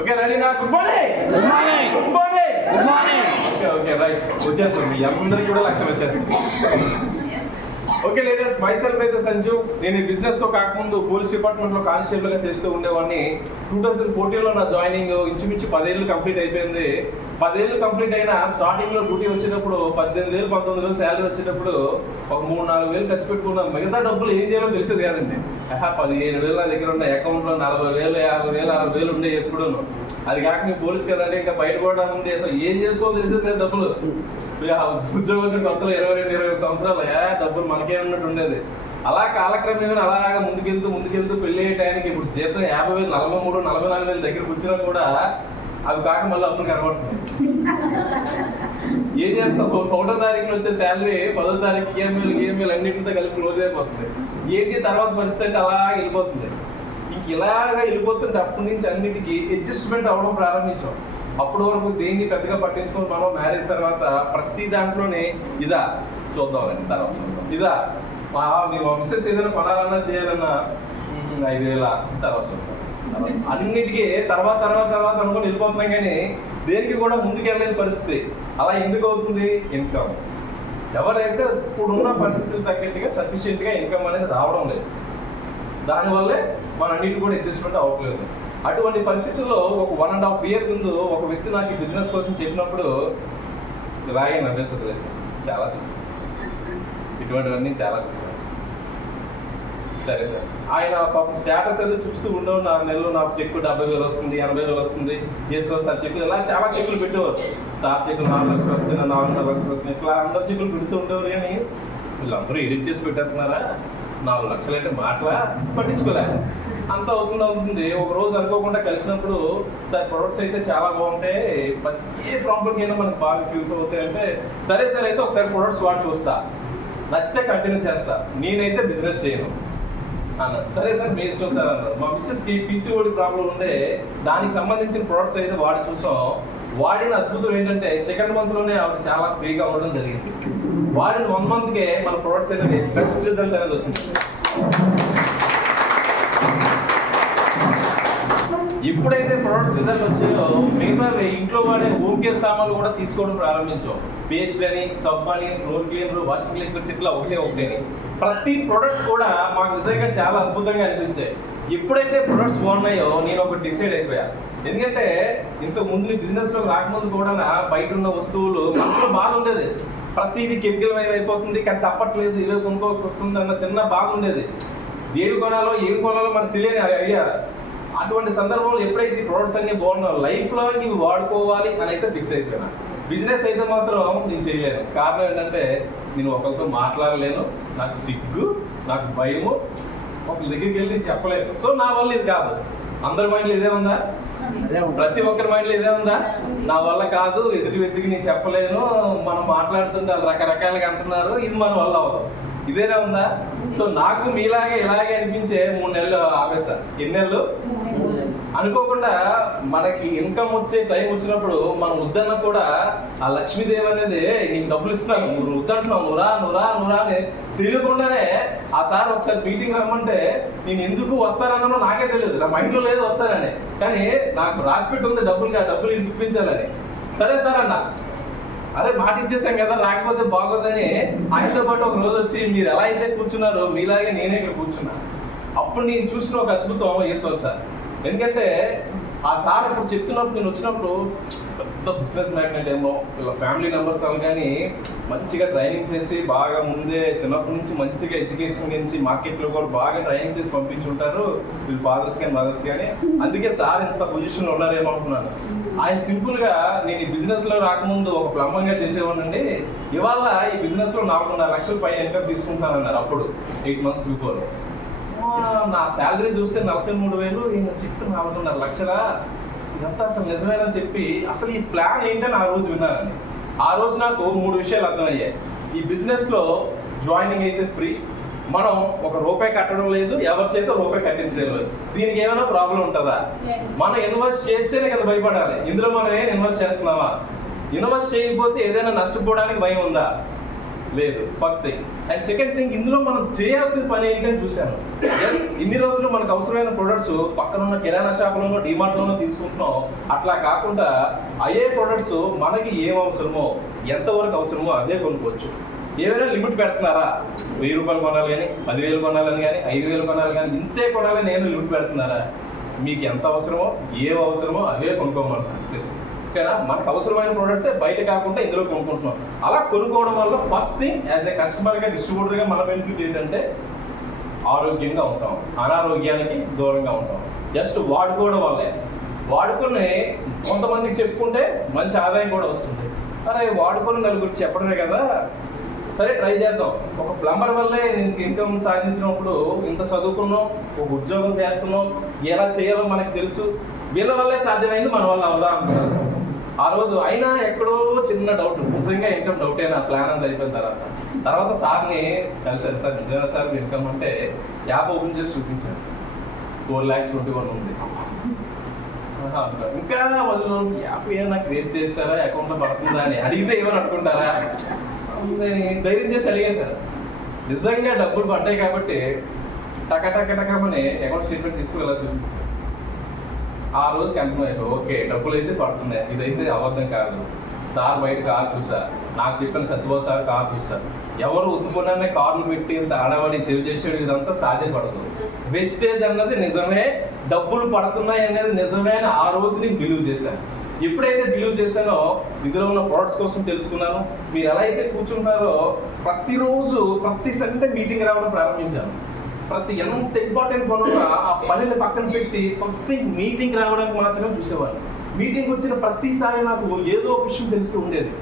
Okay రెడీనా? Good morning. Good morning. Good morning. Good morning. Okay okay right, వచ్చేస్తుంది. మీ అందరికీ కూడా లక్ష్యం వచ్చేస్తుంది. ఓకే లీడర్స్, మై సెల్ఫ్ అయితే సంజు. నేను ఈ బిజినెస్ తో కాకముందు పోలీస్ డిపార్ట్మెంట్ లో కానిస్టేబుల్ గా చేస్తూ ఉండేవాడిని. 2014లో నా జాయినింగ్ ఇంచుమించు 10 ఏళ్ళు కంప్లీట్ అయిపోయింది. 10 ఏళ్ళు కంప్లీట్ అయినా స్టార్టింగ్ లో డ్యూటీ వచ్చేటప్పుడు 18,000 19,000 శాలరీ వచ్చేటప్పుడు ఒక 3-4 వేలు ఖర్చు పెట్టుకున్నాం. మిగతా డబ్బులు ఏం చేయాలో తెలిసేది కాదండి. 15,000 నా దగ్గర ఉన్న అకౌంట్ లో 40,000 50,000 60,000 ఉండే ఎప్పుడు. అది కాక మీ పోలీస్ కదంటే ఇంకా బయట కూడా ఉంది, అసలు ఏం చేసుకోవాలో తెలిసేది లేదు. డబ్బులు ఉద్యోగం వచ్చిన కొత్తలో 22-23 సంవత్సరాలు డబ్బులు మనకే ఉన్నట్టు ఉండేది. అలా కాలక్రమేణా అలాగా ముందుకెళ్తూ పెళ్లి అయ్యే టైంకి ఇప్పుడు జీతం 50,000 43,000 44,000 దగ్గరికి వచ్చినా కూడా అవి కాక మళ్ళీ అప్పులు కనబడుతుంది. ఏం చేస్తాం? 1వ తారీఖున వచ్చే శాలరీ 10వ తారీఖు ఈఎంఐలు అన్నింటితో కలిపి క్లోజ్ అయిపోతుంది. ఏంటి తర్వాత పరిస్థితి అంటే అలా వెళ్ళిపోతుంది. ఇంక ఇలాగా వెళ్ళిపోతుంటే అప్పటి నుంచి అన్నిటికీ అడ్జస్ట్మెంట్ అవ్వడం ప్రారంభించాం. అప్పటి వరకు దేన్ని పెద్దగా పట్టించుకొని మనం మ్యారేజ్ తర్వాత ప్రతి దాంట్లోనే ఇదా చూద్దాం తర్వాత చూద్దాం, ఇదా మీ మిస్సెస్ ఏదైనా కొనాలన్నా చేయాలన్నా 5,000 తర్వాత చూద్దాం, అన్నిటికీ తర్వాత అనుకుని వెళ్ళిపోతున్నాం. కానీ దేనికి కూడా ముందుకెళ్ళలేని పరిస్థితి. అలా ఎందుకు అవుతుంది? ఇన్కమ్. ఎవరైతే ఇప్పుడున్న పరిస్థితులు తగ్గట్టుగా సఫిషియెంట్గా ఇన్కమ్ అనేది రావడం లేదు, దానివల్లే మన అన్నిటి కూడా అడ్జస్ట్మెంట్ అవ్వట్లేదు. అటువంటి పరిస్థితుల్లో ఒక 1.5 year ముందు ఒక వ్యక్తి నాకు ఈ బిజినెస్ కోసం చెప్పినప్పుడు ఇలాగే నవ్వేసి వదిలేసాను. చాలా చూసాను, ఇటువంటివన్నీ చాలా చూసాను. సరే సార్, ఆయన పాపం స్టేటస్ ఏదో చూస్తూ ఉండవు. 4 నెలలు నాకు చెక్కు 70,000 వస్తుంది, 80,000 వస్తుంది, సార్ చెక్కులు, ఇలా చాలా చెక్కులు పెట్టేవారు. సార్ చెక్కులు 4 లక్షలు వస్తాయి, 4.5 లక్షలు వస్తాయి, ఇట్లా అందరు చెక్కులు పెడుతూ ఉండేవారు. కానీ వీళ్ళందరూ ఎడిట్ చేసి పెట్టేస్తున్నారా? 4 లక్షలు అంటే మాటలా? పట్టించుకోలే. అంత అవుతుంది. ఒక రోజు అనుకోకుండా కలిసినప్పుడు, సార్ ప్రొడక్ట్స్ అయితే చాలా బాగుంటాయి, ఏ ప్రాబ్లంకి అయినా మనకు బాగా క్యూర్ అవుతాయి అంటే, సరే సార్ అయితే ఒకసారి ప్రొడక్ట్స్ వాడి చూస్తా, నచ్చితే కంటిన్యూ చేస్తా, నేనైతే బిజినెస్ చేయను అన్నారు. సరే సార్ మీ ఇష్టం సార్ అన్నారు. మా మిస్సెస్కి పీసీఓడి ప్రాబ్లం ఉంటే దానికి సంబంధించిన ప్రొడక్ట్స్ అయితే వాడి చూసాం. వాడిన అద్భుతం ఏంటంటే 2nd monthలోనే ఆవిడ చాలా ఫ్రీగా ఉండడం జరిగింది. వాడిన 1 monthకే మన ప్రొడక్ట్స్ అనేది బెస్ట్ రిజల్ట్ అనేది వచ్చింది. ఎప్పుడైతే ప్రొడక్ట్స్ రిజల్ట్ వచ్చాయో మిగతా ఇంట్లో వాడే హోమ్ కేర్ సామాన్లు కూడా తీసుకోవడం ప్రారంభించాం. పేస్ట్ అని, సబ్ అని, ఫ్లోర్ క్లీనర్, వాషింగ్ లిక్విడ్స్, ఇట్లా ఒకటే ప్రతి ప్రొడక్ట్ కూడా మాకు నిజంగా చాలా అద్భుతంగా అనిపించాయి. ఎప్పుడైతే ప్రొడక్ట్స్ బాగున్నాయో నేను ఒకటి డిసైడ్ అయిపోయా. ఎందుకంటే ఇంతకు ముందు బిజినెస్లోకి రాకముందు కూడా బయట ఉన్న వస్తువులు మనసులో బాధ ఉండేది. ప్రతిదీ కెమికల్ అయిపోతుంది, కానీ తప్పట్లేదు, ఇవే కొనుక్కోవాల్సి వస్తుంది అన్న చిన్న బాధ ఉండేది. ఏవి కొనాలో ఏం కొనాలో మనకు తెలియని ఐడియా. అటువంటి సందర్భంలో ఎప్పుడైతే ఈ ప్రొడక్ట్స్ అన్ని బాగున్నాయో లైఫ్లో ఇవి వాడుకోవాలి అని అయితే ఫిక్స్ అయిపోయినా. బిజినెస్ అయితే మాత్రం నేను చేయలేను. కారణం ఏంటంటే నేను ఒకరితో మాట్లాడలేను, నాకు సిగ్గు, నాకు భయము, ఒకరి దగ్గరికి వెళ్ళి చెప్పలేను. సో నా వల్ల ఇది కాదు. అందరి మైండ్లో ఇదే ఉందా? ప్రతి ఒక్కరి మైండ్లో ఇదే ఉందా? నా వల్ల కాదు, ఎదుటి వ్యక్తికి నేను చెప్పలేను, మనం మాట్లాడుతుంటే అది రకరకాలుగా అంటున్నారు, ఇది మన వల్ల అవ్వదు, ఇదేనా ఉందా? సో నాకు మీలాగే ఇలాగే అనిపించే 3 నెలలు ఆపేసా. ఎన్ని నెలలు? అనుకోకుండా మనకి ఇన్కమ్ వచ్చే టైం వచ్చినప్పుడు మనం వద్దన్నా కూడా ఆ లక్ష్మీదేవి అనేది నీకు డబ్బులు ఇస్తున్నాను, నువ్వు వద్దంటున్నావు, నువ్వురా అని తెలియకుండానే ఆ సార్ ఒకసారి మీటింగ్ రమ్మంటే నేను ఎందుకు వస్తానన్నానో నాకే తెలియదు. నా మైండ్లో లేదు వస్తానని, కానీ నాకు రాసిపెట్టి ఉంది డబ్బులు ఇప్పించాలని. సరే సార్ అన్న, అదే మాట ఇచ్చేసాం కదా, రాకపోతే బాగోదని ఆయనతో పాటు ఒక రోజు వచ్చి మీరు ఎలా అయితే కూర్చున్నారో మీలాగే నేనే ఇక్కడ కూర్చున్నా. అప్పుడు నేను చూసిన ఒక అద్భుతం ఈశ్వర్ సార్. ఎందుకంటే ఆ సార్ అప్పుడు చెప్తున్నప్పుడు నేను వచ్చినప్పుడు పెద్ద బిజినెస్ మ్యాగ్నెట్ ఏమో ఇలా ఫ్యామిలీ మెంబర్స్ అవి కానీ మంచిగా ట్రైనింగ్ చేసి బాగా ముందే చిన్నప్పటి నుంచి మంచిగా ఎడ్యుకేషన్ నుంచి మార్కెట్లో కూడా బాగా ట్రైనింగ్ చేసి పంపించుంటారు వీళ్ళు ఫాదర్స్ కానీ మదర్స్ కానీ. అందుకే సార్ ఇంత పొజిషన్లో ఉన్నారేమో అనుకున్నాను. ఆయన సింపుల్గా నేను ఈ బిజినెస్లో రాకముందు ఒక ప్లంబర్గా చేసేవాడినండి, ఇవాళ ఈ బిజినెస్లో 4.5 లక్షల పైన ఇన్కమ్ తీసుకుంటానన్నారు అప్పుడు 8 months బిఫోర్. నా శాలరీ చూస్తే 43,000, ఈయన చెప్తే 4.5 లక్షల, ఇదంతా అసలు నిజమేనని చెప్పి అసలు ఈ ప్లాన్ ఏంటని ఆ రోజు విన్నానండి. ఆ రోజు నాకు 3 విషయాలు అర్థమయ్యాయి. ఈ బిజినెస్లో జాయినింగ్ అయితే ఫ్రీ, మనం ₹1 కట్టడం లేదు, ఎవరి చేత ₹1 కట్టించడం లేదు. దీనికి ఏమైనా ప్రాబ్లం ఉంటుందా? మనం ఇన్వెస్ట్ చేస్తేనే కదా భయపడాలి. ఇందులో మనం ఏం ఇన్వెస్ట్ చేస్తున్నావా? ఇన్వెస్ట్ చేయకపోతే ఏదైనా నష్టపోవడానికి భయం ఉందా? లేదు first thing. And second thing, ఇందులో మనం చేయాల్సిన పని ఏంటని చూశాను. ఎస్, ఇన్ని రోజులు మనకు అవసరమైన ప్రొడక్ట్స్ పక్కన ఉన్న కిరాణా షాపులోనో డిమార్ట్లోనో తీసుకుంటున్నాం. అట్లా కాకుండా అయ్యే ప్రొడక్ట్స్ మనకి ఏం అవసరమో, ఎంతవరకు అవసరమో అదే కొనుక్కోవచ్చు. ఏమైనా లిమిట్ పెడుతున్నారా? 1000 రూపాయలు కొనాలి కానీ, 10,000 కొనాలని కానీ, 5,000 కొనాలి కానీ, ఇంతే కొనాలని నేను లిమిట్ పెడుతున్నారా? మీకు ఎంత అవసరమో, ఏం అవసరమో అవే కొనుక్కోమంటారు. ప్లీజ్ ఓకేనా? మనకు అవసరమైన ప్రొడక్ట్సే బయట కాకుండా ఇందులో కొనుక్కుంటున్నాం. అలా కొనుక్కోవడం వల్ల ఫస్ట్ థింగ్ యాజ్ ఏ కస్టమర్గా, డిస్ట్రిబ్యూటర్గా మన బెనిఫిట్ ఏంటంటే ఆరోగ్యంగా ఉంటాం, అనారోగ్యానికి దూరంగా ఉంటాం. జస్ట్ వాడుకోవడం వల్లే. వాడుకుని కొంతమందికి చెప్పుకుంటే మంచి ఆదాయం కూడా వస్తుంది. అరే వాడుకొని నలుగురు చెప్పడమే కదా, సరే ట్రై చేద్దాం. ఒక ప్లంబర్ వల్లే ఇన్కమ్ సాధించినప్పుడు ఇంత చదువుకున్నాం, ఒక ఉద్యోగం చేస్తున్నాం, ఎలా చేయాలో మనకు తెలుసు, వీళ్ళ వల్లే సాధ్యమైంది, మన వల్ల అవదా అనుకున్నారు. ఆ రోజు అయినా ఎక్కడో చిన్న డౌట్, నిజంగా ఇన్కమ్ డౌట్ అయినా ప్లాన్ అంతా అయిపోయిన తర్వాత సార్ని కలిసారు. సార్ నిజంగా సార్ ఇన్కమ్ అంటే యాప్ ఓపెన్ చేసి చూపించారు, 4,21,000 ఉంది. ఇంకా మొదలు యాప్ ఏమైనా క్రియేట్ చేస్తారా, అకౌంట్లో పడుతుందా అని అడిగితే ఏమని అనుకుంటారా, నేను ధైర్యం చేసి అడిగేశారు. నిజంగా డబ్బులు పడ్డాయి కాబట్టి టకమని అకౌంట్ స్టేట్మెంట్ తీసుకువెళ్ళా చూపిస్తారు. ఆ రోజు కన్ఫర్మ్ అయిపోయి ఓకే డబ్బులు అయితే పడుతున్నాయి, ఇదైతే అబద్ధం కాదు. సార్ బయట కారు చూసారు, నాకు చెప్పిన సత్యబాబు సార్ కారు చూసారు. ఎవరు ఉత్తుకునే కార్లు పెట్టి ఇంత ఆడవాడి సేవ్ చేసాడు, ఇదంతా సాధ్యపడదు. వెస్టేజ్ అన్నది నిజమే, డబ్బులు పడుతున్నాయి అనేది నిజమే అని ఆ రోజు నేను బిలీవ్ చేశాను. ఎప్పుడైతే బిలీవ్ చేశానో ఇందులో ఉన్న ప్రొడక్ట్స్ కోసం తెలుసుకున్నాను. మీరు ఎలా అయితే కూర్చుంటారో ప్రతిరోజు ప్రతి సండే మీటింగ్ రావడం ప్రారంభించాను. ప్రతి ఎంత ఇంపార్టెంట్ పనున్నా ఆ పనిని పక్కన పెట్టి ఫస్ట్ మీటింగ్ రావడానికి మాత్రమే చూసేవాళ్ళు. మీటింగ్ వచ్చిన ప్రతిసారి నాకు ఏదో ఒక విషయం తెలుస్తూ ఉండేది.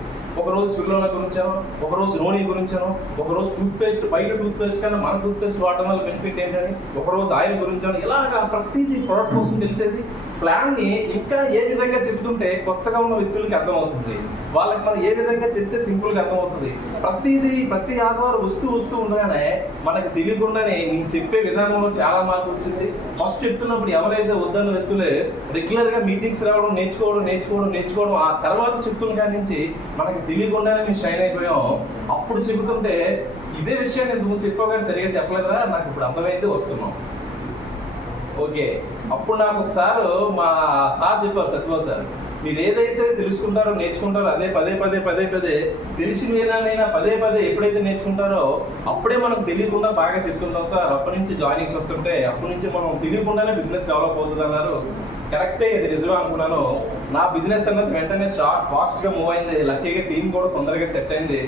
ఒకరోజు స్విల్లోన గురించాను, ఒకరోజు నూనె గురించాను, ఒకరోజు టూత్పేస్ట్, బయట టూత్పేస్ట్ కన్నా మన టూత్పేస్ట్ వాడడం వల్ల బెనిఫిట్ ఏంటని, ఒకరోజు ఆయిల్ గురించాను. ఇలాగా ప్రతిదీ ప్రొడక్ట్ కోసం తెలిసేది. ప్లాన్ని ఇంకా ఏ విధంగా చెప్తుంటే కొత్తగా ఉన్న వ్యక్తులకి అర్థమవుతుంది, వాళ్ళకి మనం ఏ విధంగా చెప్తే సింపుల్గా అర్థమవుతుంది. ప్రతి ఆదివారం వస్తూ ఉండగానే మనకు తెలియకుండానే నేను చెప్పే విధానంలో చాలా మార్పు వచ్చింది. ఫస్ట్ చెప్తున్నప్పుడు ఎవరైతే వద్దన్న వ్యక్తులే రెగ్యులర్గా మీటింగ్స్ రావడం, నేర్చుకోవడం, ఆ తర్వాత చెప్తున్న కాడి నుంచి మనకి తెలియకుండానే మేము షైన్ అయిపోయాం. అప్పుడు చెబుతుంటే ఇదే విషయాన్ని ఎందుకు చెప్పగానే సరిగా చెప్పలేదురా, నాకు ఇప్పుడు అర్థమైంది, వస్తున్నాం. ఓకే, అప్పుడు నాకు ఒకసారి మా సార్ చెప్పారు, సత్యబాబు సార్, మీరు ఏదైతే తెలుసుకుంటారో నేర్చుకుంటారో అదే పదే తెలిసిన విధానైనా పదే ఎప్పుడైతే నేర్చుకుంటారో అప్పుడే మనం తెలియకుండా బాగా చెప్తుంటాం సార్. అప్పటి నుంచి జాయినింగ్స్ వస్తుంటే అప్పటి నుంచి మనం తెలియకుండానే బిజినెస్ డెవలప్ అవుతుంది అన్నారు. కరెక్టే, ఇది నిజమే అనుకున్నాను. నా బిజినెస్ అన్నది వెంటనే ఫాస్ట్గా మూవ్ అయింది. లక్కీగా టీం కూడా తొందరగా సెట్ అయింది,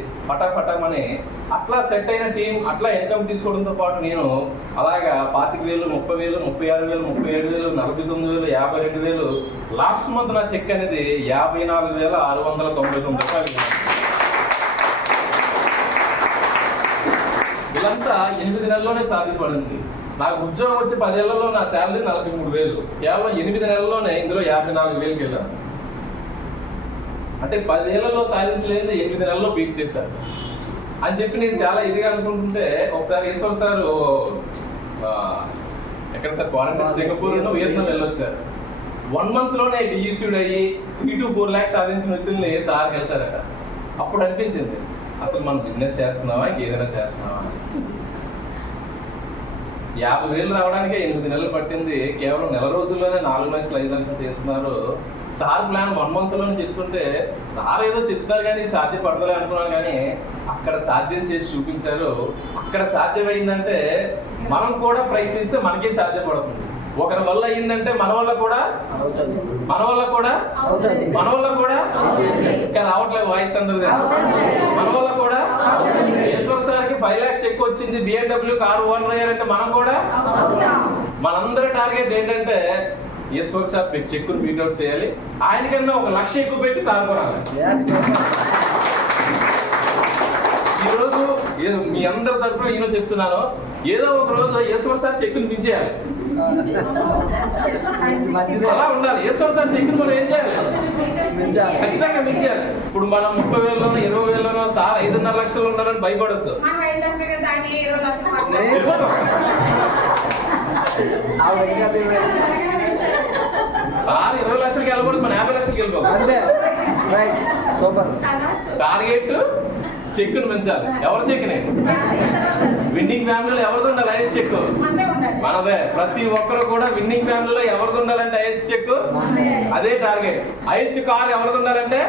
పటామని. అట్లా సెట్ అయిన టీం అట్లా ఇన్కమ్ తీసుకోవడంతో పాటు నేను అలాగా 25,000, 30,000, 36,000, 37,000, 49,000, 52,000. లాస్ట్ మంత్ నా చెక్ అనేది 54,699 రూపాయలు. ఇదంతా 8 నెలల్లోనే సాధ్యపడింది. నాకు ఉద్యోగం వచ్చి 10 ఏళ్లలో నా శాలరీ 43,000. కేవలం 8 నెలల్లోనే ఇందులో 54,000కి వెళ్ళాను. అంటే 10 ఏళ్లలో సాధించలేని 8 నెలల్లో బీట్ చేశాను అని చెప్పి నేను చాలా ఇదిగా అనుకుంటుంటే ఒకసారి ఈశ్వర్ సార్ ఎక్కడ సార్ క్వారంటైన్ సింగపూర్ వియత్నాం వెళ్ళొచ్చారు. 1 monthలోనే డిఈసీడ్ అయ్యి 3 to 4 lakhs సాధించిన వ్యక్తుల్ని సార్ కలిసారట. అప్పుడు అనిపించింది అసలు మనం బిజినెస్ చేస్తున్నావా ఇంకేదైనా చేస్తున్నావా. 50,000 రావడానికే 8 నెలలు పట్టింది. కేవలం నెల రోజుల్లోనే 4 లక్షలు 5 లక్షలు తీస్తున్నారు. సార్ ప్లాన్ 1 monthలోనే చెప్తుంటే సార్ ఏదో చెప్తారు కానీ సాధ్యపడతారు అనుకున్నాను, కానీ అక్కడ సాధ్యం చేసి చూపించారు. అక్కడ సాధ్యమైందంటే మనం కూడా ప్రయత్నిస్తే మనకే సాధ్యపడుతుంది. ఒకరి వల్ల అయిందంటే మన వల్ల కూడా ఇంకా రావట్లేదు వాయిస్ అందరిది. మన వల్ల కూడా ఈశ్వర్ సార్కి 5 lakhs ఎక్కువ వచ్చింది, BMW కారు ఓనర్ అయ్యారంటే మనం కూడా. మనందరి టార్గెట్ ఏంటంటే ఈశ్వర్ సార్ చెక్కును బీట్అవుట్ చేయాలి, ఆయనకన్నా 1 లక్ష ఎక్కువ పెట్టి కారు కొనాలి. ఈరోజు మీ అందరి తరఫున నేను చెప్తున్నాను, ఏదో ఒక రోజు ఈశ్వర్ సార్ చెక్కును మించేయాలి. అలా ఉండాలి. ఈశ్వర్ సార్ చెక్కును మనం ఏం చేయాలి, ఖచ్చితంగా మించేయాలి. ఇప్పుడు మనం 30,000లోనో 20,000లోనో సార్ 5.5 లక్షలు ఉన్నారని భయపడద్దు. సార్ 20 లక్షలకి వెళ్ళకూడదు, మన 50 లక్షలకి వెళ్ళిపోవాలి. టార్గెట్ చెక్కును పెంచాలి. ఎవరి చెక్కుని? విన్నింగ్ ఫ్యామిలీలో ఎవరిది ఉండాలి హైయెస్ట్ చెక్? మనదే. ప్రతి ఒక్కరు కూడా విన్నింగ్ ఫ్యామిలీలో ఎవరిది ఉండాలంటే హైయెస్ట్ చెక్, అదే టార్గెట్. హైయెస్ట్ కార్ ఎవరిది ఉండాలంటే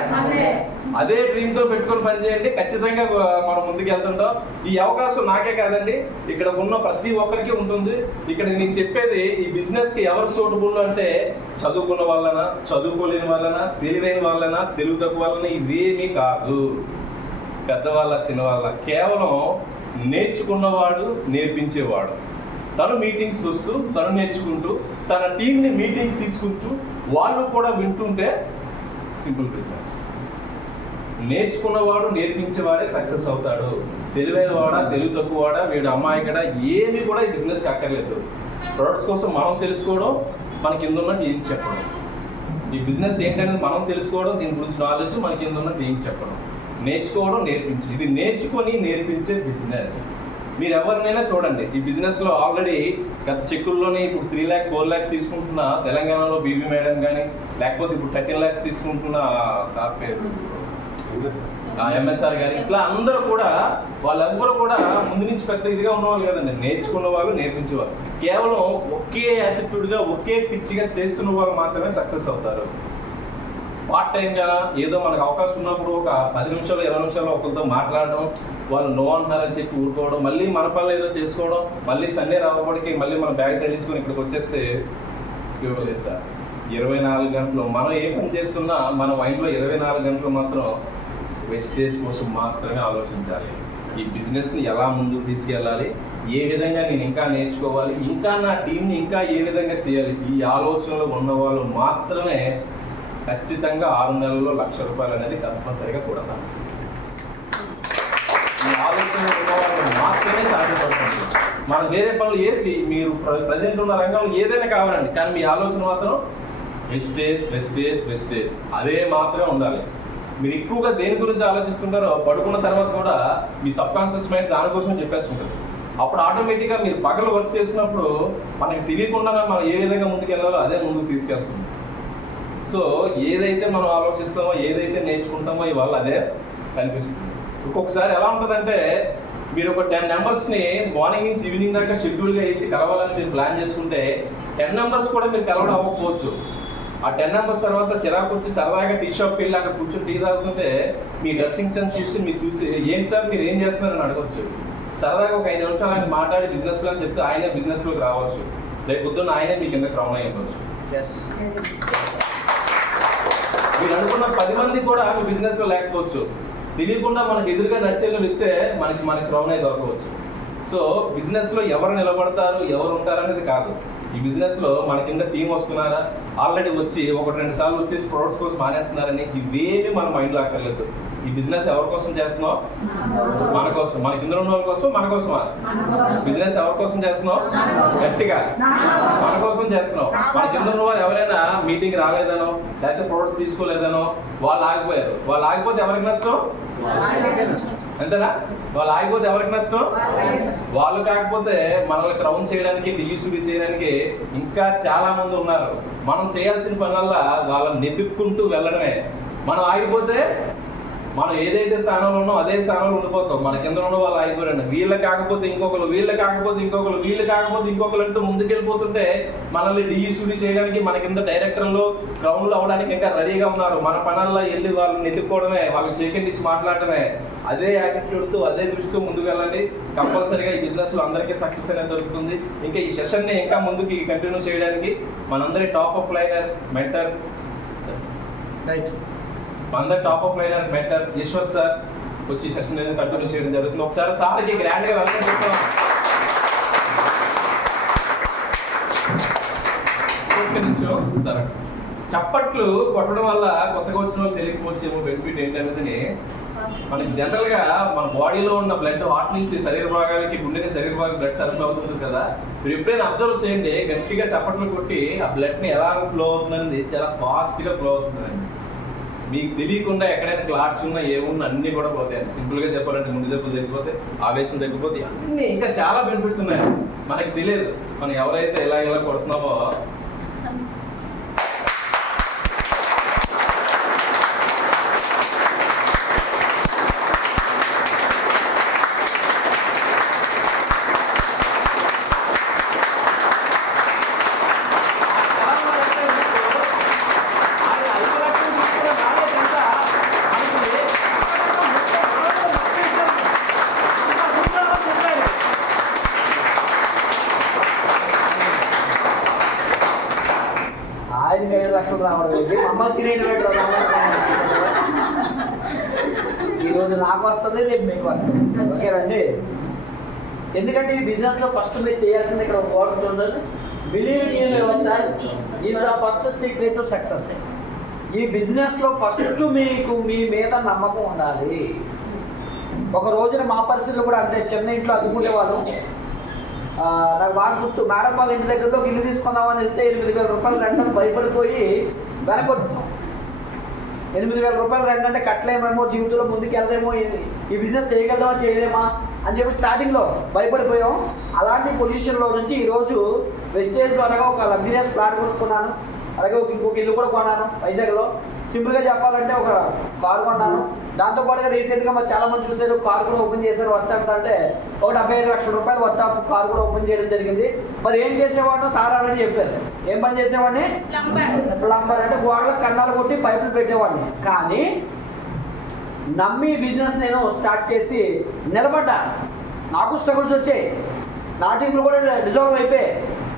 అదే డ్రీమ్ తో పెట్టుకొని పనిచేయండి. ఖచ్చితంగా మనం ముందుకు వెళ్తుంటాం. ఈ అవకాశం నాకే కాదండి, ఇక్కడ ఉన్న ప్రతి ఒక్కరికి ఉంటుంది. ఇక్కడ నేను చెప్పేది ఈ బిజినెస్ కి ఎవరు సూటబుల్ అంటే చదువుకున్న వాళ్ళన, చదువుకోలేని వాళ్ళన, తెలివైన వాళ్ళన, తెలుగు తక్కువ వాళ్ళన ఇవేమీ కాదు. పెద్దవాళ్ళ చిన్నవాళ్ళ, కేవలం నేర్చుకున్నవాడు నేర్పించేవాడు. తను మీటింగ్స్ వస్తూ తను నేర్చుకుంటూ తన టీంని మీటింగ్స్ తీసుకుంటూ వాళ్ళు కూడా వింటుంటే సింపుల్ బిజినెస్. నేర్చుకున్నవాడు నేర్పించేవాడే సక్సెస్ అవుతాడు. తెలివైన వాడా, తెలుగు తక్కువ వాడా, వీడు అమ్మాయి కూడా ఏమీ కూడా ఈ బిజినెస్కి అక్కర్లేదు. ప్రొడక్ట్స్ కోసం మనం తెలుసుకోవడం, మన కింద ఉన్న టీంకి చెప్పడం. ఈ బిజినెస్ ఏంటనేది మనం తెలుసుకోవడం, దీని గురించి నాలెడ్జ్ మన కింద ఉన్న టీంకి చెప్పడం. నేర్చుకోవడం, నేర్పించి, ఇది నేర్చుకొని నేర్పించే బిజినెస్. మీరు ఎవరినైనా చూడండి, ఈ బిజినెస్లో ఆల్రెడీ గత చెక్కుల్లోనే ఇప్పుడు 3 lakhs 4 lakhs తీసుకుంటున్న తెలంగాణలో బీబీ మేడం కానీ, లేకపోతే ఇప్పుడు 13 lakhs తీసుకుంటున్న సార్ పేరు ఎంఎస్ఆర్ గారు, ఇట్లా అందరూ కూడా వాళ్ళెవ్వరూ కూడా ముందు నుంచి పెద్ద ఇదిగా ఉన్నవాళ్ళు కదండి. నేర్చుకున్న వాళ్ళు, నేర్పించేవాళ్ళు. కేవలం ఒకే యాటిట్యూడ్గా, ఒకే పిచ్చిగా చేస్తున్న వాళ్ళు మాత్రమే సక్సెస్ అవుతారు. పార్ట్ టైంగా ఏదో మనకు అవకాశం ఉన్నప్పుడు ఒక 10 నిమిషాలు 20 నిమిషాలు ఒకరితో మాట్లాడడం, వాళ్ళు నో అంటున్నారని చెప్పి ఊరుకోవడం, మళ్ళీ మన పనులు ఏదో చేసుకోవడం, మళ్ళీ సండే రావడానికి మళ్ళీ మన బ్యాగ్ తగిలించుకొని ఇక్కడికి వచ్చేస్తే ఇవ్వలేదు సార్. 24 గంటలు మనం ఏ పని చేస్తున్నా మన మైండ్లో 24 గంటలు మాత్రం వెస్టేజ్ కోసం మాత్రమే ఆలోచించాలి. ఈ బిజినెస్ని ఎలా ముందుకు తీసుకెళ్ళాలి, ఏ విధంగా నేను ఇంకా నేర్చుకోవాలి, ఇంకా నా టీంని ఇంకా ఏ విధంగా చేయాలి, ఈ ఆలోచనలో ఉన్నవాళ్ళు మాత్రమే ఖచ్చితంగా 6 నెలల్లో ₹1,00,000 అనేది తప్పనిసరిగా కూడతారు. ఈ ఆలోచన ఉన్నవాళ్ళు మాత్రమే సాధ్యపడుతుంది. మనం వేరే పనులు ఏది మీరు ప్రజెంట్ ఉన్న రంగంలో ఏదైనా కావాలండి, కానీ మీ ఆలోచన మాత్రం వెస్టేజ్ వెస్టేజ్ వెస్టేజ్ అదే మాత్రమే ఉండాలి. మీరు ఎక్కువగా దేని గురించి ఆలోచిస్తుంటారో పడుకున్న తర్వాత కూడా మీ సబ్ కాన్షియస్ మైండ్ దానికోసం చెప్పేస్తుంటుంది. అప్పుడు ఆటోమేటిక్గా మీరు పగలు వర్క్ చేసినప్పుడు మనకి తెలియకుండా మనం ఏ విధంగా ముందుకు వెళ్ళాలో అదే ముందుకు తీసుకెళ్తుంది. సో ఏదైతే మనం ఆలోచిస్తామో, ఏదైతే నేర్చుకుంటామో ఇవాళ అదే కనిపిస్తుంది. ఒక్కొక్కసారి ఎలా ఉంటుందంటే మీరు ఒక 10 నెంబర్స్ని మార్నింగ్ నుంచి ఈవినింగ్ దాకా షెడ్యూల్గా వేసి కలవాలని మీరు ప్లాన్ చేసుకుంటే 10 నెంబర్స్ కూడా మీరు కలవడం అవ్వకపోవచ్చు. ఆ 10 నెంబర్స్ తర్వాత చిరాకు వచ్చి సరదాగా టీ షాప్కి వెళ్ళి అక్కడ కూర్చొని టీ తాగుతుంటే మీ డ్రెస్సింగ్ సెన్స్ చూసి మీరు చూసి ఏంటి సార్ మీరు ఏం చేస్తున్నారని అడగవచ్చు. సరదాగా ఒక 5 నిమిషాలు ఆయన మాట్లాడి బిజినెస్ ప్లాన్ చెప్తే ఆయనే బిజినెస్లోకి రావచ్చు. రేపు పొద్దున్న ఆయనే మీ కింద క్రౌన్ అయి ఉండవచ్చు. మీరు అనుకున్న 10 మంది కూడా మీ బిజినెస్లో లేకపోవచ్చు. తెలియకుండా మనకు ఎదురుగా నడిచేళ్ళు వెళ్తే మనకి క్రౌన్ అయి దొరకవచ్చు. సో బిజినెస్లో ఎవరు నిలబడతారు, ఎవరు ఉంటారు అనేది కాదు. ఈ బిజినెస్లో మన కింద టీం వస్తున్నారా, ఆల్రెడీ వచ్చి 1-2 సార్లు వచ్చేసి ప్రొడక్ట్స్ కోసం మానేస్తున్నారని ఇవేమి మన మైండ్లో అక్కర్లేదు. ఈ బిజినెస్ ఎవరి కోసం చేస్తున్నావు? మన కోసం. మన కింద ఉన్న వాళ్ళ కోసం, మన కోసమా? బిజినెస్ ఎవరి కోసం చేస్తున్నావు? గట్టిగా మన కోసం చేస్తున్నావు. మన కింద ఉన్న వాళ్ళు ఎవరైనా మీటింగ్ రాలేదనో, లేకపోతే ప్రొడక్ట్స్ తీసుకోలేదనో వాళ్ళు ఆగిపోయారు. వాళ్ళు ఆగిపోతే ఎవరికి నష్టం? అంతేనా? వాళ్ళు ఆగిపోతే ఎవరికి నష్టం? వాళ్ళు కాకపోతే మనల్ని క్రౌన్ చేయడానికి, డియూసిబి చేయడానికి ఇంకా చాలా మంది ఉన్నారు. మనం చేయాల్సిన పనులల్లా వాళ్ళని నెతుక్కుంటూ వెళ్ళడమే. మనం ఆగిపోతే మనం ఏదైతే స్థానంలో ఉన్నో అదే స్థానంలో ఉండిపోతాం. మన కింద ఉన్న వాళ్ళు ఆగిపోయారండి. వీళ్ళు కాకపోతే ఇంకొకరు, వీళ్ళు కాకపోతే ఇంకొకరు, వీళ్ళు కాకపోతే ఇంకొకరు అంటూ ముందుకెళ్ళిపోతుంటే మనల్ని డియూసిబి చేయడానికి మన కింద డైరెక్టర్లు గ్రౌండ్లో అవ్వడానికి ఇంకా రెడీగా ఉన్నారు. మన పనుల్లో వెళ్ళి వాళ్ళని ఎత్తుక్కోవడమే, వాళ్ళకి సెకండ్ ఇచ్చి మాట్లాడటమే. అదే యాటిట్యూడ్తో, అదే దృష్టితో ముందుకు వెళ్ళండి. కంపల్సరీగా ఈ బిజినెస్లో అందరికీ సక్సెస్ అనేది దొరుకుతుంది. ఇంకా ఈ సెషన్ని ఇంకా ముందుకి కంటిన్యూ చేయడానికి మనందరి టాప్ ఆఫ్ లైనర్ మెంటర్, అందరి top of liner mentor Eshwar sir వచ్చి సెషన్ అనేది కంటిన్యూ చేయడం జరుగుతుంది. ఒకసారి సార్కి గ్రాండ్గా వెల్కమ్ చెప్తాం. సరే, చప్పట్లు కొట్టడం వల్ల కొత్తగా వచ్చిన వాళ్ళు తెలియకపోవచ్చేమో బెనిఫిట్ ఏంటనేది. మనకి జనరల్గా మన బాడీలో ఉన్న బ్లడ్ హార్ట్ నుంచి శరీర భాగాలకి, గుండెని శరీర భాగానికి బ్లడ్ సరఫరా అవుతుంది కదా. మీరు ఎప్పుడైనా అబ్జర్వ్ చేయండి, గట్టిగా చప్పట్లు కొట్టి ఆ బ్లడ్ని ఎలా ఫ్లో అవుతుందనేది చాలా ఫాస్ట్గా ఫ్లో అవుతుందండి. మీకు తెలియకుండా ఎక్కడైనా క్లాట్స్ ఉన్నా ఏమున్నా అన్నీ కూడా పోతాయి. సింపుల్గా చెప్పాలంటే గుండె జబ్బులు తగ్గిపోతే, ఆవేశం తగ్గిపోతే, అన్నీ ఇంకా చాలా బెనిఫిట్స్ ఉన్నాయి. మనకి తెలియదు. మనం ఎవరైతే ఎలా కొడుతున్నామో రావడం మమ్మల్ని తినేటువంటి ఈరోజు నాకు వస్తుంది, రేపు మీకు వస్తుంది. ఓకేనండి. ఎందుకంటే ఈ బిజినెస్లో ఫస్ట్ మీరు చేయాల్సింది ఇక్కడ ఒక వర్డ్ చూడండి, believe in your self is the first secret to success. ఈ బిజినెస్లో ఫస్ట్ మీకు మీ మీద నమ్మకం ఉండాలి. ఒక రోజున మా పరిస్థితులు కూడా అంతే. చిన్న ఇంట్లో అద్దుకునే వాళ్ళు, నాకు బాగా గుర్తు, మేడం వాళ్ళ ఇంటి దగ్గరలో ఇల్లు తీసుకుందామని వెళ్తే 8,000 రూపాయలు రెంట్ అని భయపడిపోయి వెనకొచ్చేసాం. 8,000 రూపాయలు రెంట్ అంటే కట్టలేమేమో, జీవితంలో ముందుకు వెళ్దామో, ఈ బిజినెస్ చేయగలమా చేయలేమా అని చెప్పి స్టార్టింగ్లో భయపడిపోయాం. అలాంటి పొజిషన్లో నుంచి ఈరోజు వెస్టేజ్ ద్వారా ఒక లగ్జరియస్ ఫ్లాట్ కొనుక్కున్నాను. అలాగే ఇంకొక ఇల్లు కూడా కొన్నాను వైజాగ్లో. సింపుల్గా చెప్పాలంటే ఒక కారు కొన్నాను. దాంతోపాటుగా రీసెంట్గా మరి చాలా మంది చూసారు, కారు కూడా ఓపెన్ చేశారు. వర్త్ ఎంత అంటే ఒక 75 లక్షల రూపాయలు వర్త్ కారు కూడా ఓపెన్ చేయడం జరిగింది. మరి ఏం చేసేవాడినో సార్ ఆల్రెడీ చెప్పారు. ఏం పని చేసేవాడిని? ప్లంబర్. అంటే గోడలకు కన్నాలు కొట్టి పైపులు పెట్టేవాడిని. కానీ నమ్మి బిజినెస్ నేను స్టార్ట్ చేసి నిలబడ్డా. నాకు స్ట్రగుల్స్ వచ్చాయి, నా టీంలు కూడా డిజాల్వ్ అయిపోయి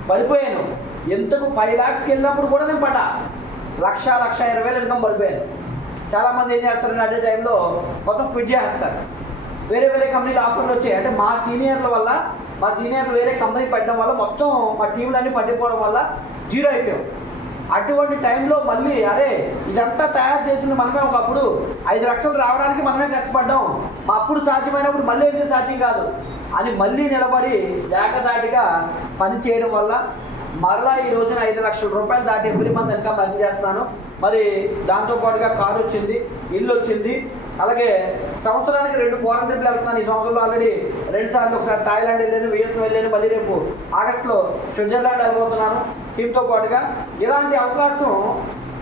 పడిపోయాను. ఎంతకు 5 lakhsకి వెళ్ళినప్పుడు కూడా నేను పడ్డా. 1,20,000 ఇన్కమ్ పడిపోయాను. చాలామంది ఏం చేస్తారంటే అదే టైంలో మొత్తం క్విట్ చేస్తారు. వేరే వేరే కంపెనీలు ఆఫర్లు వచ్చాయి. అంటే మా సీనియర్లు వేరే కంపెనీ పెట్టడం వల్ల మొత్తం మా టీంలన్నీ పట్టిపోవడం వల్ల జీరో అయిపోయాం. అటువంటి టైంలో మళ్ళీ అరే ఇదంతా తయారు చేసింది మనమే, ఒకప్పుడు 5 లక్షలు రావడానికి మనమే కష్టపడ్డాం, మా అప్పుడు సాధ్యమైనప్పుడు మళ్ళీ అయితే సాధ్యం కాదు అని మళ్ళీ నిలబడి ఏకదాటిగా పని చేయడం వల్ల మరలా ఈ రోజున 5 లక్షల రూపాయలు దాటి ఎవ్రీ మంత్ ఇన్కమ్ రన్ చేస్తున్నాను. మరి దాంతోపాటుగా కారు వచ్చింది, ఇల్లు వచ్చింది. అలాగే సంవత్సరానికి 2 ఫారెన్ ట్రిప్లు వెళ్తున్నాను. ఈ సంవత్సరంలో ఆల్రెడీ 2 సార్లు, ఒకసారి థాయిలాండ్ వెళ్ళాను, వియత్నాం వెళ్ళాను, మళ్ళీ రేపు ఆగస్టులో స్విట్జర్లాండ్ వెళ్ళబోతున్నాను టీంతో పాటుగా. ఇలాంటి అవకాశం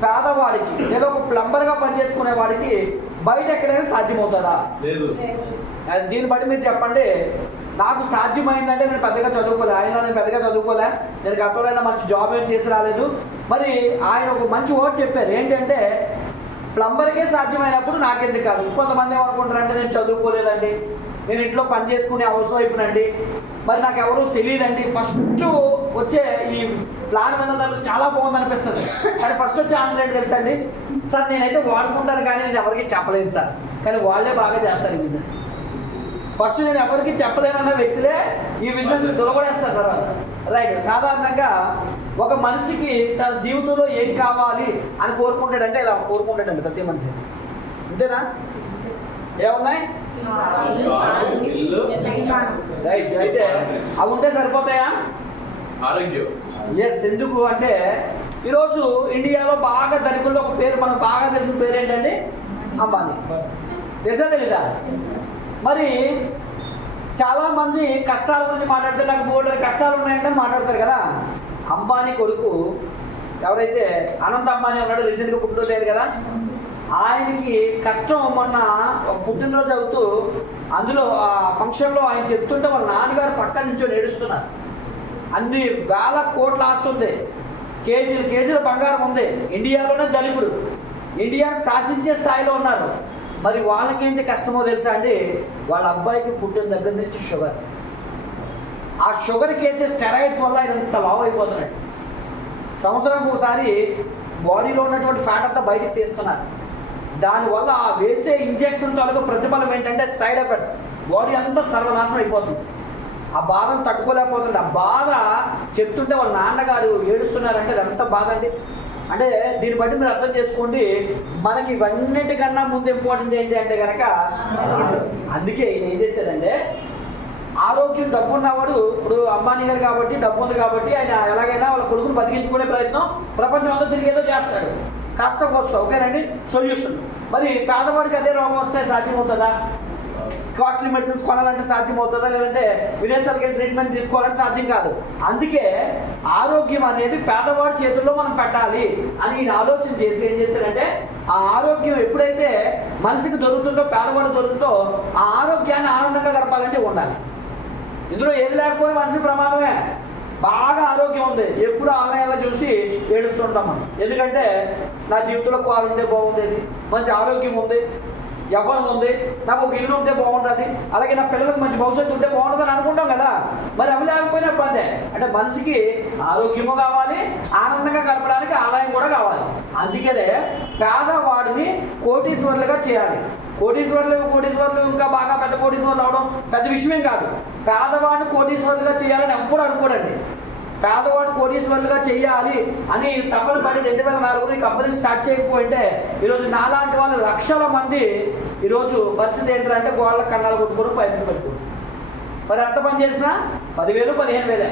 పేదవాడికి లేదా ఒక ప్లంబర్గా పనిచేసుకునే వాడికి బయట ఎక్కడైనా సాధ్యమవుతుందా? లేదు. దీన్ని బట్టి మీరు చెప్పండి. నాకు సాధ్యమైందంటే నేను పెద్దగా చదువుకోలే, నేను పెద్దగా చదువుకోలే, నేను గతంలో మంచి జాబ్ ఏం చేసి రాలేదు. మరి ఆయన ఒక మంచి వర్డ్ చెప్పారు, ఏంటంటే ప్లంబర్కే సాధ్యమైనప్పుడు నాకెందుకు కాదు. కొంతమంది ఏమనుకుంటారంటే నేను చదువుకోలేదండి, నేను ఇంట్లో పని చేసుకునే అవసరం అయిపోయినండి, మరి నాకు ఎవరూ తెలియదండి. ఫస్ట్ వచ్చే ఈ ప్లాన్ విన్నదాలు చాలా బాగుంది అనిపిస్తుంది. కానీ ఫస్ట్ వచ్చే ఆన్సర్ ఏంటి తెలుసా అండి? సార్ నేనైతే వాడుకుంటాను కానీ నేను ఎవరికి చెప్పలేదు సార్, కానీ వాళ్ళే బాగా చేస్తారు ఈ బిజినెస్. ఫస్ట్ నేను ఎవరికి చెప్పలేనన్న వ్యక్తులే ఈ బిజినెస్ దొరకడేస్తారు తర్వాత. రైట్. సాధారణంగా ఒక మనిషికి తన జీవితంలో ఏం కావాలి అని కోరుకుంటాడంటే ఇలా కోరుకుంటాడండి ప్రతి మనిషి. అంతేనా? ఏమున్నాయి? రైట్. అయితే అవి ఉంటే సరిపోతాయా? ఆరోగ్యం. ఎస్. ఎందుకు అంటే ఈరోజు ఇండియాలో బాగా ధనికుల్లో ఒక పేరు, మనకు బాగా తెలిసిన పేరు ఏంటండి? అంబానీ. తెలుసా తెలీదా? మరి చాలామంది కష్టాల గురించి మాట్లాడితే నాకు బోర్డు కష్టాలు ఉన్నాయంటే మాట్లాడతారు కదా. అంబానీ కొడుకు ఎవరైతే అనంత్ అంబానీ ఉన్నాడో, రీసెంట్గా పుట్టినరోజు కదా, ఆయనకి కష్టం మొన్న ఒక పుట్టినరోజు అవుతూ అందులో ఆ ఫంక్షన్లో ఆయన చెప్తుంటే వాళ్ళ నాన్నగారు పక్కన నుంచి ఏడుస్తున్నారు. అన్ని వేల కోట్ల ఆస్తుంది, కేజీల బంగారం ఉంది, ఇండియాలోనే ధనికుడు, ఇండియాను శాసించే స్థాయిలో ఉన్నారు. మరి వాళ్ళకేంటి కష్టమో తెలుసా అండి? వాళ్ళ అబ్బాయికి పుట్టిన దగ్గర నుంచి షుగర్, ఆ షుగర్కి వేసే స్టెరాయిడ్స్ వల్ల ఆయన ఇంత లావు అయిపోతున్నాడు. సంవత్సరానికి ఒకసారి బాడీలో ఉన్నటువంటి ఫ్యాట్ అంతా బయటకు తీస్తున్నారు. దానివల్ల ఆ వేసే ఇంజెక్షన్ తాలూకు ప్రతిఫలం ఏంటంటే సైడ్ ఎఫెక్ట్స్, బాడీ అంతా సర్వనాశనం అయిపోతుంది. ఆ బాధను తట్టుకోలేకపోతుంది. ఆ బాధ చెప్తుంటే వాళ్ళ నాన్నగారు ఏడుస్తున్నారంటే అది ఎంత బాధ అండి. అంటే దీన్ని బట్టి మీరు అర్థం చేసుకోండి, మనకి ఇవన్నిటికన్నా ముందు ఇంపార్టెంట్ ఏంటి అంటే కనుక, అందుకే ఈయన ఏం చేశాడంటే ఆరోగ్యం, డబ్బు ఉన్నవాడు, ఇప్పుడు అంబానీ గారు కాబట్టి డబ్బు ఉంది కాబట్టి ఆయన ఎలాగైనా వాళ్ళ కొడుకును బతికించుకునే ప్రయత్నం ప్రపంచం అంతా తిరిగేదో చేస్తాడు, కాస్త కోస్తా. ఓకేనండి, సొల్యూషన్. మరి పేదవాడికి అదే రోగం వస్తే సాధ్యమవుతుందా? కాస్ట్లీ మెడిసిన్స్ కొనాలంటే సాధ్యమవుతుందా? లేదంటే విదేశాలకి ట్రీట్మెంట్ తీసుకోవాలంటే సాధ్యం కాదు. అందుకే ఆరోగ్యం అనేది పేదవాడి చేతుల్లో మనం పెట్టాలి అని ఈయన ఆలోచన చేసి ఏం చేశారంటే, ఆ ఆరోగ్యం ఎప్పుడైతే మనిషికి దొరుకుతుందో, పేదవాడు దొరుకుతుందో, ఆ ఆరోగ్యాన్ని ఆనందంగా గడపాలంటే ఉండాలి. ఇందులో ఏది లేకపోతే మనిషి ప్రమాదమే. బాగా ఆరోగ్యం ఉంది, ఎప్పుడు ఆన్లైన్లో చూసి ఏడుస్తుంటాం మనం. ఎందుకంటే నా జీవితంలో కారు ఉంటే బాగుండేది, మంచి ఆరోగ్యం ఉంది, ఎవరు ఉంది, నాకు ఒక ఇల్లు ఉంటే బాగుంటుంది, అలాగే నా పిల్లలకు మంచి భవిష్యత్తు ఉంటే బాగుంటుంది అని అనుకుంటాం కదా. మరి అవి లేకపోయినా ఇబ్బందే. అంటే మనిషికి ఆరోగ్యము కావాలి, ఆనందంగా గడపడానికి ఆదాయం కూడా కావాలి. అందుకనే పేదవాడిని కోటీశ్వరులుగా చేయాలి. కోటీశ్వరులు ఇంకా బాగా పెద్ద కోటీశ్వరులు అవడం పెద్ద విషయమేం కాదు. పేదవాడిని కోటీశ్వరులుగా చేయాలని ఎప్పుడు అనుకోడండి. పేదవాడు కోటీశ్వరులుగా చేయాలి అని తపన పడి 2004 ఈ కంపెనీ స్టార్ట్ చేయకపోయింటే ఈరోజు నాలాంటి వాళ్ళు లక్షల మంది ఈరోజు పరిస్థితి ఏంటంటే గోళ్ళ కన్నాలు కొట్టుకోవడం పైపులు పెట్టుకోవడం. మరి ఎంత పని చేసినా 10,000 15,000.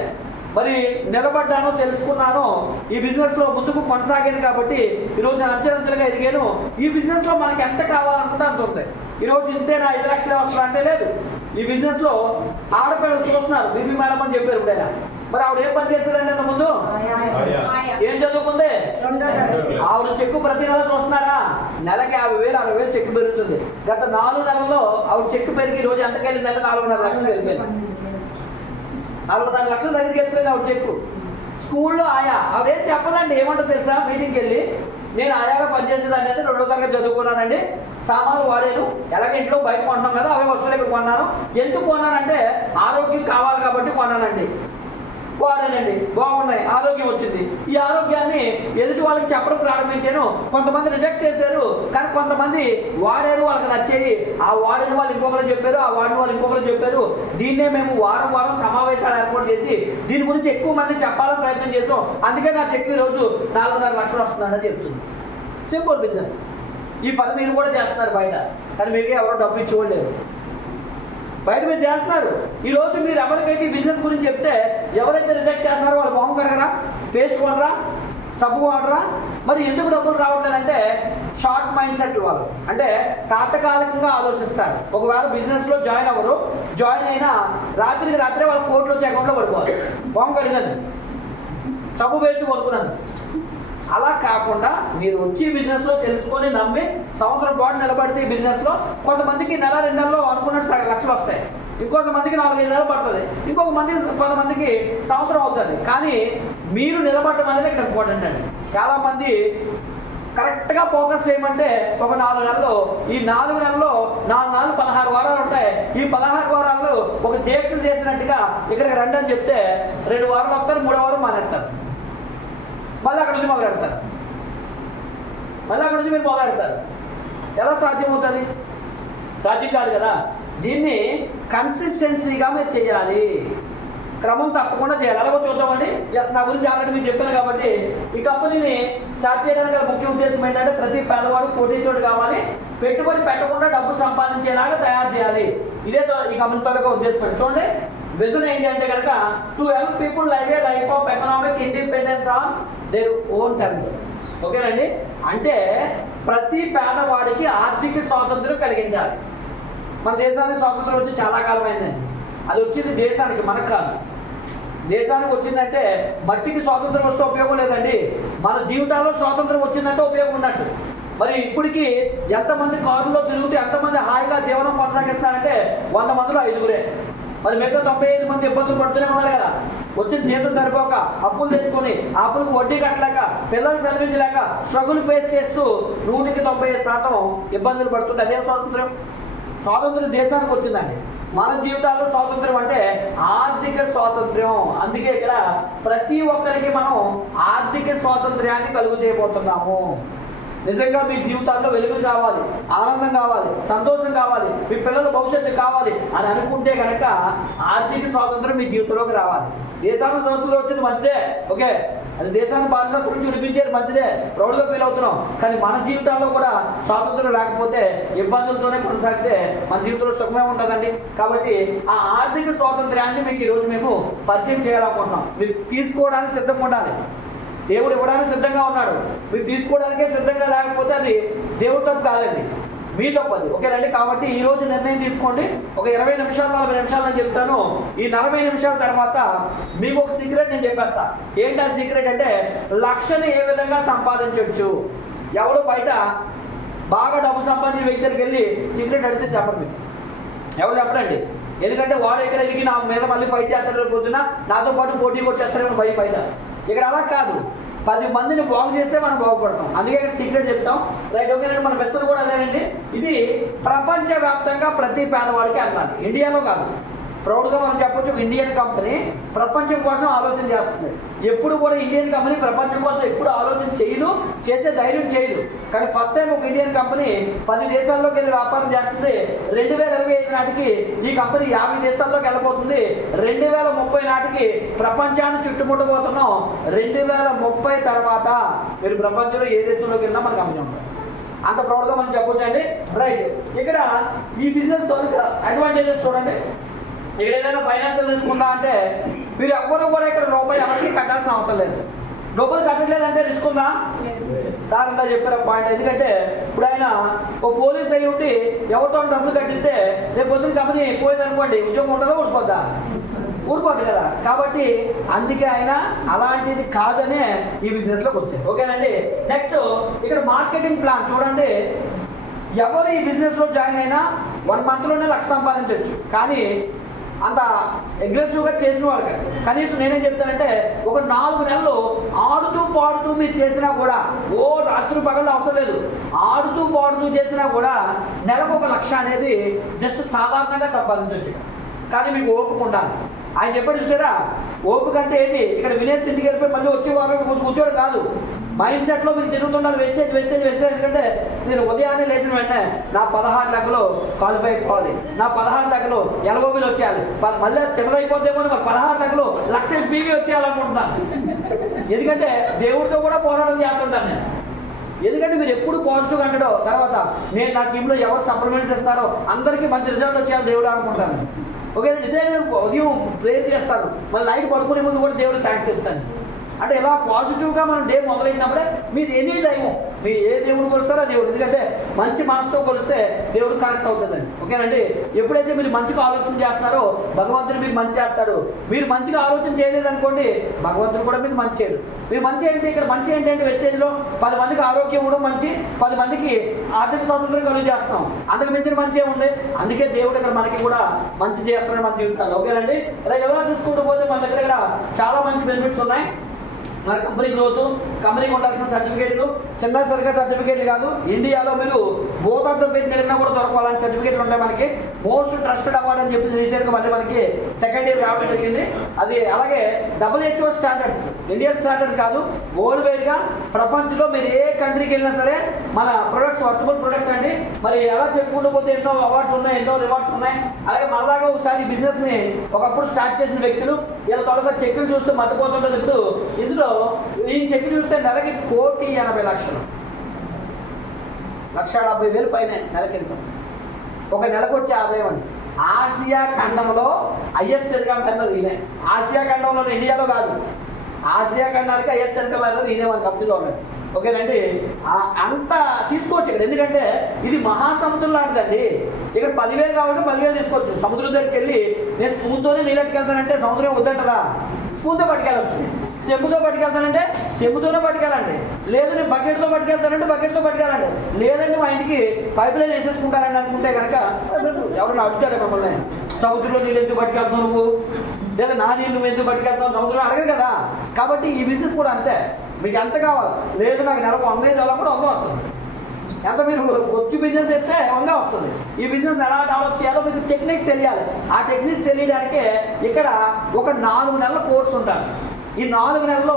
మరి నిలబడ్డాను, తెలుసుకున్నాను, ఈ బిజినెస్లో ముందుకు కొనసాగాను కాబట్టి ఈరోజు నేను అంచెలంచెలుగా ఎదిగాను. ఈ బిజినెస్లో మనకి ఎంత కావాలనుకుంటే అంత ఉంది. ఈరోజు ఇంతే నా 5 లక్షలు వస్తున్నా అంటే లేదు. ఈ బిజినెస్లో ఆడపిల్లలు చూస్తున్నారు, బీబీ మేడం అని చెప్పారు ఇప్పుడైనా. మరి ఆవిడ ఏం పని చేస్తారండి అంత ముందు? ఏం చదువుకుంది? ఆవిడ చెక్కు ప్రతి నెల చూస్తున్నారా? నెలకి 50,000 60,000 చెక్కు పెరుగుతుంది. గత 4 నెలల్లో ఆవిడ చెక్కు పెరిగి రోజు ఎంతకి వెళ్ళిందంటే 4.5 లక్షలు వెళ్ళిపోయింది. 4.5 లక్షల దగ్గరికి వెళ్ళిపోయింది ఆవిడ చెక్కు. స్కూల్లో ఆవిడ ఏం చెప్పదండి, ఏమంటుంది తెలుసా? మీటింగ్కి వెళ్ళి నేను ఆయాగా పనిచేసేదాన్ని అంటే 2వ తరగతి చదువుకున్నానండి, సామాన్లు వాడాను, ఎలాగ ఇంట్లో బయట కొన్నాం కదా అవే వస్తువులు ఇక్కడ కొన్నాను. ఎందుకు కొన్నానంటే ఆరోగ్యం కావాలి కాబట్టి కొన్నానండి. వాడానండి, బాగున్నాయి, ఆరోగ్యం వచ్చింది. ఈ ఆరోగ్యాన్ని ఎదుటి వాళ్ళకి చెప్పడం ప్రారంభించాను. కొంతమంది రిజెక్ట్ చేశారు, కానీ కొంతమంది వాడారు, వాళ్ళకి నచ్చేది. ఆ వాడిన వాళ్ళు ఇంకొకరు చెప్పారు, ఆ వాడిన వాళ్ళు ఇంకొకరు చెప్పారు. దీన్నే మేము వారం సమావేశాలు ఏర్పాటు చేసి దీని గురించి ఎక్కువ మంది చెప్పాలని ప్రయత్నం చేసాం. అందుకే నా చెక్కు ఈరోజు 4.5 లక్షలు వస్తుందని చెప్తుంది. Simple business. ఈ పని మీరు కూడా చేస్తున్నారు బయట, కానీ మీకు ఎవరో డబ్బు ఇచ్చేవాళ్ళు బయట మీరు చేస్తున్నారు. ఈరోజు మీరు ఎవరికైతే బిజినెస్ గురించి చెప్తే ఎవరైతే రిజెక్ట్ చేస్తున్నారో వాళ్ళు మొహం కడగరా, పేస్ట్ కొనరా, సబ్బు కొనరా. మరి ఎందుకు డబ్బులు రావట్లేదంటే షార్ట్ మైండ్ సెట్ వాళ్ళు. అంటే తాత్కాలికంగా ఆలోచిస్తారు. ఒకవేళ బిజినెస్లో జాయిన్ అవ్వరు, జాయిన్ అయినా రాత్రికి రాత్రే వాళ్ళ కోట్లు వచ్చి అకౌంట్లో పడిపోవాలి. మొహం కడిగినది, సబ్బు పేస్ట్ కొనుక్కున్నాను. అలా కాకుండా మీరు వచ్చి బిజినెస్లో తెలుసుకొని నమ్మి సంవత్సరం పాటు నిలబడితే ఈ బిజినెస్లో కొంతమందికి నెల 2 నెలల్లో అనుకున్నట్టు 1.5 లక్షలు వస్తాయి, ఇంకొంతమందికి 4-5 నెలలు పడుతుంది, కొంతమందికి సంవత్సరం అవుతుంది. కానీ మీరు నిలబడటం అనేది ఇక్కడ ఇంపార్టెంట్ అండి. చాలామంది కరెక్ట్గా ఫోకస్ చేయమంటే ఒక 4 నెలలు, ఈ 4 నెలల్లో 4 నెలలు 16 వారాలు ఉంటాయి. ఈ 16 వారాలు ఒక దీక్ష చేసినట్టుగా ఇక్కడికి రండి అని చెప్తే 2 వారాలు వస్తారు, 3వ వారం మానేస్తారు. మళ్ళీ అక్కడ నుంచి మొదలెడతారు. మీరు మొదలెడతారు. ఎలా సాధ్యమవుతుంది? సాధ్యం కాదు కదా. దీన్ని కన్సిస్టెన్సీగా మీరు చేయాలి, క్రమం తప్పకుండా చేయాలి. అలాగో చూద్దామండి. ఎస్, నా గురించి ఆల్రెడీ మీరు చెప్పాను కాబట్టి ఈ కంపెనీని స్టార్ట్ చేయడానికి ముఖ్య ఉద్దేశం ఏంటంటే ప్రతి పేదవాడు కోటీశ్వరుడు కావాలి, పెట్టుబడి పెట్టకుండా డబ్బు సంపాదించేలాగా తయారు చేయాలి. ఇదే ఈ కంపెనీ తాలూకా ఉద్దేశం. చూడండి, విజన్ ఏంటి అంటే కనుక to help people live A life of economic independence on their own terms. ఓకేనండి. అంటే ప్రతి పేదవాడికి ఆర్థిక స్వాతంత్రం కలిగించాలి. మన దేశానికి స్వాతంత్రం వచ్చి చాలా కాలం అయిందండి. అది వచ్చింది దేశానికి, మనకు కాదు. దేశానికి వచ్చిందంటే మట్టికి స్వాతంత్రం వస్తే ఉపయోగం లేదండి, మన జీవితాల్లో స్వాతంత్రం వచ్చిందంటే ఉపయోగం ఉన్నట్టు. మరి ఇప్పటికీ ఎంతమంది కారులో తిరుగుతూ ఎంతమంది హాయిగా జీవనం కొనసాగిస్తారంటే 100 మందిలో 5గురే. మరి మిగతా 95 మంది ఇబ్బందులు పడుతూనే ఉన్నారు కదా. వచ్చిన జీతం సరిపోక అప్పులు తెచ్చుకొని అప్పులకు వడ్డీ కట్టలేక పిల్లలు చదివించలేక స్ట్రగుల్ ఫేస్ చేస్తూ 100% ఇబ్బందులు పడుతుంటే అదే స్వాతంత్రం దేశానికి వచ్చిందండి. మన జీవితాల్లో స్వాతంత్రం అంటే ఆర్థిక స్వాతంత్ర్యం. అందుకే ఇక్కడ ప్రతి ఒక్కరికి మనం ఆర్థిక స్వాతంత్ర్యాన్ని కలుగు చేయబోతున్నాము. నిజంగా మీ జీవితాల్లో వెలుగులు కావాలి, ఆనందం కావాలి, సంతోషం కావాలి, మీ పిల్లల భవిష్యత్తు కావాలి అని అనుకుంటే కనుక ఆర్థిక స్వాతంత్రం మీ జీవితంలోకి రావాలి. దేశానికి స్వాతంత్రం వచ్చింది మంచిదే, ఓకే, అది దేశాన్ని బానిసత్వం నుంచి విడిపించేది మంచిదే, ప్రౌడ్గా ఫీల్ అవుతున్నాం. కానీ మన జీవితాల్లో కూడా స్వాతంత్రం లేకపోతే ఇబ్బందులతోనే కొనసాగితే మన జీవితంలో సుఖమే ఉంటుందండి. కాబట్టి ఆ ఆర్థిక స్వాతంత్ర్యాన్ని మీకు ఈరోజు మేము పరిచయం చేయాలనుకుంటున్నాం. మీరు తీసుకోవడానికి సిద్ధంగా ఉండాలి. దేవుడు ఇవ్వడానికి సిద్ధంగా ఉన్నాడు, మీరు తీసుకోవడానికే సిద్ధంగా లేకపోతే అది దేవుడు తప్పు కాదండి, మీ తప్పు అది. ఓకేనండి. కాబట్టి ఈరోజు నిర్ణయం తీసుకోండి. ఒక 20 నిమిషాలు 40 నిమిషాలు నేను చెప్తాను. ఈ 40 నిమిషాల తర్వాత మీకు ఒక సీక్రెట్ నేను చెప్పేస్తా. ఏంటి ఆ సీక్రెట్ అంటే లక్షని ఏ విధంగా సంపాదించవచ్చు. ఎవడు బయట బాగా డబ్బు సంపాదించిన వ్యక్తి దగ్గరికి వెళ్ళి సీక్రెట్ అడిగితే చెప్పండి, ఎవరు చెప్పండి. ఎందుకంటే వాడు ఇక్కడ ఎదిగి నా మీద మళ్ళీ ఫైట్ చేస్తాడు, పొద్దున నాతో పాటు పోటీకి వచ్చేస్తారేమో బయట. ఇక్కడ అలా కాదు. 10 మందిని బాగు చేస్తే మనం బాగుపడతాం. అందుకే ఇక్కడ సీక్రెట్ చెప్తాం. రైట్, ఓకేనండి. మన బెస్ట్ కూడా అదేనండి. ఇది ప్రపంచవ్యాప్తంగా ప్రతి పేదవాడికి అందాలి, ఇండియాలో కాదు. ప్రౌడ్గా మనం చెప్పొచ్చు, ఒక ఇండియన్ కంపెనీ ప్రపంచం కోసం ఆలోచన చేస్తుంది. ఎప్పుడు కూడా ఇండియన్ కంపెనీ ప్రపంచం కోసం ఎప్పుడు ఆలోచన చేయదు, చేసే ధైర్యం చేయదు. కానీ ఫస్ట్ టైం ఒక ఇండియన్ కంపెనీ 10 దేశాల్లోకి వెళ్ళి వ్యాపారం చేస్తుంది. 2025 నాటికి ఈ కంపెనీ 50 దేశాల్లోకి వెళ్ళబోతుంది. 2030 నాటికి ప్రపంచాన్ని చుట్టుముట్టబోతున్నాం. 2030 తర్వాత మీరు ప్రపంచంలో ఏ దేశంలోకి వెళ్ళినా మన కంపెనీ ఉంటుంది. అంత ప్రౌడ్గా మనం చెప్పొచ్చు అండి. రైట్, ఇక్కడ ఈ బిజినెస్ అడ్వాంటేజెస్ చూడండి. ఇక్కడ ఏదైనా ఫైనాన్షియల్ తీసుకుందా అంటే మీరు ఎవ్వరు కూడా ఇక్కడ రూపాయి ఎవరికి కట్టాల్సిన అవసరం లేదు. డబ్బులు కట్టలేదంటే రిస్క్ ఉందా సార్? అంతా చెప్పారు పాయింట్. ఎందుకంటే ఇప్పుడు ఆయన ఓ పోలీస్ అయ్యి ఉండి ఎవరితో డబ్బులు కట్టిస్తే రేపు పొద్దున్న కంపెనీ పోయింది అనుకోండి, ఉద్యోగం ఉంటుందా ఊడిపోద్దా? ఊడిపోద్దు కదా. కాబట్టి అందుకే ఆయన అలాంటిది కాదనే ఈ బిజినెస్లోకి వచ్చారు. ఓకేనండి. నెక్స్ట్ ఇక్కడ మార్కెటింగ్ ప్లాన్ చూడండి. ఎవరు ఈ బిజినెస్లో జాయిన్ అయినా 1 మంత్లోనే 1 లక్ష సంపాదించవచ్చు. కానీ అంత అగ్రెసివ్గా చేసిన వాళ్ళు కాదు. కనీసం నేనేం చెప్తానంటే ఒక 4 నెలలు ఆడుతూ పాడుతూ మీరు చేసినా కూడా, ఓ రాత్రి పగళ్ళు అవసరం లేదు, ఆడుతూ పాడుతూ చేసినా కూడా నెలకు 1 లక్ష అనేది జస్ట్ సాధారణంగా సంపాదించవచ్చు. కానీ మీకు ఓపిక ఉండాలి. ఆయన చెప్పాడు చూసారా, ఓపిక అంటే ఏంటి? ఇక్కడ వినేసి ఇంటికి వెళ్ళిపోయి మళ్ళీ వచ్చే వారం కూర్చోడం కాదు. మైండ్ సెట్లో మీరు తిరుగుతుండాలి. వెస్టేజ్. ఎందుకంటే నేను ఉదయాన్నే లేచిన వెంటనే నా 16 లెక్కలో క్వాలిఫై అయిపోవాలి, నా 16 లెక్కలో ఎల్ఓబీలు వచ్చేయాలి, మళ్ళీ చివరైపోద్దేమో 16 లెక్కలో లక్ష పీవీ వచ్చేయాలనుకుంటున్నాను. ఎందుకంటే దేవుడితో కూడా పోరాటం చేస్తుంటాను నేను. ఎందుకంటే మీరు ఎప్పుడు పాజిటివ్గా అంటాడో తర్వాత నేను నా టీంలో ఎవరు సప్లిమెంట్స్ ఇస్తారో అందరికీ మంచి రిజల్ట్ వచ్చేయాలి దేవుడు అనుకుంటాను. ఓకే, ఇదే నేను ఉదయం ప్రేయర్ చేస్తాను, మళ్ళీ నైట్ పడుకునే ముందు కూడా దేవుడికి థ్యాంక్స్ చెప్తాను. అంటే ఇలా పాజిటివ్గా మనం డే మొదలైనప్పుడే మీరు ఎనీ దైవం, మీరు ఏ దేవుడు కొలుస్తారో దేవుడు. ఎందుకంటే మంచి మనసుతో కొలిస్తే దేవుడు కనెక్ట్ అవుతుందండి. ఓకేనండి. ఎప్పుడైతే మీరు మంచిగా ఆలోచన చేస్తారో భగవంతుడు మీకు మంచి చేస్తాడు. మీరు మంచిగా ఆలోచన చేయలేదనుకోండి భగవంతుడు కూడా మీకు మంచి చేయడు. మీరు మంచి ఏంటి? ఇక్కడ మంచి ఏంటంటే వెస్టేజ్లో 10 మందికి ఆరోగ్యం కూడా మంచి, 10 మందికి ఆర్థిక స్వాతంత్రం కలుగు చేస్తాం. అంతకు మించిన మంచి ఏముంది? అందుకే దేవుడు ఇక్కడ మనకి కూడా మంచి చేస్తున్నాడు మన జీవితాలు. ఓకేనండి. ఇలా ఎలా చూసుకుంటూ పోతే మన దగ్గర చాలా మంచి బెనిఫిట్స్ ఉన్నాయి. మన కంపెనీ గ్రోత్, కంపెనీకి ఉండాల్సిన సర్టిఫికేట్లు చిన్న సరిగ్గా సర్టిఫికేట్లు కాదు, ఇండియాలో మీరు భూతత్వం పెట్టి వెళ్ళినా కూడా దొరకాలంటే సర్టిఫికేట్లు ఉంటాయి మనకి. మోస్ట్ ట్రస్టెడ్ అవార్డ్ అని చెప్పి రీసెంట్గా మళ్ళీ మనకి సెకండ్ ఇయర్ రావడం జరిగింది. అది అలాగే WHO స్టాండర్డ్స్, ఇండియన్ స్టాండర్డ్స్ కాదు, వరల్డ్ వైడ్గా ప్రపంచంలో మీరు ఏ కంట్రీకి వెళ్ళినా సరే మన ప్రొడక్ట్స్ వర్తబుల్ ప్రొడక్ట్స్ అండి. మరి ఎలా చెప్పుకుంటూ పోతే ఎన్నో అవార్డ్స్ ఉన్నాయి, ఎన్నో రివార్డ్స్ ఉన్నాయి. అలాగే మనలాగా ఒకసారి బిజినెస్ని ఒకప్పుడు స్టార్ట్ చేసిన వ్యక్తులు వీళ్ళ త్వరగా చెక్కులు చూస్తూ మర్చిపోతుంటుంది. ఇప్పుడు ఇందులో ఈ చెక్ చూస్తే నెలకి 1,80,00,000, 1,70,000 పైన నెలకి ఇన్కమ్. ఒక నెలకు వచ్చే ఆదాయం అండి. ఆసియా ఖండంలో హైయెస్ట్ ఇన్కమ్ అన్నది ఈయనే. ఆసియా ఖండంలో, ఇండియాలో కాదు, ఆసియా ఖండానికి హైయెస్ట్ ఇన్కమ్ అన్నది ఈయనే మన కంపెనీలో ఉన్నాడు. ఓకేనండి. అంత తీసుకోవచ్చు ఇక్కడ. ఎందుకంటే ఇది మహాసముద్రం లాంటిదండి. ఇక్కడ 10,000 కాబట్టి 10,000 తీసుకోవచ్చు. సముద్రం దగ్గరికి వెళ్ళి నేను స్పూన్తోనే నీళ్ళకి వెళ్తానంటే సముద్రం వద్దంటదా? స్పూన్తో పట్టుకెళ్ళవచ్చు. చెంబుతో పట్టుకెళ్తానంటే చెంబుతోనే పట్టుకెళ్ళండి. లేదు నేను బకెట్తో పట్టుకెళ్తానంటే బకెట్తో పట్టుకెళ్ళండి. లేదంటే మా ఇంటికి పైప్ లైన్ వేసేసుకుంటారని అనుకుంటే కనుక ఎవరైనా అడుగుతారు మిమ్మల్ని, సముద్రంలో నీళ్ళు ఎందుకు పట్టుకెళ్తావు నువ్వు, లేదా నా నీళ్ళు నువ్వు ఎందుకు పట్టుకెళ్తావు, సముద్రంలో అడగదు కదా. కాబట్టి ఈ బిజినెస్ కూడా అంతే. మీకు ఎంత కావాలి? లేదు నాకు నెలకు 100 కావాలన్నప్పుడు 100 వస్తుంది. ఎంత మీరు కొద్ది బిజినెస్ చేస్తే 100 వస్తుంది. ఈ బిజినెస్ ఎలా డెవలప్ చేయాలో మీకు టెక్నిక్స్ తెలియాలి. ఆ టెక్నిక్స్ తెలియడానికే ఇక్కడ ఒక 4 నెలల కోర్స్ ఉంటారు. ఈ 4 నెలల్లో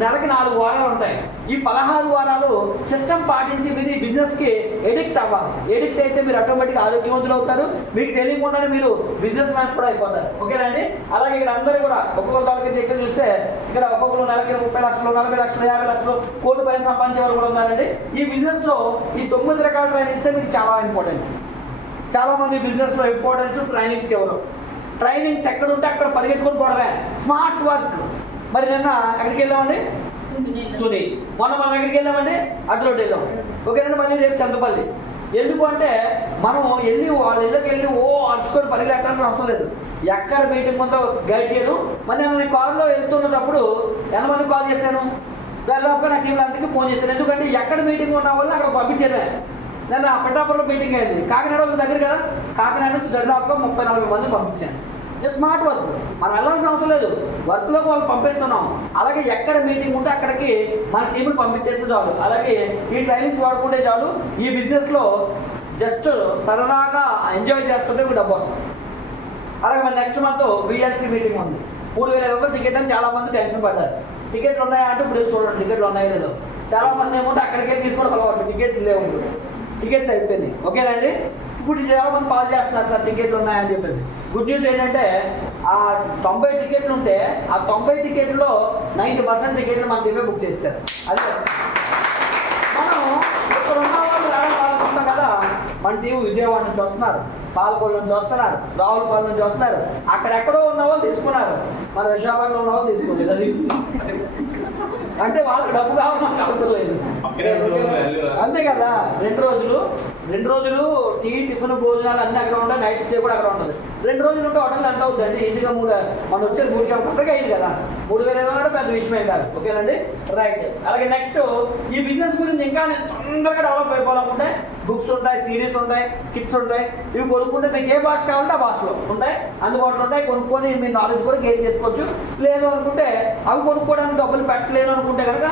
నెలకి 4 వారాలు ఉంటాయి. ఈ 16 వారాలు సిస్టమ్ పాటించి మీరు ఈ బిజినెస్కి ఎడిక్ట్ అవ్వాలి. ఎడిక్ట్ అయితే మీరు ఆటోమేటిక్గా ఆరోగ్యవంతులు అవుతారు. మీకు తెలియకుండానే మీరు బిజినెస్ మ్యాన్స్ కూడా అయిపోతారు. ఓకేనండి. అలాగే ఇక్కడ అందరూ కూడా ఒక్కొక్క తాలూకా చెక్కులు చూస్తే ఇక్కడ ఒక్కొక్కరు నెలకి 30 లక్షలు, 40 లక్షలు, 50 లక్షలు, కోటి పైన సంపాదించే వాళ్ళు కూడా ఉన్నారండి. ఈ బిజినెస్లో ఈ 9 రకాల ట్రైనింగ్సే మీకు చాలా ఇంపార్టెంట్. చాలామంది బిజినెస్లో ఇంపార్టెన్స్ ట్రైనింగ్స్కి ఎవరు, ట్రైనింగ్స్ ఎక్కడ ఉంటే అక్కడ పరిగెత్తుకొని పోవడమే. Smart work. మరి నిన్న ఎక్కడికి వెళ్ళామండి? తుని. మనం ఎక్కడికి వెళ్ళామండి? అడ్రోడ్ వెళ్ళాం. ఓకేనండి. మళ్ళీ రేపు చందపల్లి. ఎందుకు అంటే మనం వెళ్ళి వాళ్ళ ఇళ్ళకి వెళ్ళి అరుచుకొని పరిగెట్టాల్సిన అవసరం లేదు. ఎక్కడ మీటింగ్ ఉందో గైడ్ చేయడం. మరి నేను కారులో వెళ్తున్నప్పుడు ఎంతమంది కాల్ చేశాను, దాదాపుగా నా టీంలో అందరికీ ఫోన్ చేశాను. ఎందుకంటే ఎక్కడ మీటింగ్ ఉన్న వాళ్ళని అక్కడ పంపించేదే. నేను పిఠాపురంలో మీటింగ్ అయింది, కాకినాడ దగ్గర కదా, కాకినాడ నుంచి దాదాపుగా 30-40 మంది పంపించాను. Smart work. మనం వెళ్ళాల్సిన అవసరం లేదు, వర్క్లోకి వాళ్ళు పంపిస్తున్నాం. అలాగే ఎక్కడ మీటింగ్ ఉంటే అక్కడికి మన టీంని పంపించేస్తే చాలు. అలాగే ఈ ట్రైనింగ్స్ వాడుకుంటే చాలు. ఈ బిజినెస్లో జస్ట్ సరదాగా ఎంజాయ్ చేస్తుంటే మీకు డబ్బు వస్తుంది. అలాగే మన నెక్స్ట్ మంత్ VLC మీటింగ్ ఉంది. 3,500 టికెట్ అని చాలామంది టెన్షన్ పడ్డారు. టికెట్లు ఉన్నాయా అంటే ఇప్పుడు చూడండి, టికెట్లు ఉన్నాయో లేదో. చాలామంది ఏమంటే అక్కడికే తీసుకోవడం అలవాటు, టికెట్లు లేవు, టికెట్స్ అయిపోయింది. ఓకేనండి. ఇప్పుడు చాలామంది కాల్ చేస్తున్నారు, సార్ టికెట్లు ఉన్నాయని చెప్పేసి. గుడ్ న్యూస్ ఏంటంటే ఆ 90 టికెట్లు ఉంటే ఆ 90 టికెట్లో 90% టికెట్లు మన టీమే బుక్ చేస్తారు. అది మనం ఇక్కడ ఉన్న వాళ్ళు ఆలోచిస్తాం కదా, మన టీం విజయవాడ నుంచి వస్తున్నారు, పాలకొల్లు నుంచి వస్తున్నారు, రావులపాలెం నుంచి వస్తున్నారు. అక్కడెక్కడో ఉన్న వాళ్ళు తీసుకున్నారు, మన విశాఖపట్నంలో ఉన్న వాళ్ళు తీసుకోలేదు. అది అంటే వాళ్ళకి డబ్బు కావాలి, మనకు అవసరం లేదు. అంతే కదా. 2 రోజులు టీ టిఫిన్ భోజనాలు అన్నీ అక్కడ ఉంటాయి, నైట్ స్టే కూడా అక్కడ ఉంటుంది. 2 రోజులు ఉంటే హోటల్ ఎంత అవుతుంది అంటే ఈజీగా మనం వచ్చేది 3,000 కొత్తగా అయింది కదా. 3,500 పెద్ద విషయమే కాదు. ఓకేనండి, రైట్. అలాగే నెక్స్ట్ ఈ బిజినెస్ గురించి ఇంకా నేను తొందరగా డెవలప్ అయిపోవాలనుకుంటే బుక్స్ ఉంటాయి, సిరీస్ ఉంటాయి, కిట్స్ ఉంటాయి. ఇవి కొనుక్కుంటే మీకు ఏ భాష కావాలంటే ఆ భాషలో ఉంటాయి, అందుబాటులో ఉంటాయి. కొనుక్కొని మీ నాలెడ్జ్ కూడా గెయిన్ చేసుకోవచ్చు. లేదు అనుకుంటే అవి కొనుక్కోవడానికి డబ్బులు పెట్టలేదు అనుకుంటే కనుక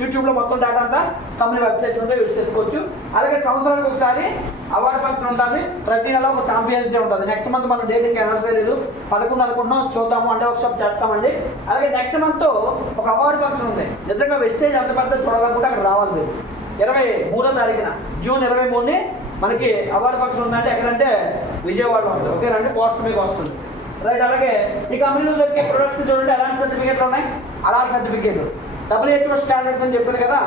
యూట్యూబ్లో మొత్తం డేటా అంతా కంపెనీ వెబ్సైట్స్ ఉంటాయి, యూజ్ చేసుకోవచ్చు. అలాగే సంవత్సరానికి ఒకసారి అవార్డు ఫంక్షన్ ఉంటుంది. ప్రతి నెల ఒక ఛాంపియన్స్ డే ఉంటుంది. నెక్స్ట్ మంత్ మనం డేటింగ్ అనౌన్స్ చేయలేదు, 11 అనుకుంటున్నాం, చూద్దాము అంటే వర్క్షాప్ చేస్తామండి. అలాగే నెక్స్ట్ మంత్ ఒక అవార్డు ఫంక్షన్ ఉంది. నిజంగా వెస్టేజ్ ఎంత పెద్ద చూడాలనుకుంటే అక్కడ రావాలి మీరు. 23వ తారీఖున జూన్ 23ని మనకి అవార్డు ఫంక్షన్ ఉందంటే ఎక్కడంటే విజయవాడలో ఉంటుంది. ఓకేనండి, పోస్ట్ మీకు వస్తుంది. రైట్. అలాగే ఈ కంపెనీలో దొరికే ప్రొడక్ట్స్ చూడండి, ఎలాంటి సర్టిఫికేట్లు ఉన్నాయి. అలాంటి సర్టిఫికేట్ WHO స్టాండర్డ్స్ అని చెప్పాను కదా.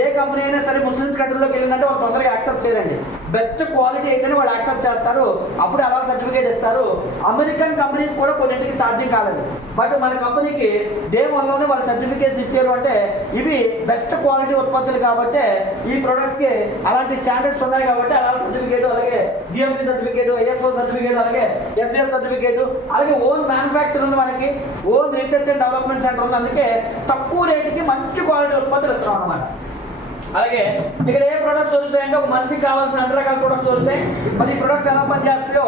ఏ కంపెనీ అయినా సరే ముస్లిమ్స్ కంట్రీలోకి వెళ్ళిందంటే వాళ్ళు తొందరగా యాక్సెప్ట్ చేయరండి. బెస్ట్ క్వాలిటీ అయితేనే వాళ్ళు యాక్సెప్ట్ చేస్తారు, అప్పుడు అలా సర్టిఫికేట్ ఇస్తారు. అమెరికన్ కంపెనీస్ కూడా కొన్నింటికి సాధ్యం కాలేదు, బట్ మన కంపెనీకి డే 1లోనే వాళ్ళు సర్టిఫికేట్స్ ఇచ్చారు. అంటే ఇవి బెస్ట్ క్వాలిటీ ఉత్పత్తులు కాబట్టి ఈ ప్రొడక్ట్స్కి అలాంటి స్టాండర్డ్స్ ఉన్నాయి కాబట్టి అలా సర్టిఫికేట్, అలాగే GMP సర్టిఫికేట్, ISO సర్టిఫికేట్, అలాగే SAS సర్టిఫికేట్, అలాగే ఓన్ మ్యానుఫ్యాక్చర్ ఉంది, మనకి own research and development centre ఉంది. అందుకే తక్కువ రేటుకి మంచి క్వాలిటీ ఉత్పత్తులు ఇస్తున్నాం అన్నమాట. అలాగే ఇక్కడ ఏ ప్రొడక్ట్స్ దొరుకుతాయంటే ఒక మనిషికి కావాల్సిన అన్ని రకాల ప్రొడక్ట్స్ దొరుకుతాయి. మరి ఈ ప్రొడక్ట్స్ ఎలా పనిచేస్తాయో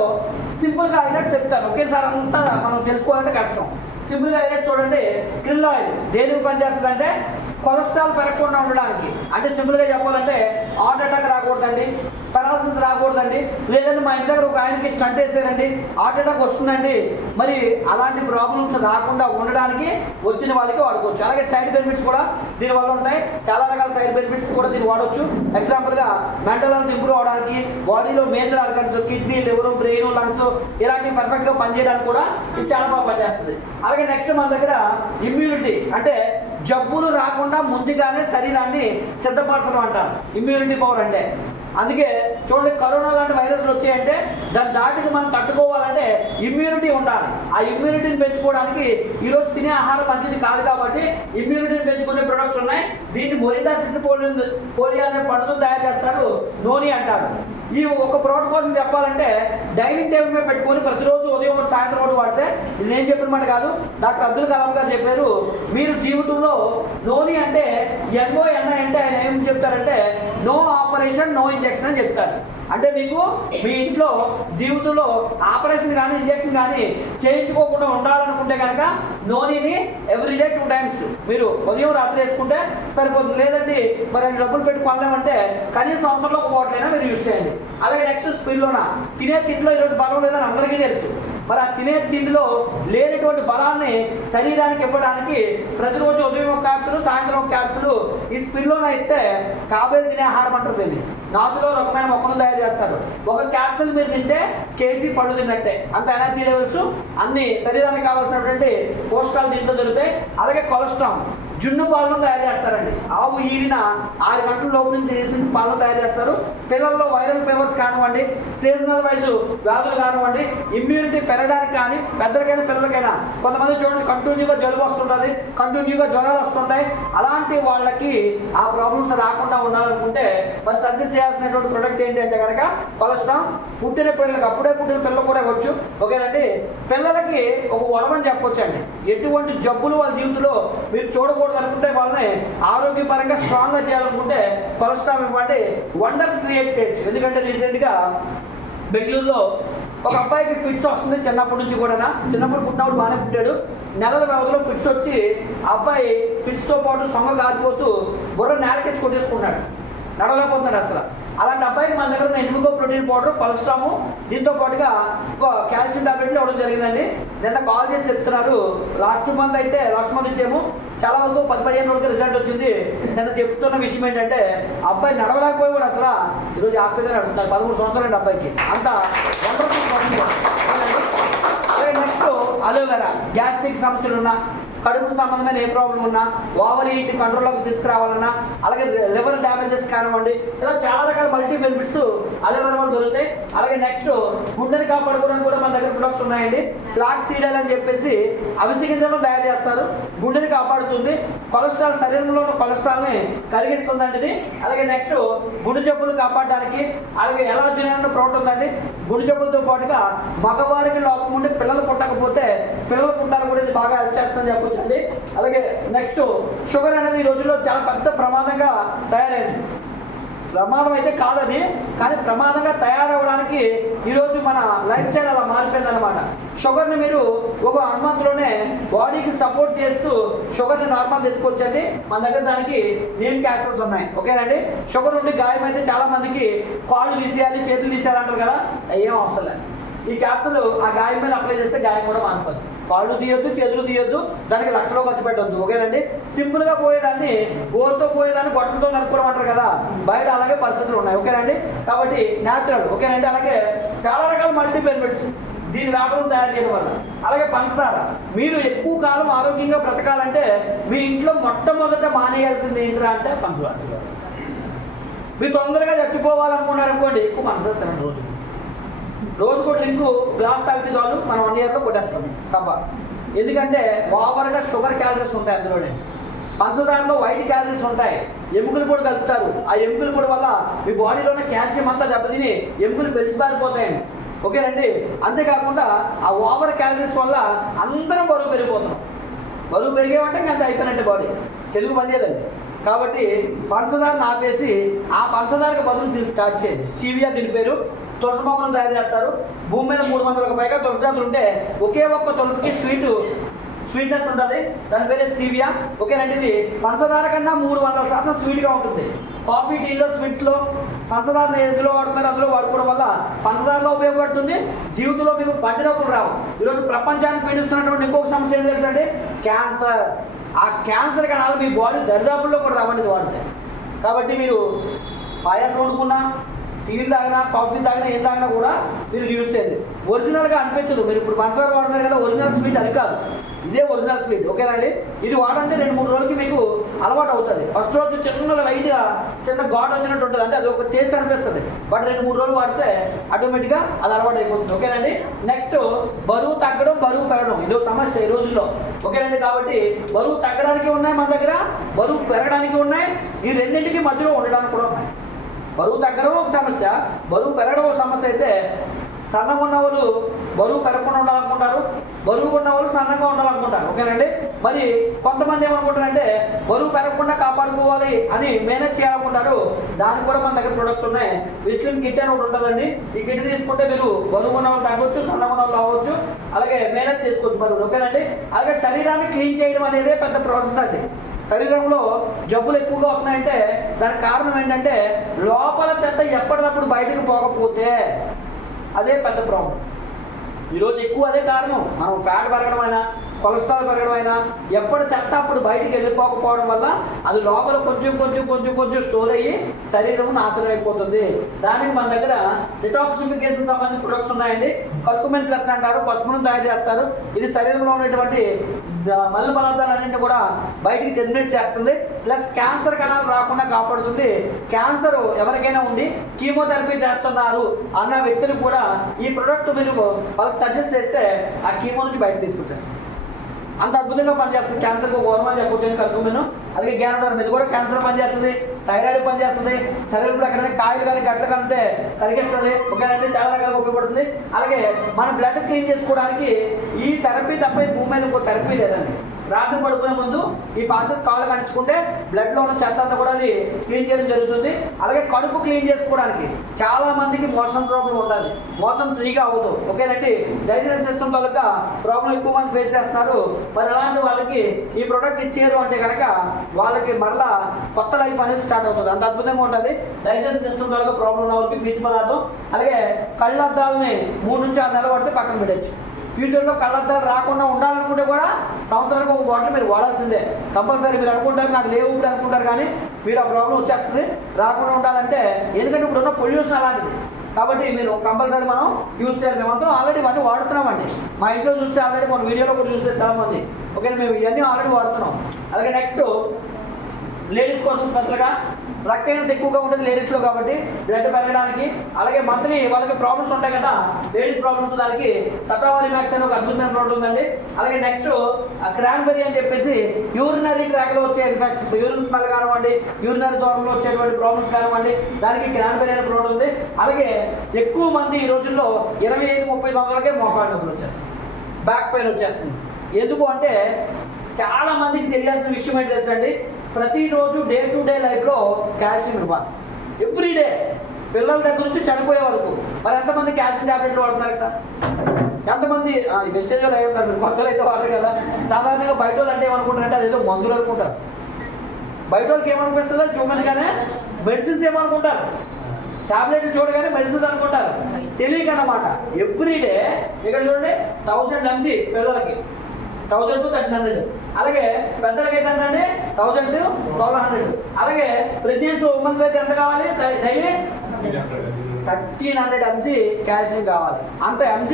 సింపుల్గా హైలైట్స్ చెప్తాను. ఒకేసారి అంతా మనం తెలుసుకోవాలంటే కష్టం. సింపుల్గా హైలైట్స్ చూడండి. క్రిల్ ఆయిల్ దేనికి పనిచేస్తుంది అంటే కొలెస్ట్రాల్ పెరగకుండా ఉండడానికి. అంటే సింపుల్గా చెప్పాలంటే హార్ట్ అటాక్ రాకూడదండి, పెరాలసిస్ రాకూడదండి, లేదంటే మా ఇంటి దగ్గర ఒక ఆయనకి స్టంట్ వేసారండి, హార్ట్ అటాక్ వస్తుందండి, మరి అలాంటి ప్రాబ్లమ్స్ రాకుండా ఉండడానికి వచ్చిన వాళ్ళకి వాడుకోవచ్చు. అలాగే సైడ్ బెనిఫిట్స్ కూడా దీనివల్ల ఉంటాయి, చాలా రకాల సైడ్ బెనిఫిట్స్ కూడా దీన్ని వాడవచ్చు. ఎగ్జాంపుల్గా మెంటల్ హెల్త్ ఇంప్రూవ్ అవడానికి, బాడీలో major organs, kidney, liver, brain, lungs ఇలాంటివి పర్ఫెక్ట్గా పనిచేయడానికి కూడా ఇది చాలా బాగా పనిచేస్తుంది. అలాగే నెక్స్ట్ మన దగ్గర ఇమ్యూనిటీ అంటే జబ్బులు రాకుండా ముందుగానే శరీరాన్ని సిద్ధపరచడం అంటారు ఇమ్యూనిటీ పవర్ అంటే. అందుకే చూడండి, కరోనా లాంటి వైరస్లు వచ్చాయంటే దాని దాటికి మనం తట్టుకోవాలంటే ఇమ్యూనిటీ ఉండాలి. ఆ ఇమ్యూనిటీని పెంచుకోవడానికి ఈరోజు తినే ఆహారం మంచిది కాదు కాబట్టి ఇమ్యూనిటీని పెంచుకునే ప్రొడక్ట్స్ ఉన్నాయి. దీన్ని మొరిండా సిట్రిపోలియా అనే పండుగ తయారు చేస్తారు, నోని అంటారు. ఈ ఒక ప్రోడక్ట్ కోసం చెప్పాలంటే డైనింగ్ టేబుల్ మీద పెట్టుకొని ప్రతిరోజు ఉదయం ఒకటి సాయంత్రం ఒకటి వాడితే, ఇది నేను చెప్పిన మాట కాదు, డాక్టర్ అబ్దుల్ కలాం గారు చెప్పారు. మీరు జీవితంలో నోని అంటే NO అంటే ఆయన ఏం చెప్తారంటే నో ఆపరేషన్ నో ఇంజెక్షన్ అని చెప్తారు. అంటే మీకు మీ ఇంట్లో జీవితంలో ఆపరేషన్ కానీ ఇంజెక్షన్ కానీ చేయించుకోకుండా ఉండాలనుకుంటే కనుక నోనీని ఎవ్రీడే 2 times మీరు ఉదయం రాత్రి వేసుకుంటే సరిపోతుంది. లేదండి మరి అన్ని డబ్బులు పెట్టి కొనలేమంటే కనీసం సంవత్సరంలో ఒక బాటిల్ మీరు యూజ్ చేయండి. అలాగే నెక్స్ట్ స్పిల్లోన తినే తిండిలో ఈరోజు బలం లేదని అందరికీ తెలుసు. మరి ఆ తినే తిండిలో లేనటువంటి బలాన్ని శరీరానికి ఇవ్వడానికి ప్రతిరోజు ఉదయం ఒక క్యాప్సులు, సాయంత్రం ఒక క్యాప్సులు ఈ స్పిల్లోన ఇస్తే కాబేలు తినే ఆహారం అంటారు. దీన్ని నాచులో రకమైన మొక్కలను తయారు చేస్తారు. ఒక క్యాప్సుల్ మీరు తింటే కేజీ పళ్ళు తిన్నట్టే, అంత ఎనర్జీ లెవెల్స్ అన్ని శరీరానికి కావాల్సినటువంటి పోషకాలు దీంట్లో దొరుకుతాయి. అలాగే కొలెస్ట్రాల్ జున్ను పాలను తయారు చేస్తారండి. ఆవు ఈరిన 6 గంటల లోపు నుంచి తీసిన పాలను తయారు చేస్తారు. పిల్లల్లో వైరల్ ఫీవర్స్ కానివ్వండి, సీజనల్ వైజ్ వ్యాధులు కానివ్వండి, ఇమ్యూనిటీ పెరగడానికి కానీ పెద్దలకైనా పిల్లలకైనా కొంతమంది చూడండి కంటిన్యూగా జలుబు వస్తుంటుంది, కంటిన్యూగా జ్వరాలు వస్తుంటాయి. అలాంటి వాళ్ళకి ఆ ప్రాబ్లమ్స్ రాకుండా ఉండాలనుకుంటే మరి సర్జరీ చేయాల్సినటువంటి ప్రొడక్ట్ ఏంటి అంటే కనుక కొలెస్ట్రాల్. పుట్టిన పిల్లలకి, అప్పుడే పుట్టిన పిల్లలు కూడా ఇవ్వచ్చు. ఓకేనండి, పిల్లలకి ఒక వరం అని చెప్పొచ్చు అండి. ఎటువంటి జబ్బులు వాళ్ళ జీవితంలో మీరు చూడకూడదు అనుకుంటే వాళ్ళని ఆరోగ్యపరంగా స్ట్రాంగ్గా చేయాలనుకుంటే కొలెస్ట్రాల్ ఇవ్వండి, వండర్స్ క్రియేట్ చేయొచ్చు. ఎందుకంటే రీసెంట్గా బెంగళూరులో ఒక అబ్బాయికి ఫిట్స్ వస్తుంది చిన్నప్పటి నుంచి కూడా, చిన్నప్పుడు పుట్టినప్పుడు బాగానే పుట్టాడు, నెలల వ్యవధిలో ఫిట్స్ వచ్చి ఆ అబ్బాయి ఫిట్స్తో పాటు సొంగ కారిపోతూ బుర్ర నేలకేసి కొట్టేసుకున్నాడు, నడవలేకపోతున్నాడు అసలు. అలాంటి అబ్బాయికి మన దగ్గర ఉన్న ఎనిమిగో ప్రోటీన్ పౌడర్, కొలెస్ట్రాము, దీంతో పాటుగా ఒక కాల్షియం టాబ్లెట్లు ఇవ్వడం జరిగిందండి. నిన్న కాల్ చేసి చెప్తున్నారు, లాస్ట్ మంత్ ఇచ్చాము, చాలా వరకు 10-15 రోజులకి రిజల్ట్ వచ్చింది. నిన్న చెప్తున్న విషయం ఏంటంటే అబ్బాయి నడవలేకపోయి కూడా అసలు ఈరోజు హ్యాపీగా నడుపుతారు. 13 సంవత్సరాలు అబ్బాయికి, అంత వండర్ఫుల్. నెక్స్ట్ అలోవెరా, గ్యాస్ట్రిక్ సమస్యలు ఉన్నా, కడుపు సంబంధమైన ఏ ప్రాబ్లం ఉన్నా, ఓవర్ హీట్ కంట్రోల్లోకి తీసుకురావాలన్నా, అలాగే లివర్ డ్యామేజెస్ కానివ్వండి, ఇలా చాలా రకాల మల్టీ బెనిఫిట్స్ అలోవెరా వల్ల దొరుకుతాయి. అలాగే నెక్స్ట్ గుండెని కాపాడుకోవడానికి కూడా మన దగ్గర ప్రొడక్ట్స్ ఉన్నాయండి. ఫ్లాక్స్ సీడ్ ఆయిల్ అని చెప్పేసి అవిసె గింజలను తయారు చేస్తారు, గుండెని కాపాడుతుంది, కొలెస్ట్రాల్, శరీరంలో ఉన్న కొలెస్ట్రాల్ని కరిగిస్తుందండి ఇది. అలాగే నెక్స్ట్ గుండె జబ్బులు కాపాడడానికి, అలాగే ఎలర్జీ అనే ప్రోడక్ట్ ఉందండి. గుండె జబ్బులతో పాటుగా మగవారికి లోపం ఉండి పిల్లలు పుట్టకపోతే పిల్లలు పుట్టాలని కూడా ఇది బాగా హెల్ప్ చేస్తుందని చెప్పొచ్చండి. అలాగే నెక్స్ట్ షుగర్ అనేది ఈ రోజుల్లో చాలా పెద్ద ప్రమాదంగా తయారైంది. ప్రమాదం అయితే కాదు అది, కానీ ప్రమాదంగా తయారవడానికి ఈరోజు మన లైఫ్ స్టైల్ అలా మారిపోయింది అనమాట. షుగర్ని మీరు ఒక 1 మంత్లోనే బాడీకి సపోర్ట్ చేస్తూ షుగర్ని నార్మల్ తెచ్చుకోవచ్చండి. మన దగ్గర దానికి నీమ్ క్యాప్సూల్స్ ఉన్నాయి, ఓకేనండి. షుగర్ ఉండి గాయం అయితే చాలా మందికి కాళ్ళు తీసేయాలి, చేతులు తీసేయాలి అంటారు కదా, ఏం అవసరం లేదు. ఈ క్యాప్సూల్ ఆ గాయం మీద అప్లై చేస్తే గాయం కూడా మానిపోద్ది. కాళ్ళు తీయొద్దు, చేతులు తీయొద్దు, దానికి లక్షలో ఖర్చు పెట్టద్దు, ఓకేనండి. సింపుల్గా పోయేదాన్ని గోరుతో పోయేదాన్ని గొట్టలతో నడుపుకోమంటారు కదా, బయట అలాగే పరిస్థితులు ఉన్నాయి, ఓకేనండి. కాబట్టి న్యాచురల్, ఓకేనండి. అలాగే చాలా రకాల మల్టీ బెనిఫిట్స్ దీని వ్యాపారం తయారు చేయడం వల్ల. అలాగే పంచదార, మీరు ఎక్కువ కాలం ఆరోగ్యంగా బ్రతకాలంటే మీ ఇంట్లో మొట్టమొదట మానేయాల్సింది ఏంటంటే అంటే పంచదార. మీరు తొందరగా చచ్చిపోవాలనుకున్నారనుకోండి, ఎక్కువ పంచదార తినండి. రోజుకో డ్రింకు గ్లాస్ తాగితే చాలు, మనం 1 ఇయర్లో కొట్టేస్తాం తప్ప. ఎందుకంటే ఓవర్గా షుగర్ క్యాలరీస్ ఉంటాయి అందులోనే. పంచదారలో వైట్ క్యాలరీస్ ఉంటాయి, ఎముకలు కూడా కలుపుతారు. ఆ ఎముకలు కూడా వల్ల మీ బాడీలో ఉన్న కాల్షియం అంతా దెబ్బతిని ఎముకలు పెలిసిపారిపోతాయండి, ఓకేనండి. అంతేకాకుండా ఆ ఓవర్ క్యాలరీస్ వల్ల అందరం బరువు పెరిగిపోతాం. బరువు పెరిగేమంటే ఇంకా అయిపోయినట్టే బాడీ, తెలుగు పనిచేయదండి. కాబట్టి పంచదారని ఆపేసి ఆ పంచదారకు బదులు దీన్ని స్టార్ట్ చేయండి. స్టీవియా దీని పేరు. తులసి మొక్కలను తయారు చేస్తారు. భూమి మీద 300లకు పైగా తులసి జాతులు ఉంటే ఒకే ఒక్క తులసికి స్వీట్నెస్ ఉంటుంది, దాని పేరే స్టీవియా, ఓకేనండి. ఇది పంచదార కన్నా 300% స్వీట్గా ఉంటుంది. కాఫీ, టీలో, స్వీట్స్లో పంచదారని ఎందులో వాడుతున్నారు అందులో వాడుకోవడం వల్ల పంచదారలో ఉపయోగపడుతుంది. జీవితంలో మీకు పంటి నొప్పులు రావు. ఈరోజు ప్రపంచాన్ని పీడిస్తున్నటువంటి ఇంకొక సమస్య ఏం తెలుసండి, క్యాన్సర్. ఆ క్యాన్సర్ కణాలు మీ బాడీ దరిదాపుల్లో కూడా రావండి వాడితే. కాబట్టి మీరు పాయాసం వండుకున్నా, టీ తాగినా, కాఫీ తాగినా, ఏం తాగినా కూడా మీరు యూజ్ చేయండి. ఒరిజినల్గా అనిపించదు. మీరు ఇప్పుడు పంచదార వాడుతున్నారు కదా, ఒరిజినల్ స్వీట్ అది కాదు, ఇదే ఒరిజినల్ స్వీట్, ఓకేనండి. ఇది వాడంటే 2-3 రోజులకి మీకు అలవాటు అవుతుంది. ఫస్ట్ రోజు చిన్న లైట్గా చిన్న ఘాట్ వచ్చినట్టు ఉంటుంది, అంటే అది ఒక టేస్ట్ అనిపిస్తుంది. బట్ 2-3 రోజులు వాడితే ఆటోమేటిక్గా అది అలవాటు అయిపోతుంది, ఓకేనండి. నెక్స్ట్ బరువు తగ్గడం, బరువు పెరగడం, ఇదో సమస్య ఈ రోజుల్లో, ఓకేనండి. కాబట్టి బరువు తగ్గడానికి ఉన్నాయి మన దగ్గర, బరువు పెరగడానికి ఉన్నాయి, ఈ రెండింటికి మధ్యలో ఉండడానికి కూడా ఉన్నాయి. బరువు తగ్గడం ఒక సమస్య, బరువు పెరగడం ఒక సమస్య అయితే సన్నగా ఉన్న వాళ్ళు బరువు పెరగకుండా ఉండాలనుకుంటారు, బరువు ఉన్న వాళ్ళు సన్నగా ఉండాలనుకుంటారు, ఓకేనండి. మరి కొంతమంది ఏమనుకుంటారంటే బరువు పెరగకుండా కాపాడుకోవాలి అని మేనేజ్ చేయాలనుకుంటారు. దానికి కూడా మన దగ్గర ప్రొడక్ట్స్ ఉన్నాయి. విస్లిమ్ కిట్ అని ఒకటి ఉంటుందండి. ఈ కిట్ తీసుకుంటే మీరు బరువు ఉన్న వాళ్ళు తగ్గొచ్చు, సన్నగా ఉన్న వాళ్ళు అవ్వచ్చు, అలాగే మేనేజ్ చేసుకోవచ్చు బరువు, ఓకేనండి. అలాగే శరీరాన్ని క్లీన్ చేయడం అనేది పెద్ద ప్రాసెస్ అండి. శరీరంలో జబ్బులు ఎక్కువగా వస్తున్నాయంటే దానికి కారణం ఏంటంటే లోపల చెత్త ఎప్పటికప్పుడు బయటకు పోకపోతే అదే పెద్ద ప్రాబ్లం. ఈరోజు ఎక్కువ అదే కారణం. మనం ఫ్యాట్ పెరగడం అయినా, కొలెస్ట్రాల్ పెరగడం అయినా, ఎప్పుడు చెత్త అప్పుడు బయటికి వెళ్ళిపోకపోవడం వల్ల అది లోపల కొంచెం స్టోర్ అయ్యి శరీరం నాశనం అయిపోతుంది. దానికి మన దగ్గర డిటాక్సిఫికేషన్ సంబంధించిన ప్రొడక్ట్స్ ఉన్నాయండి. కర్కుమిన్ ప్లస్ అంటారు, పసుపును తయారు చేస్తారు. ఇది శరీరంలో ఉన్నటువంటి మలిన పదార్థాలన్నింటినీ కూడా బయటికి టెర్మినేట్ చేస్తుంది. ప్లస్ క్యాన్సర్ కణాలు రాకుండా కాపాడుతుంది. క్యాన్సర్ ఎవరికైనా ఉండి కీమోథెరపీ చేస్తున్నారు అన్న వ్యక్తులు కూడా ఈ ప్రొడక్ట్ మీరు వాళ్ళకి సజెస్ట్ చేస్తే ఆ కీమో నుంచి బయట తీసుకొచ్చేస్తుంది. అంత అద్భుతంగా పనిచేస్తుంది. క్యాన్సర్కి ఒక ఓర్మని చెప్పొచ్చు కర్కుమిన్. అలాగే గ్యానోడర్మ్, ఇది కూడా క్యాన్సర్ పనిచేస్తుంది, థైరాయిడ్ పనిచేస్తుంది, శరీరంలో ఎక్కడైనా కాయలు కానీ గడ్డలు కంటే కరిగిస్తుంది, ఓకేనండి. చాలా రకాలుగా ఉపయోగపడుతుంది. అలాగే మన బ్లడ్ క్లీన్ చేసుకోవడానికి ఈ థెరపీ తప్ప భూమి మీద ఇంకో థెరపీ లేదండి. రాత్రి పడుకునే ముందు ఈ పాచెస్ కాళ్ళు కనిపించుకుంటే బ్లడ్లో ఉన్న చెత్త అంతా కూడా అది క్లీన్ చేయడం జరుగుతుంది. అలాగే కడుపు క్లీన్ చేసుకోవడానికి చాలా మందికి మోషన్ ప్రాబ్లం ఉంటుంది, మోషన్ ఫ్రీగా అవుతుంది. ఓకేనండి, డైజెషన్ సిస్టమ్ తాలూకా ప్రాబ్లం ఎక్కువ మంది ఫేస్ చేస్తున్నారు. మరి అలాంటి వాళ్ళకి ఈ ప్రోడక్ట్ ఇచ్చారు అంటే కనుక వాళ్ళకి మరలా కొత్త లైఫ్ అనేది స్టార్ట్ అవుతుంది. అంత అద్భుతంగా ఉంటుంది. డైజెషన్ సిస్టమ్ తాలూకా ప్రాబ్లం ఉన్న వాళ్ళకి పీచు పదార్థం. అలాగే కళ్ళద్దాలని 3 నుంచి 6 నెలలు పడితే పక్కన పెట్టచ్చు. ఫ్యూచర్లో కళ్ళద్దాలు రాకుండా ఉండాలనుకుంటే కూడా సంవత్సరానికి ఒక బాటిల్ మీరు వాడాల్సిందే కంపల్సరీ. మీరు అనుకుంటారు నాకు లేవు ఇప్పుడు అనుకుంటారు, కానీ మీరు ఆ ప్రాబ్లం వచ్చేస్తుంది. రాకుండా ఉండాలంటే ఎందుకంటే ఇప్పుడు ఉన్న పొల్యూషన్ అలాంటిది కాబట్టి మీరు కంపల్సరీ మనం యూజ్ చేయాలి. మేమందరం ఆల్రెడీ ఇవన్నీ వాడుతున్నామండి. మా ఇంట్లో చూస్తే ఆల్రెడీ మన వీడియోలో కూడా చూస్తే చాలామంది. ఓకే, మేము ఇవన్నీ ఆల్రెడీ వాడుతున్నాం. అలాగే నెక్స్ట్ లేడీస్ కోసం స్పెషల్గా రక్తహీనత ఎక్కువగా ఉంటుంది లేడీస్లో కాబట్టి బ్లడ్ పెరగడానికి. అలాగే మంత్లీ వాళ్ళకి ప్రాబ్లమ్స్ ఉంటాయి కదా, లేడీస్ ప్రాబ్లమ్స్, దానికి సత్రావరి మ్యాక్స్ అని ఒక అద్భుతమైన ప్రోడక్ట్ ఉందండి. అలాగే నెక్స్ట్ క్రాన్బెర్రీ అని చెప్పేసి యూరినరీ ట్రాక్లో వచ్చే ఇన్ఫెక్షన్స్, యూరిన్ స్మెల్ కానివ్వండి, యూరినరీ దూరంలో వచ్చేటువంటి ప్రాబ్లమ్స్ కానివ్వండి, దానికి క్రాన్బెర్రీ అనే ప్రోడక్ట్ ఉంది. అలాగే ఎక్కువ మంది ఈ రోజుల్లో 25-30 సంవత్సరాలకే మోకాళ్ళ నొప్పులు వచ్చేస్తుంది, బ్యాక్ పెయిన్ వచ్చేస్తుంది. ఎందుకు అంటే చాలా మందికి తెలియాల్సిన విషయం ఏంటి తెలుసండి, ప్రతిరోజు డే టు డే లైఫ్లో కాల్షియం ఇవ్వాలి. ఎవ్రీడే పిల్లల దగ్గర నుంచి చనిపోయే వరకు. మరి ఎంతమంది కాల్షియం ట్యాబ్లెట్లు వాడుతున్నారు కదా, ఎంతమంది వెస్టేజ్లో అయి ఉంటారు, మీరు కొత్తలో అయితే వాడరు కదా. సాధారణంగా బయట వాళ్ళు అంటే ఏమనుకుంటారంటే అదేదో మందులు అనుకుంటారు. బయట వాళ్ళకి ఏమనిపిస్తుందో చూపించగానే మెడిసిన్స్ ఏమనుకుంటారు, టాబ్లెట్లు చూడగానే మెడిసిన్స్ అనుకుంటారు, తెలియక అన్నమాట. ఎవ్రీడే ఇక్కడ చూడండి 1000 mg పిల్లలకి 1000 to 1300. అలాగే పెద్దలకి అయితే ఎంతండి 1000 to 1200. అలాగే ప్రెగ్నెన్సీ ఉమెన్స్ అయితే ఎంత కావాలి, డైలీ 1300 mg కాల్షియం కావాలి. అంత mg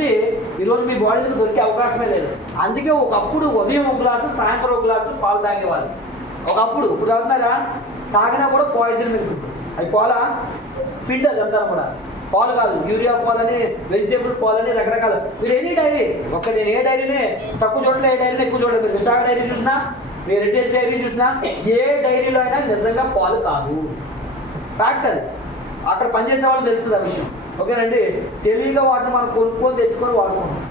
ఈరోజు మీ బాడీకి దొరికే అవకాశమే లేదు. అందుకే ఒకప్పుడు ఉదయం 1 గ్లాసు, సాయంత్రం 1 గ్లాసు పాలు తాగేవాళ్ళు. ఒకప్పుడు, ఇప్పుడు తాగుతున్నారా, తాగినా కూడా పాయిజన్ మిల్క్. అది పాలా, పిండి అదంతా కూడా పాలు కాదు, యూరియా పాలని, వెజిటేబుల్ పాలని, రకరకాల. మీరు ఎనీ డైరీ, నేను ఏ డైరీని తక్కువ చూడలేదు, ఏ డైరీని ఎక్కువ చూడలేదు. మీరు విశాఖ డైరీ చూసినా, మీరు హెరిటేజ్ డైరీ చూసినా, ఏ డైరీలో అయినా నిజంగా పాలు కాదు. ఫ్యాక్ట్ అది. అక్కడ పనిచేసే వాళ్ళు తెలుస్తుంది ఆ విషయం. ఓకేనండి, తెలివిగా వాటిని మనం కొనుక్కొని తెచ్చుకొని వాడుకుంటాం.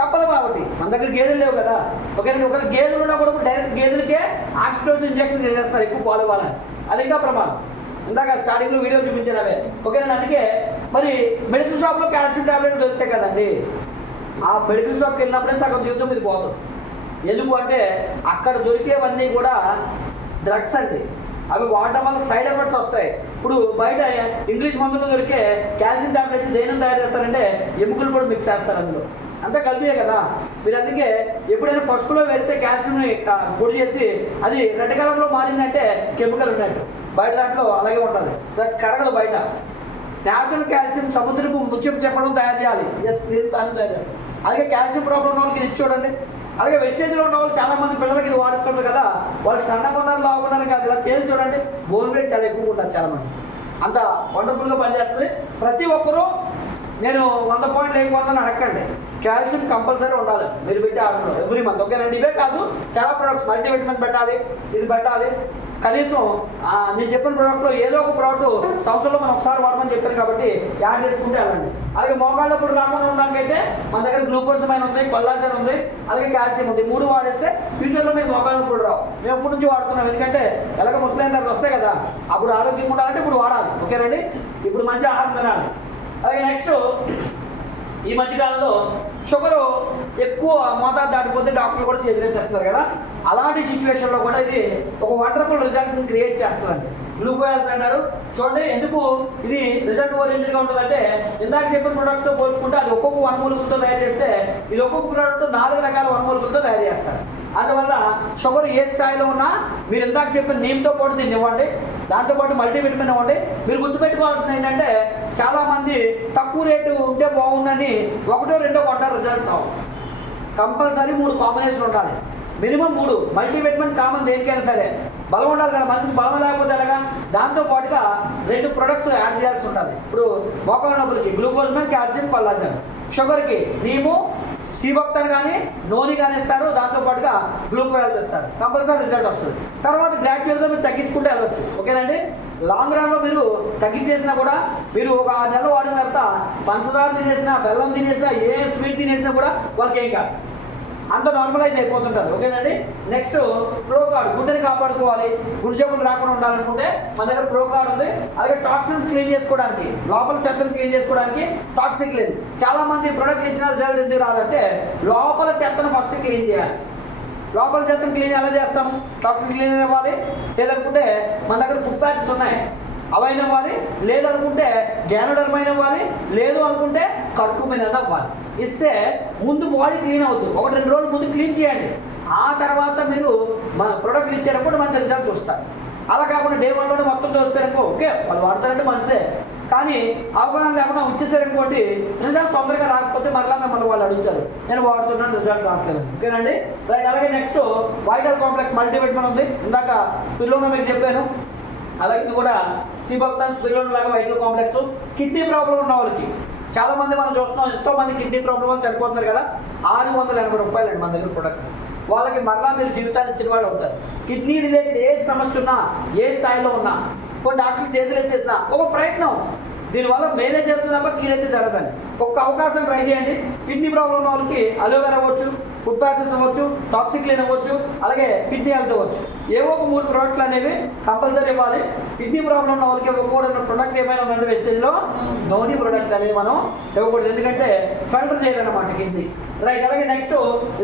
తప్పదు కాబట్టి మన దగ్గర గేదెలు లేవు కదా. ఓకేనండి, ఒకవేళ గేదెలు ఉన్నా కూడా డైరెక్ట్ గేదెలకే ఆక్సిడోస్ ఇంజెక్షన్ చేసేస్తారు ఎక్కువ పాలు ఇవ్వాలని. అది ఇంకా ప్రమాదం. ఇందాక స్టార్టింగ్లో వీడియో చూపించాను అవే. ఓకేనండి, అందుకే మరి మెడికల్ షాప్లో కాల్షియం టాబ్లెట్ దొరుకుతాయి కదండి. ఆ మెడికల్ షాప్కి వెళ్ళినప్పుడే సగం జీవితం ఇది పోతుంది. ఎందుకు అంటే అక్కడ దొరికేవన్నీ కూడా డ్రగ్స్ అండి. అవి వాడడం వల్ల సైడ్ ఎఫెక్ట్స్ వస్తాయి. ఇప్పుడు బయట ఇంగ్లీష్ మందులు దొరికే కాల్షియం టాబ్లెట్ దేని తయారు చేస్తారంటే ఎముకలు కూడా మిక్స్ చేస్తారు అందులో. అంతా కల్తీయే కదా. మీరు అందుకే ఎప్పుడైనా పసుపులో వేస్తే కాల్షియంని పొడి చేసి అది రెడ్ కలర్లో మారిందంటే కెమికల్ ఉన్నట్టు. బయట దాంట్లో అలాగే ఉంటుంది, ప్లస్ కరగలు. బయట న్యాచురల్ కాల్షియం సముద్రపు ముత్యపు చెప్పడం తయారు చేయాలి, దాన్ని తయారు చేస్తారు. అలాగే కాల్షియం ప్రాబ్లం ఉన్న వాళ్ళకి ఇది చూడండి. అలాగే వెస్టేజ్లో ఉన్న వాళ్ళు చాలా మంది పిల్లలకి ఇది వాడుతుంటారు కదా, వాళ్ళకి సన్నగా ఉన్నారు, లావుకున్నారు కాదు, ఇలా తేలి చూడండి, బోన్ వెయిట్ చాలా ఎక్కువగా ఉంటుంది చాలా మంది. అంత వండర్ఫుల్గా పనిచేస్తుంది. ప్రతి ఒక్కరూ నేను 100 పాయింట్లు ఏం కొన్నాను అడగండి, కాల్షియం కంపల్సరీ ఉండాలి మీరు పెట్టే ఆర్డర్లో ఎవ్రీ మంత్. ఓకేనండి, ఇవే కాదు చాలా ప్రొడక్ట్స్, మల్టీవిటమిన్ పెట్టాలి, ఇది పెట్టాలి. కనీసం నేను చెప్పిన ప్రోడక్ట్లో ఏదో ఒక ప్రోడక్ట్ సంవత్సరంలో మనం ఒకసారి వాడమని చెప్పాను కాబట్టి యాడ్ చేసుకుంటే వెళ్ళండి. అలాగే మోకాళ్ళ పొడి రాకుండా ఉండడానికి అయితే మన దగ్గర గ్లూకోజమైన్ ఉంది, కొల్లాజన్ ఉంది, అలాగే కాల్షియం ఉంది. 3 వాడేస్తే ఫ్యూచర్లో మీకు మోకాళ్ళ పొడి రావు. మేము ఎప్పటి నుంచి వాడుతున్నాం, ఎందుకంటే ఎలాగ ముసలైన తర్వాత వస్తాయి కదా, అప్పుడు ఆరోగ్యం ఉండాలంటే ఇప్పుడు వాడాలి. ఓకేనండి, ఇప్పుడు మంచి ఆహారం తినాలి. అలాగే నెక్స్ట్ ఈ మధ్యకాలంలో షుగరు ఎక్కువ మోతాదు దాటిపోతే డాక్టర్లు కూడా చేతులెత్తేస్తారు కదా. అలాంటి సిచ్యువేషన్లో కూడా ఇది ఒక వండర్ఫుల్ రిజల్ట్ని క్రియేట్ చేస్తుందండి. గ్లూకోజ్ అంటారు చూడండి. ఎందుకు ఇది రిజల్ట్ ఓరియంటెడ్గా ఉంటుందంటే ఇందాక చెప్పిన ప్రొడక్ట్స్తో పోల్చుకుంటే అది ఒక్కొక్క వనమూలికలతో తయారు చేస్తే ఇది ఒక్కొక్క ప్రోడక్ట్ 4 రకాల వనమూలికలతో తయారు చేస్తారు. అందువల్ల షుగర్ ఏ స్థాయిలో ఉన్నా మీరు ఇందాక చెప్పిన నీమ్తో పాటు దీన్ని ఇవ్వండి, దాంతోపాటు మల్టీవిటమిన్ ఇవ్వండి. మీరు గుర్తుపెట్టుకోవాల్సింది ఏంటంటే చాలామంది తక్కువ రేటు ఉంటే బాగుందని 1, 2 కొంటారు, రిజల్ట్ రావు. కంపల్సరీ 3 కాంబినేషన్ ఉండాలి, మినిమం 3. మల్టీవిటమిన్ కామన్ దేనికైనా సరే బలం ఉండాలి కదా, మనిషికి బలం లేకపోతే ఎలాగా. దాంతోపాటుగా 2 ప్రొడక్ట్స్ యాడ్ చేయాల్సి ఉంటుంది. ఇప్పుడు మోకాళ్ళ నొప్పులకి గ్లూకోజ్మెన్, కాల్షియం, కొల్లాజన్. షుగర్కి నీము, సీబక్తాన్ కానీ నోని కానీ ఇస్తారు, దాంతోపాటుగా గ్లూకోజ్ ఇస్తారు. కంపల్సరీ రిజల్ట్ వస్తుంది. తర్వాత గ్రాడ్యువల్గా మీరు తగ్గించుకుంటే వెళ్ళచ్చు. ఓకేనండి, లాంగ్ రన్లో మీరు తగ్గించేసినా కూడా మీరు ఒక 6 నెలలు వాడిన తర్వాత పంచదార తినేసినా, బెల్లం తినేసినా, ఏ స్వీట్ తినేసినా కూడా వాళ్ళకి ఏం కాదు. అంత నార్మలైజ్ అయిపోతుంటుంది. ఓకేనండి. నెక్స్ట్ ప్రో కార్డ్, గుండెని కాపాడుకోవాలి, గుండె జబ్బులు రాకుండా ఉండాలనుకుంటే మన దగ్గర ప్రో కార్డ్ ఉంది. అలాగే టాక్సిన్స్ క్లీన్ చేసుకోవడానికి, లోపల చెత్తను క్లీన్ చేసుకోవడానికి టాక్సిక్ క్లీన్. చాలా మంది ప్రొడక్ట్ ఇచ్చిన రిజల్ట్ ఎందుకు రాదంటే లోపల చెత్తను ఫస్ట్ క్లీన్ చేయాలి. లోపల చెత్తను క్లీన్ ఎలా చేస్తాము? టాక్సిక్ క్లీన్ ఇవ్వాలి, లేదనుకుంటే మన దగ్గర ఫుడ్ ప్యాచెస్ ఉన్నాయి అవైనా ఇవ్వాలి, లేదనుకుంటే గ్యానోడర్మైన ఇవ్వాలి, లేదు అనుకుంటే కర్కుమిన్ అవ్వాలి. ఇస్తే ముందు బాడీ క్లీన్ అవుతుంది. 1-2 రోజులు ముందు క్లీన్ చేయండి. ఆ తర్వాత మీరు మన ప్రొడక్ట్లు ఇచ్చారనుకుంటే మంచి రిజల్ట్ చూస్తారు. అలా కాకుండా డే 1లోనే మొత్తం చూస్తారనుకో, ఓకే వాళ్ళు వాడతారంటే మంచిదే, కానీ అవగాహన లేకుండా వచ్చేసారనుకోండి రిజల్ట్ తొందరగా రాకపోతే మరలా మిమ్మల్ని వాళ్ళు అడుగుతారు, నేను వాడుతున్నాను రిజల్ట్ రావట్లేదు. ఓకేనండి. రైట్. అలాగే నెక్స్ట్ వైటల్ కాంప్లెక్స్ మల్టీవిటమిన్ ఉంది, ఇందాక పిల్లోన మీకు చెప్పాను. అలాగే ఇది కూడా సిబక్తాన్ స్పిరులినా లాగా వైటల్ కాంప్లెక్స్. కిడ్నీ ప్రాబ్లం ఉన్న వాళ్ళకి చాలా మంది మనం చూస్తున్నాం, ఎంతో మంది కిడ్నీ ప్రాబ్లం వల్ల చనిపోతున్నారు కదా. 680 రూపాయలు అండి మన దగ్గర ప్రొడక్ట్. వాళ్ళకి మరలా మీరు జీవితాన్ని ఇచ్చిన వాళ్ళు అవుతారు. కిడ్నీ రిలేటెడ్ ఏ సమస్య ఉన్నా, ఏ స్థాయిలో ఉన్నా, కొన్ని డాక్టర్లు చేతులు ఎత్తేసిన ఒక ప్రయత్నం, దీనివల్ల మేలే జరుగుతుంది తప్ప కీడైతే జరగదండి. ఒక్క అవకాశం ట్రై చేయండి. కిడ్నీ ప్రాబ్లం ఉన్న వాళ్ళకి అలోవెరా అవ్వచ్చు, ఫుడ్ ప్యాచెస్ అవ్వచ్చు, టాక్సిక్ క్లీన్ అవ్వచ్చు, అలాగే కిడ్నీ హెల్త్ అవ్వచ్చు. ఏవో ఒక 3 ప్రోడక్ట్లు అనేవి కంపల్సరీ ఇవ్వాలి. కిడ్నీ ప్రాబ్లం ఉన్న వాళ్ళకి ఇవ్వకూడదు ప్రొడక్ట్ ఏమైనా ఉందంటే వెస్టేజ్లో నోని ప్రోడక్ట్ అనేది మనం ఇవ్వకూడదు, ఎందుకంటే ఫిల్టర్ చేయాలన్నమాట కిడ్నీ. రైట్. అలాగే నెక్స్ట్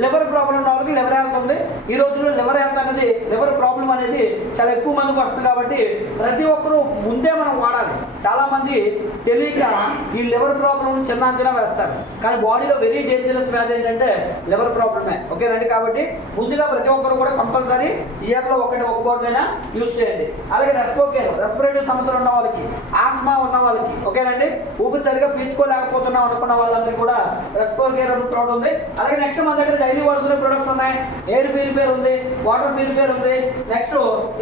లివర్ ప్రాబ్లం ఉన్న వాళ్ళకి లివర్ హెల్త్ ఉంది. ఈ రోజుల్లో లివర్ హెల్త్ అనేది, లివర్ ప్రాబ్లం అనేది చాలా ఎక్కువ మందికి వస్తుంది కాబట్టి ప్రతి ఒక్కరూ ముందే మనం వాడాలి. చాలా మంది తెలియక ఈ లివర్ ప్రాబ్లం చిన్న అంచనా వేస్తారు, కానీ బాడీలో వెరీ డేంజరస్ వ్యాధి ఏంటంటే లివర్ ప్రాబ్లమే. ఓకేనండి. కాబట్టి ముందుగా ప్రతి ఒక్కరు కూడా కంపల్సరీ ఇయర్లో ఒక బాటిల్ అయినా యూజ్ చేయండి. అలాగే రెస్పిరేటరీ సమస్యలు ఉన్న వాళ్ళకి, ఆస్మా ఉన్న వాళ్ళకి, ఓకేనండి, ఊపిరి సరిగా పీల్చుకోలేకపోతున్నాం అనుకున్న వాళ్ళందరికీ కూడా రెస్పిరేటరీ అనే ప్రోడక్ట్ ఉంది. అలాగే నెక్స్ట్ మన దగ్గర డైలీ వాడుతున్న ప్రొడక్ట్స్ ఉన్నాయి. ఎయిర్ ప్యూరిఫైయర్ ఉంది, వాటర్ ప్యూరిఫైయర్ ఉంది. నెక్స్ట్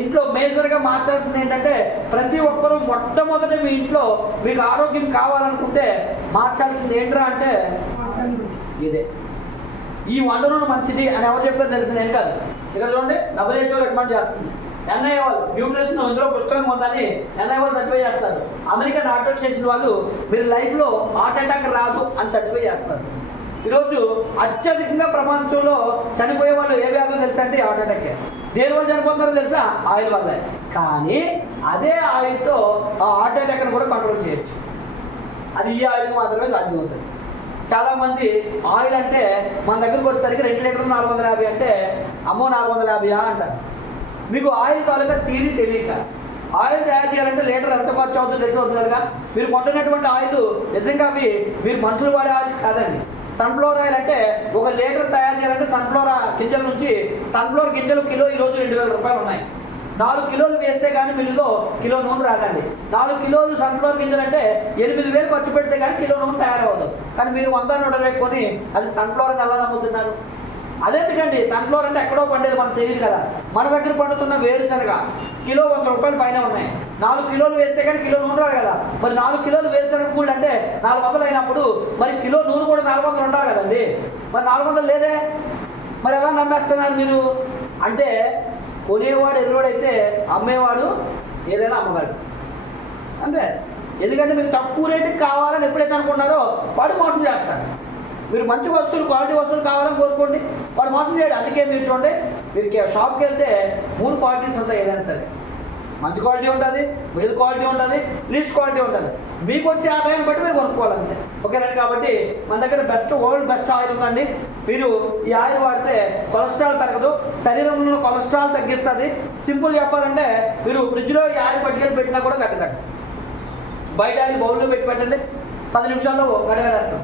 ఇంట్లో మేజర్గా మార్చాల్సింది ఏంటంటే ప్రతి ఒక్కరూ మొట్టమొదటి మీ ఇంట్లో మీకు ఆరోగ్యం కావాలనుకుంటే మార్చాల్సింది ఏంట్రా అంటే ఇదే. ఈ వంట నూనె మంచిది అని ఎవరు చెప్పారు తెలిసింది ఏం కాదు. ఇక్కడ చూడండి, WHO రికమెండ్ చేస్తుంది. NIA వాళ్ళు న్యూట్రిషన్ ఇందులో పుష్కలంగా ఉందని NIA వాళ్ళు సర్టిఫై చేస్తారు. అమెరికా డాక్టర్ చేసిన వాళ్ళు మీరు లైఫ్లో హార్ట్ అటాక్ రాదు అని సర్టిఫై చేస్తారు. ఈరోజు అత్యధికంగా ప్రపంచంలో చనిపోయే వాళ్ళు ఏ వ్యాధులు తెలుసా అంటే హార్ట్ అటాక్. దేనివల్ల చనిపోతారో తెలుసా? ఆయిల్ వల్ల. కానీ అదే ఆయిల్తో ఆ హార్ట్ అటాక్ని కూడా కంట్రోల్ చేయొచ్చు. అది ఈ ఆయిల్ మాత్రమే సాధ్యమవుతుంది. చాలామంది ఆయిల్ అంటే మన దగ్గరకు వచ్చేసరికి 2 లీటర్లు 450 అంటే అమ్మో 450 అంటారు. మీకు ఆయిల్ తాలూకా తెలియక ఆయిల్ తయారు చేయాలంటే లీటర్ ఎంత ఖర్చు అవుతుందో తెలిసిపోతుందిగా. మీరు కొంటున్నటువంటి ఆయిల్ నిజంగా అవి మీరు మనుషులు వాడే ఆయిల్స్ కాదండి. సన్ఫ్లవర్ ఆయిల్ అంటే 1 లీటర్ తయారు చేయాలంటే సన్ఫ్లవర్ గింజల నుంచి సన్ఫ్లవర్ గింజలు కిలో ఈరోజు 2000 రూపాయలు ఉన్నాయి. 4 కిలోలు వేస్తే కానీ మిల్లులో కిలో నూనె రాదండి. 4 కిలోలు సన్ఫ్లవర్ గింజలు అంటే 8000 ఖర్చు పెడితే కానీ కిలో నూనె తయారవదు. కానీ మీరు 100-120 కొని అది సన్ఫ్లవర్ ఎలా నమ్ముతున్నారు? అదెందుకండి? సన్ఫ్లవర్ అంటే ఎక్కడో పండేది మనకు తెలియదు కదా. మన దగ్గర పండుతున్న వేరుశనగ కిలో 100 రూపాయలు పైన ఉన్నాయి. 4 కిలోలు వేస్తే కానీ కిలో నూనె రాదు కదా. మరి 4 కిలోలు వేరుశనగ కూడా అంటే 400 అయినప్పుడు మరి కిలో నూనె కూడా 400 ఉండాలి కదండి. మరి 400 లేదే, మరి ఎలా నమ్మేస్తున్నారు మీరు? అంటే కొనేవాడు ఎరువాడైతే అమ్మేవాడు ఏదైనా అమ్మగాడు అంతే. ఎందుకంటే మీకు తక్కువ రేటుకి కావాలని ఎప్పుడైతే అనుకున్నారో వాడు మోసం చేస్తారు. మీరు మంచి వస్తువులు, క్వాలిటీ వస్తువులు కావాలని కోరుకోండి, వాడు మోసం చేయడు. అందుకే మీరు చూడండి, మీరు షాప్కి వెళ్తే 3 క్వాలిటీస్ ఉంటాయి. ఏదైనా సరే మంచి క్వాలిటీ ఉంటుంది, మిడిల్ క్వాలిటీ ఉంటుంది, లీస్ట్ క్వాలిటీ ఉంటుంది. మీకు వచ్చే ఆదాయాన్ని బట్టి మీరు కొనుక్కోవాలంతే. ఓకేనండి. కాబట్టి మన దగ్గర వరల్డ్ బెస్ట్ ఆయిల్ ఉందండి. మీరు ఈ ఆయిల్ వాడితే కొలెస్ట్రాల్ పెరగదు, శరీరంలో కొలెస్ట్రాల్ తగ్గిస్తుంది. సింపుల్ చెప్పాలంటే మీరు ఫ్రిడ్జ్లో ఈ ఆయిల్ పట్టుకెళ్ళి పెట్టినా కూడా గడ్డగట్ట. బయట ఆయిల్ బౌల్లో పెట్టి పెట్టండి, 10 నిమిషాల్లో గడ్డగడేస్తాం.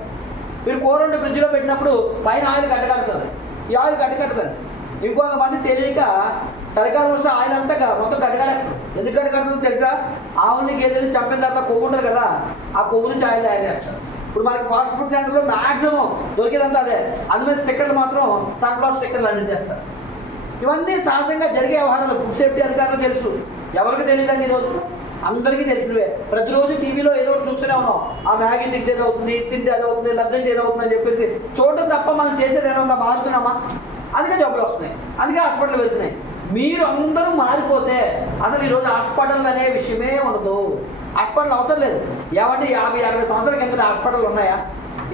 మీరు కూర వండి ఫ్రిడ్జ్లో పెట్టినప్పుడు పైన ఆయిల్ గడ్డగడుతుంది, ఈ ఆయిల్ గడ్డగడుతుంది. ఇంకొంతమంది తెలియక చలికాలం వస్తే ఆయిల్ అంతా మొత్తం గడ్డగడేస్తుంది. ఎందుకు గడ్డగడుతుందో తెలుసా? ఆవుని గేదెని చంపిన తర్వాత కొవ్వు ఉంటుంది కదా, ఆ కొవ్వు నుంచి ఆయిల్ తయారు చేస్తారు. ఇప్పుడు మనకి ఫాస్ట్ ఫుడ్ సెంటర్లో మ్యాక్సిమం దొరికేదంతా అదే. అందులో స్టిక్కర్లు మాత్రం సన్ఫ్లవర్ స్టిక్కర్లు అందించేస్తారు. ఇవన్నీ సహజంగా జరిగే వ్యవహారాలు. ఫుడ్ సేఫ్టీ అధికారులు తెలుసు, ఎవరికి తెలియదండి. ఈరోజు అందరికీ తెలిసినవే. ప్రతిరోజు టీవీలో ఏదో ఒకటి చూస్తూనే ఉన్నాం. ఆ మ్యాగీ తింటే ఏదవుతుంది, తింటే ఏదవుతుంది, లబ్ధంటే ఏదవుతుంది అని చెప్పేసి చూడడం తప్ప మనం చేసేది ఏమన్నా మారుతున్నామా? అందుకే జబ్బులు వస్తున్నాయి, అందుకే హాస్పిటల్ వెళ్తున్నాయి. మీరు అందరూ మారిపోతే అసలు ఈరోజు హాస్పిటల్ అనే విషయమే ఉండదు. హాస్పిటల్ అవసరం లేదు. ఏమంటే 50-60 సంవత్సరాల కింద హాస్పిటల్ ఉన్నాయా?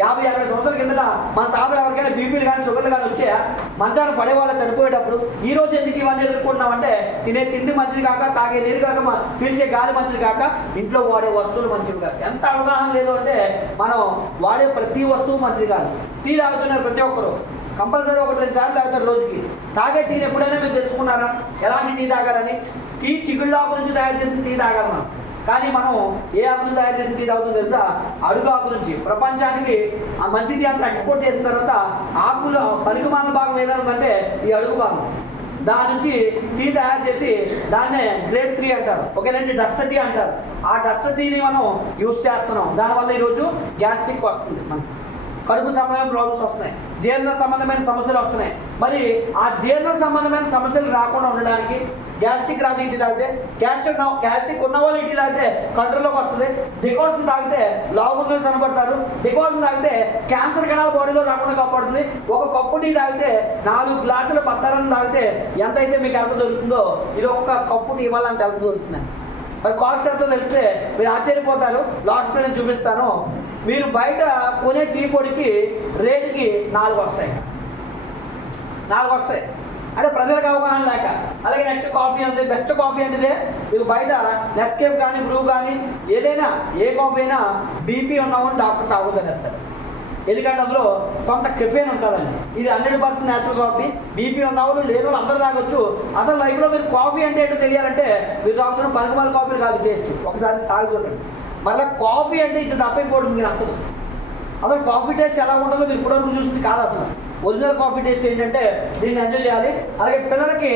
50-60 సంవత్సరాల కిందట మన తాతలు ఎవరికైనా బీపీలు కానీ షుగర్లు కానీ వచ్చాయా? మంచాన పడేవాళ్ళు చనిపోయేటప్పుడు. ఈ రోజు ఎందుకు ఇవన్నీ ఎదుర్కొంటున్నామంటే తినే తిండి మంచిది కాక, తాగే నీరు కాక, పీల్చే గాలి మంచిది కాక, ఇంట్లో వాడే వస్తువులు మంచివి కాదు. ఎంత అవగాహన లేదు అంటే మనం వాడే ప్రతి వస్తువు మంచిది కాదు. టీ తాగుతున్నారు ప్రతి ఒక్కరు, కంపల్సరీ 1-2 సార్లు తాగుతారు రోజుకి. తాగే టీని ఎప్పుడైనా మీరు తెలుసుకున్నారా ఎలాంటి టీ తాగాలని? టీ చిగుళ్ళ ఆకు నుంచి తయారు చేసిన టీ తాగాలి మనం. కానీ మనం ఏ ఆకు నుంచి తయారు చేసిన టీ తాగుతుందో తెలుసా? అడుగు ఆకు నుంచి. ప్రపంచానికి ఆ మంచి టీ అంతా ఎక్స్పోర్ట్ చేసిన తర్వాత ఆకులో పనికిమాలిన భాగం ఏదైనా ఉందంటే ఈ అడుగు భాగం. దాని నుంచి టీ తయారు చేసి దాన్నే గ్రేడ్ 3 అంటారు, ఓకేనండి, డస్ట్ టీ అంటారు. ఆ డస్ట్ టీని మనం యూజ్ చేస్తున్నాం. దానివల్ల ఈరోజు గ్యాస్ట్రిక్ వస్తుంది, మనకి కడుపు సంబంధమైన ప్రాబ్లమ్స్ వస్తున్నాయి, జీర్ణ సంబంధమైన సమస్యలు వస్తున్నాయి. మరి ఆ జీర్ణ సంబంధమైన సమస్యలు రాకుండా ఉండడానికి గ్యాస్ట్రిక్ రాదు ఇటీ తాగితే, గ్యాస్ట్రిక్ ఉన్న వాళ్ళు ఇటీ తాగితే కంట్రోల్లోకి వస్తుంది. డికాషన్ తాగితే లావుగా కనబడతారు. డికాషన్ తాగితే క్యాన్సర్ కణాలు బాడీలో రాకుండా కాపాడుతుంది. ఒక కప్పు టీ తాగితే 4 గ్లాసుల పత్తారసం తాగితే ఎంతైతే మీకు ఎంత దొరుకుతుందో ఇది ఒక్క కప్పు టీ వల్ల అంత ఎంత దొరుకుతుంది. మరి కాస్ట్ ఎంతో తెలిపితే మీరు ఆశ్చర్యపోతారు. లాస్ట్లో నేను చూపిస్తాను. మీరు బయట కొనే టీ పొడికి రేటుకి 4 వస్తాయి, 4 వస్తాయి. అంటే ప్రజలకు అవగాహన లేక. అలాగే నెక్స్ట్ కాఫీ అంటే బెస్ట్ కాఫీ అంటే మీకు బయట నెస్కేఫ్ కానీ బ్రూ కానీ ఏదైనా ఏ కాఫీ అయినా బీపీ ఉన్నామని డాక్టర్ తాగుదని వస్తారు. ఎందుకంటే అందులో కొంత కెఫెయిన్ ఉంటుందండి. ఇది 100% న్యాచురల్ కాఫీ. బీపీ ఉన్నవాళ్ళు లేని వాళ్ళు అందరూ తాగొచ్చు. అసలు లైఫ్లో మీరు కాఫీ అంటే ఏంటో తెలియాలంటే మీరు తాగుతున్న పనికిమాల కాఫీలు కాదు టేస్ట్, ఒకసారి తాగి చూడండి. మళ్ళీ కాఫీ అంటే ఇది తప్ప ఇంకోటి మీకు నచ్చదు. అసలు కాఫీ టేస్ట్ ఎలా ఉంటుందో మీరు ఇప్పటివరకు చూసింది కాదు. అసలు ఒరిజినల్ కాఫీ టేస్ట్ ఏంటంటే దీన్ని ఎంజాయ్ చేయాలి. అలాగే పిల్లలకి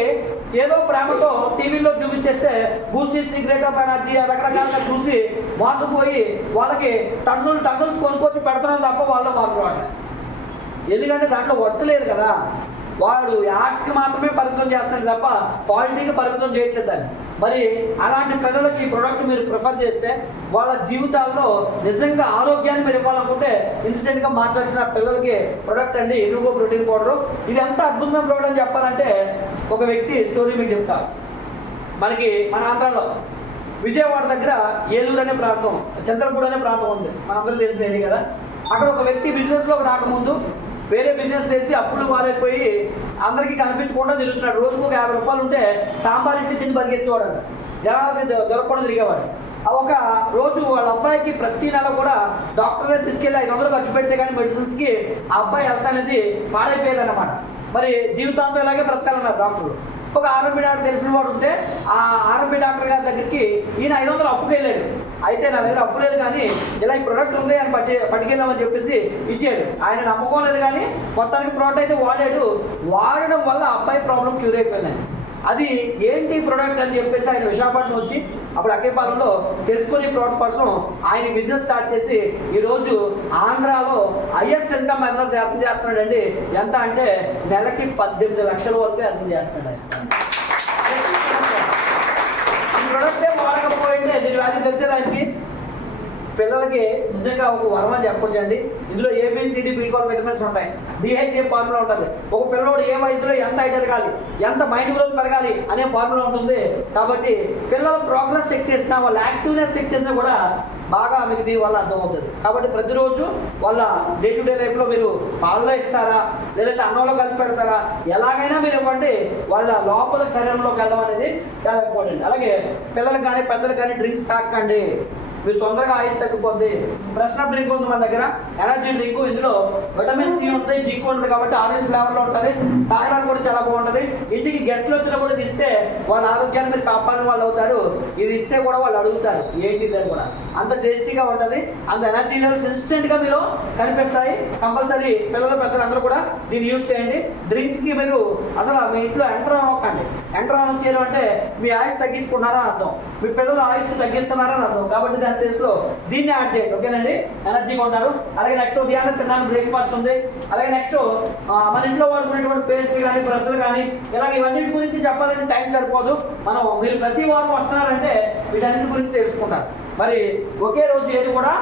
ఏదో ప్రేమతో టీవీలో చూపించేస్తే బూస్ట్, సిగరెట్ ఆఫ్ ఎనర్జీ రకరకాలుగా చూసి మోసపోయి వాళ్ళకి టన్నులు కొనుక్కొచ్చి పెడుతున్నాం తప్ప వాళ్ళు మారుకోవాలి. ఎందుకంటే దాంట్లో వర్త్ లేదు కదా. వాడు యాక్స్కి మాత్రమే పరిమితం చేస్తున్నాడు తప్ప క్వాలిటీకి పరిమితం చేయట్లేదు దాన్ని. మరి అలాంటి పిల్లలకి ఈ ప్రోడక్ట్ మీరు ప్రిఫర్ చేస్తే వాళ్ళ జీవితాల్లో నిజంగా ఆరోగ్యాన్ని మీరు ఇవ్వాలనుకుంటే ఇన్స్టెంట్గా మార్చాల్సిన పిల్లలకి ప్రోడక్ట్ అండి ఇనుగో ప్రోటీన్ పౌడర్. ఇది ఎంత అద్భుతమైన ప్రోడక్ట్ అని చెప్పాలంటే ఒక వ్యక్తి స్టోరీ మీకు చెప్తారు. మనకి మన ఆంధ్రాలో విజయవాడ దగ్గర ఏలూరు అనే ప్రాంతం, చంద్రపూడి అనే ప్రాంతం ఉంది, మనందరూ తెలిసినది కదా. అక్కడ ఒక వ్యక్తి బిజినెస్లోకి రాకముందు వేరే బిజినెస్ చేసి అప్పులు మారైపోయి అందరికీ కనిపించకుండా తిరుగుతున్నాడు. రోజుకు ఒక 50 రూపాయలు ఉంటే సాంబార్ ఇంటి తిని బతికేసేవాడు, జనాలకి దొరకకుండా తిరిగేవాడు. ఒక రోజు వాళ్ళ అబ్బాయికి ప్రతి నెల కూడా డాక్టర్ దగ్గర తీసుకెళ్ళి 500 ఖర్చు పెడితే కానీ మెడిసిన్స్కి ఆ అబ్బాయి హెల్త్ అనేది పాడైపోయేది అనమాట. మరి జీవితాంతం ఇలాగే బ్రతకాలన్నారు డాక్టర్లు. ఒక ఆర్ఎంపీ డాక్టర్ తెలిసిన వాడు ఉంటే ఆ ఆర్ఎంపీ డాక్టర్ గారి దగ్గరికి ఈయన 500 అప్పుకి వెళ్ళాడు. అయితే నా దగ్గర అప్పు లేదు కానీ ఇలా ఈ ప్రోడక్ట్ ఉంది అని పట్టుకెళ్ళామని చెప్పేసి ఇచ్చాడు. ఆయన నమ్మకం లేదు కానీ మొత్తానికి ప్రోడక్ట్ అయితే వాడడం వల్ల అబ్బాయి ప్రాబ్లం క్యూర్ అయిపోయిందండి. అది ఏంటి ప్రోడక్ట్ అని చెప్పేసి ఆయన విశాఖపట్నం వచ్చి అప్పుడు అకేపాలెంలో తెలుసుకుని ప్రోడక్ట్ కోసం ఆయన బిజినెస్ స్టార్ట్ చేసి ఈరోజు ఆంధ్రాలో హైయెస్ట్ ఇన్కమ్ ఎర్నర్ అర్థం చేస్తున్నాడండి. ఎంత అంటే నెలకి 18 లక్షల వరకు అర్థం చేస్తున్నాడు. ఈ ప్రోడక్టే వాడకపోయింటే దీని వాల్యూ తెలిసేదానికి పిల్లలకి నిజంగా ఒక వరం అని చెప్పొచ్చండి. ఇందులో ABCD B12 విటమిన్స్ ఉంటాయి, DHA ఫార్ములా ఉంటుంది. ఒక పిల్లవాడు ఏ వయసులో ఎంత హైట్ ఎదగాలి, ఎంత మైండ్ గ్రోత్ పెరగాలి అనే ఫార్ములా ఉంటుంది. కాబట్టి పిల్లల ప్రోగ్రెస్ చెక్ చేసినా, వాళ్ళ యాక్టివ్నెస్ చెక్ చేసినా కూడా బాగా మీకు దీని వల్ల అర్థమవుతుంది. కాబట్టి ప్రతిరోజు వాళ్ళ డే టు డే లైఫ్లో మీరు పాలలో ఇస్తారా లేదంటే అన్నంలో కలిపి పెడతారా, ఎలాగైనా మీరు ఇవ్వండి. వాళ్ళ లోపల శరీరంలోకి వెళ్ళడం అనేది చాలా ఇంపార్టెంట్. అలాగే పిల్లలకు కానీ పెద్దలకు కానీ డ్రింక్స్ తాకండి, మీరు తొందరగా ఆయుష్ తగ్గిపోద్ది. ఫ్రెష్ అప్ డ్రింక్ ఉంది మన దగ్గర, ఎనర్జీ డ్రింక్. ఇందులో విటమిన్ C ఉంటుంది, జింక్ ఉంటుంది కాబట్టి ఆరెంజ్ ఫ్లేవర్లో ఉంటుంది, తాగడానికి కూడా చాలా బాగుంటుంది. ఇంటికి గెస్ట్లు వచ్చినా కూడా ఇది ఇస్తే వాళ్ళ ఆరోగ్యాన్ని మీరు కాపాడిన వాళ్ళు అవుతారు. ఇది ఇస్తే కూడా వాళ్ళు అడుగుతారు ఏంటి అని కూడా. అంత టేస్టీగా ఉంటుంది, అంత ఎనర్జీ లెవెల్స్ ఇన్స్టెంట్గా మీరు కనిపిస్తాయి. కంపల్సరీ పిల్లలు పెద్దలు అందరూ కూడా దీన్ని యూజ్ చేయండి. డ్రింక్స్కి మీరు అసలు మీ ఇంట్లో ఎంటర్ అవ్వకండి. ఎంటర్ అవ్వడం చేయడం అంటే మీ ఆయుష్ తగ్గించుకున్నారని అర్థం, మీ పిల్లలు ఆయుష్ తగ్గిస్తున్నారని అర్థం. కాబట్టి దాని టేస్ట్లో దీన్ని యాడ్ చేయండి, ఓకేనండి. ఎనర్జీగా ఉంటారు. అలాగే నెక్స్ట్ ఉదయాన్నే తినడానికి బ్రేక్ఫాస్ట్ ఉంది. అలాగే నెక్స్ట్ మన ఇంట్లో వాడుకునేటువంటి పేస్ట్లు కానీ బ్రష్లు కానీ ఇలాగ ఇవన్నిటి గురించి చెప్పాలంటే టైం సరిపోదు. మీరు ప్రతి వారం వస్తున్నారంటే వీటన్నిటి గురించి తెలుసుకుంటారు. మరి ఒకే రోజు ఏది కూడా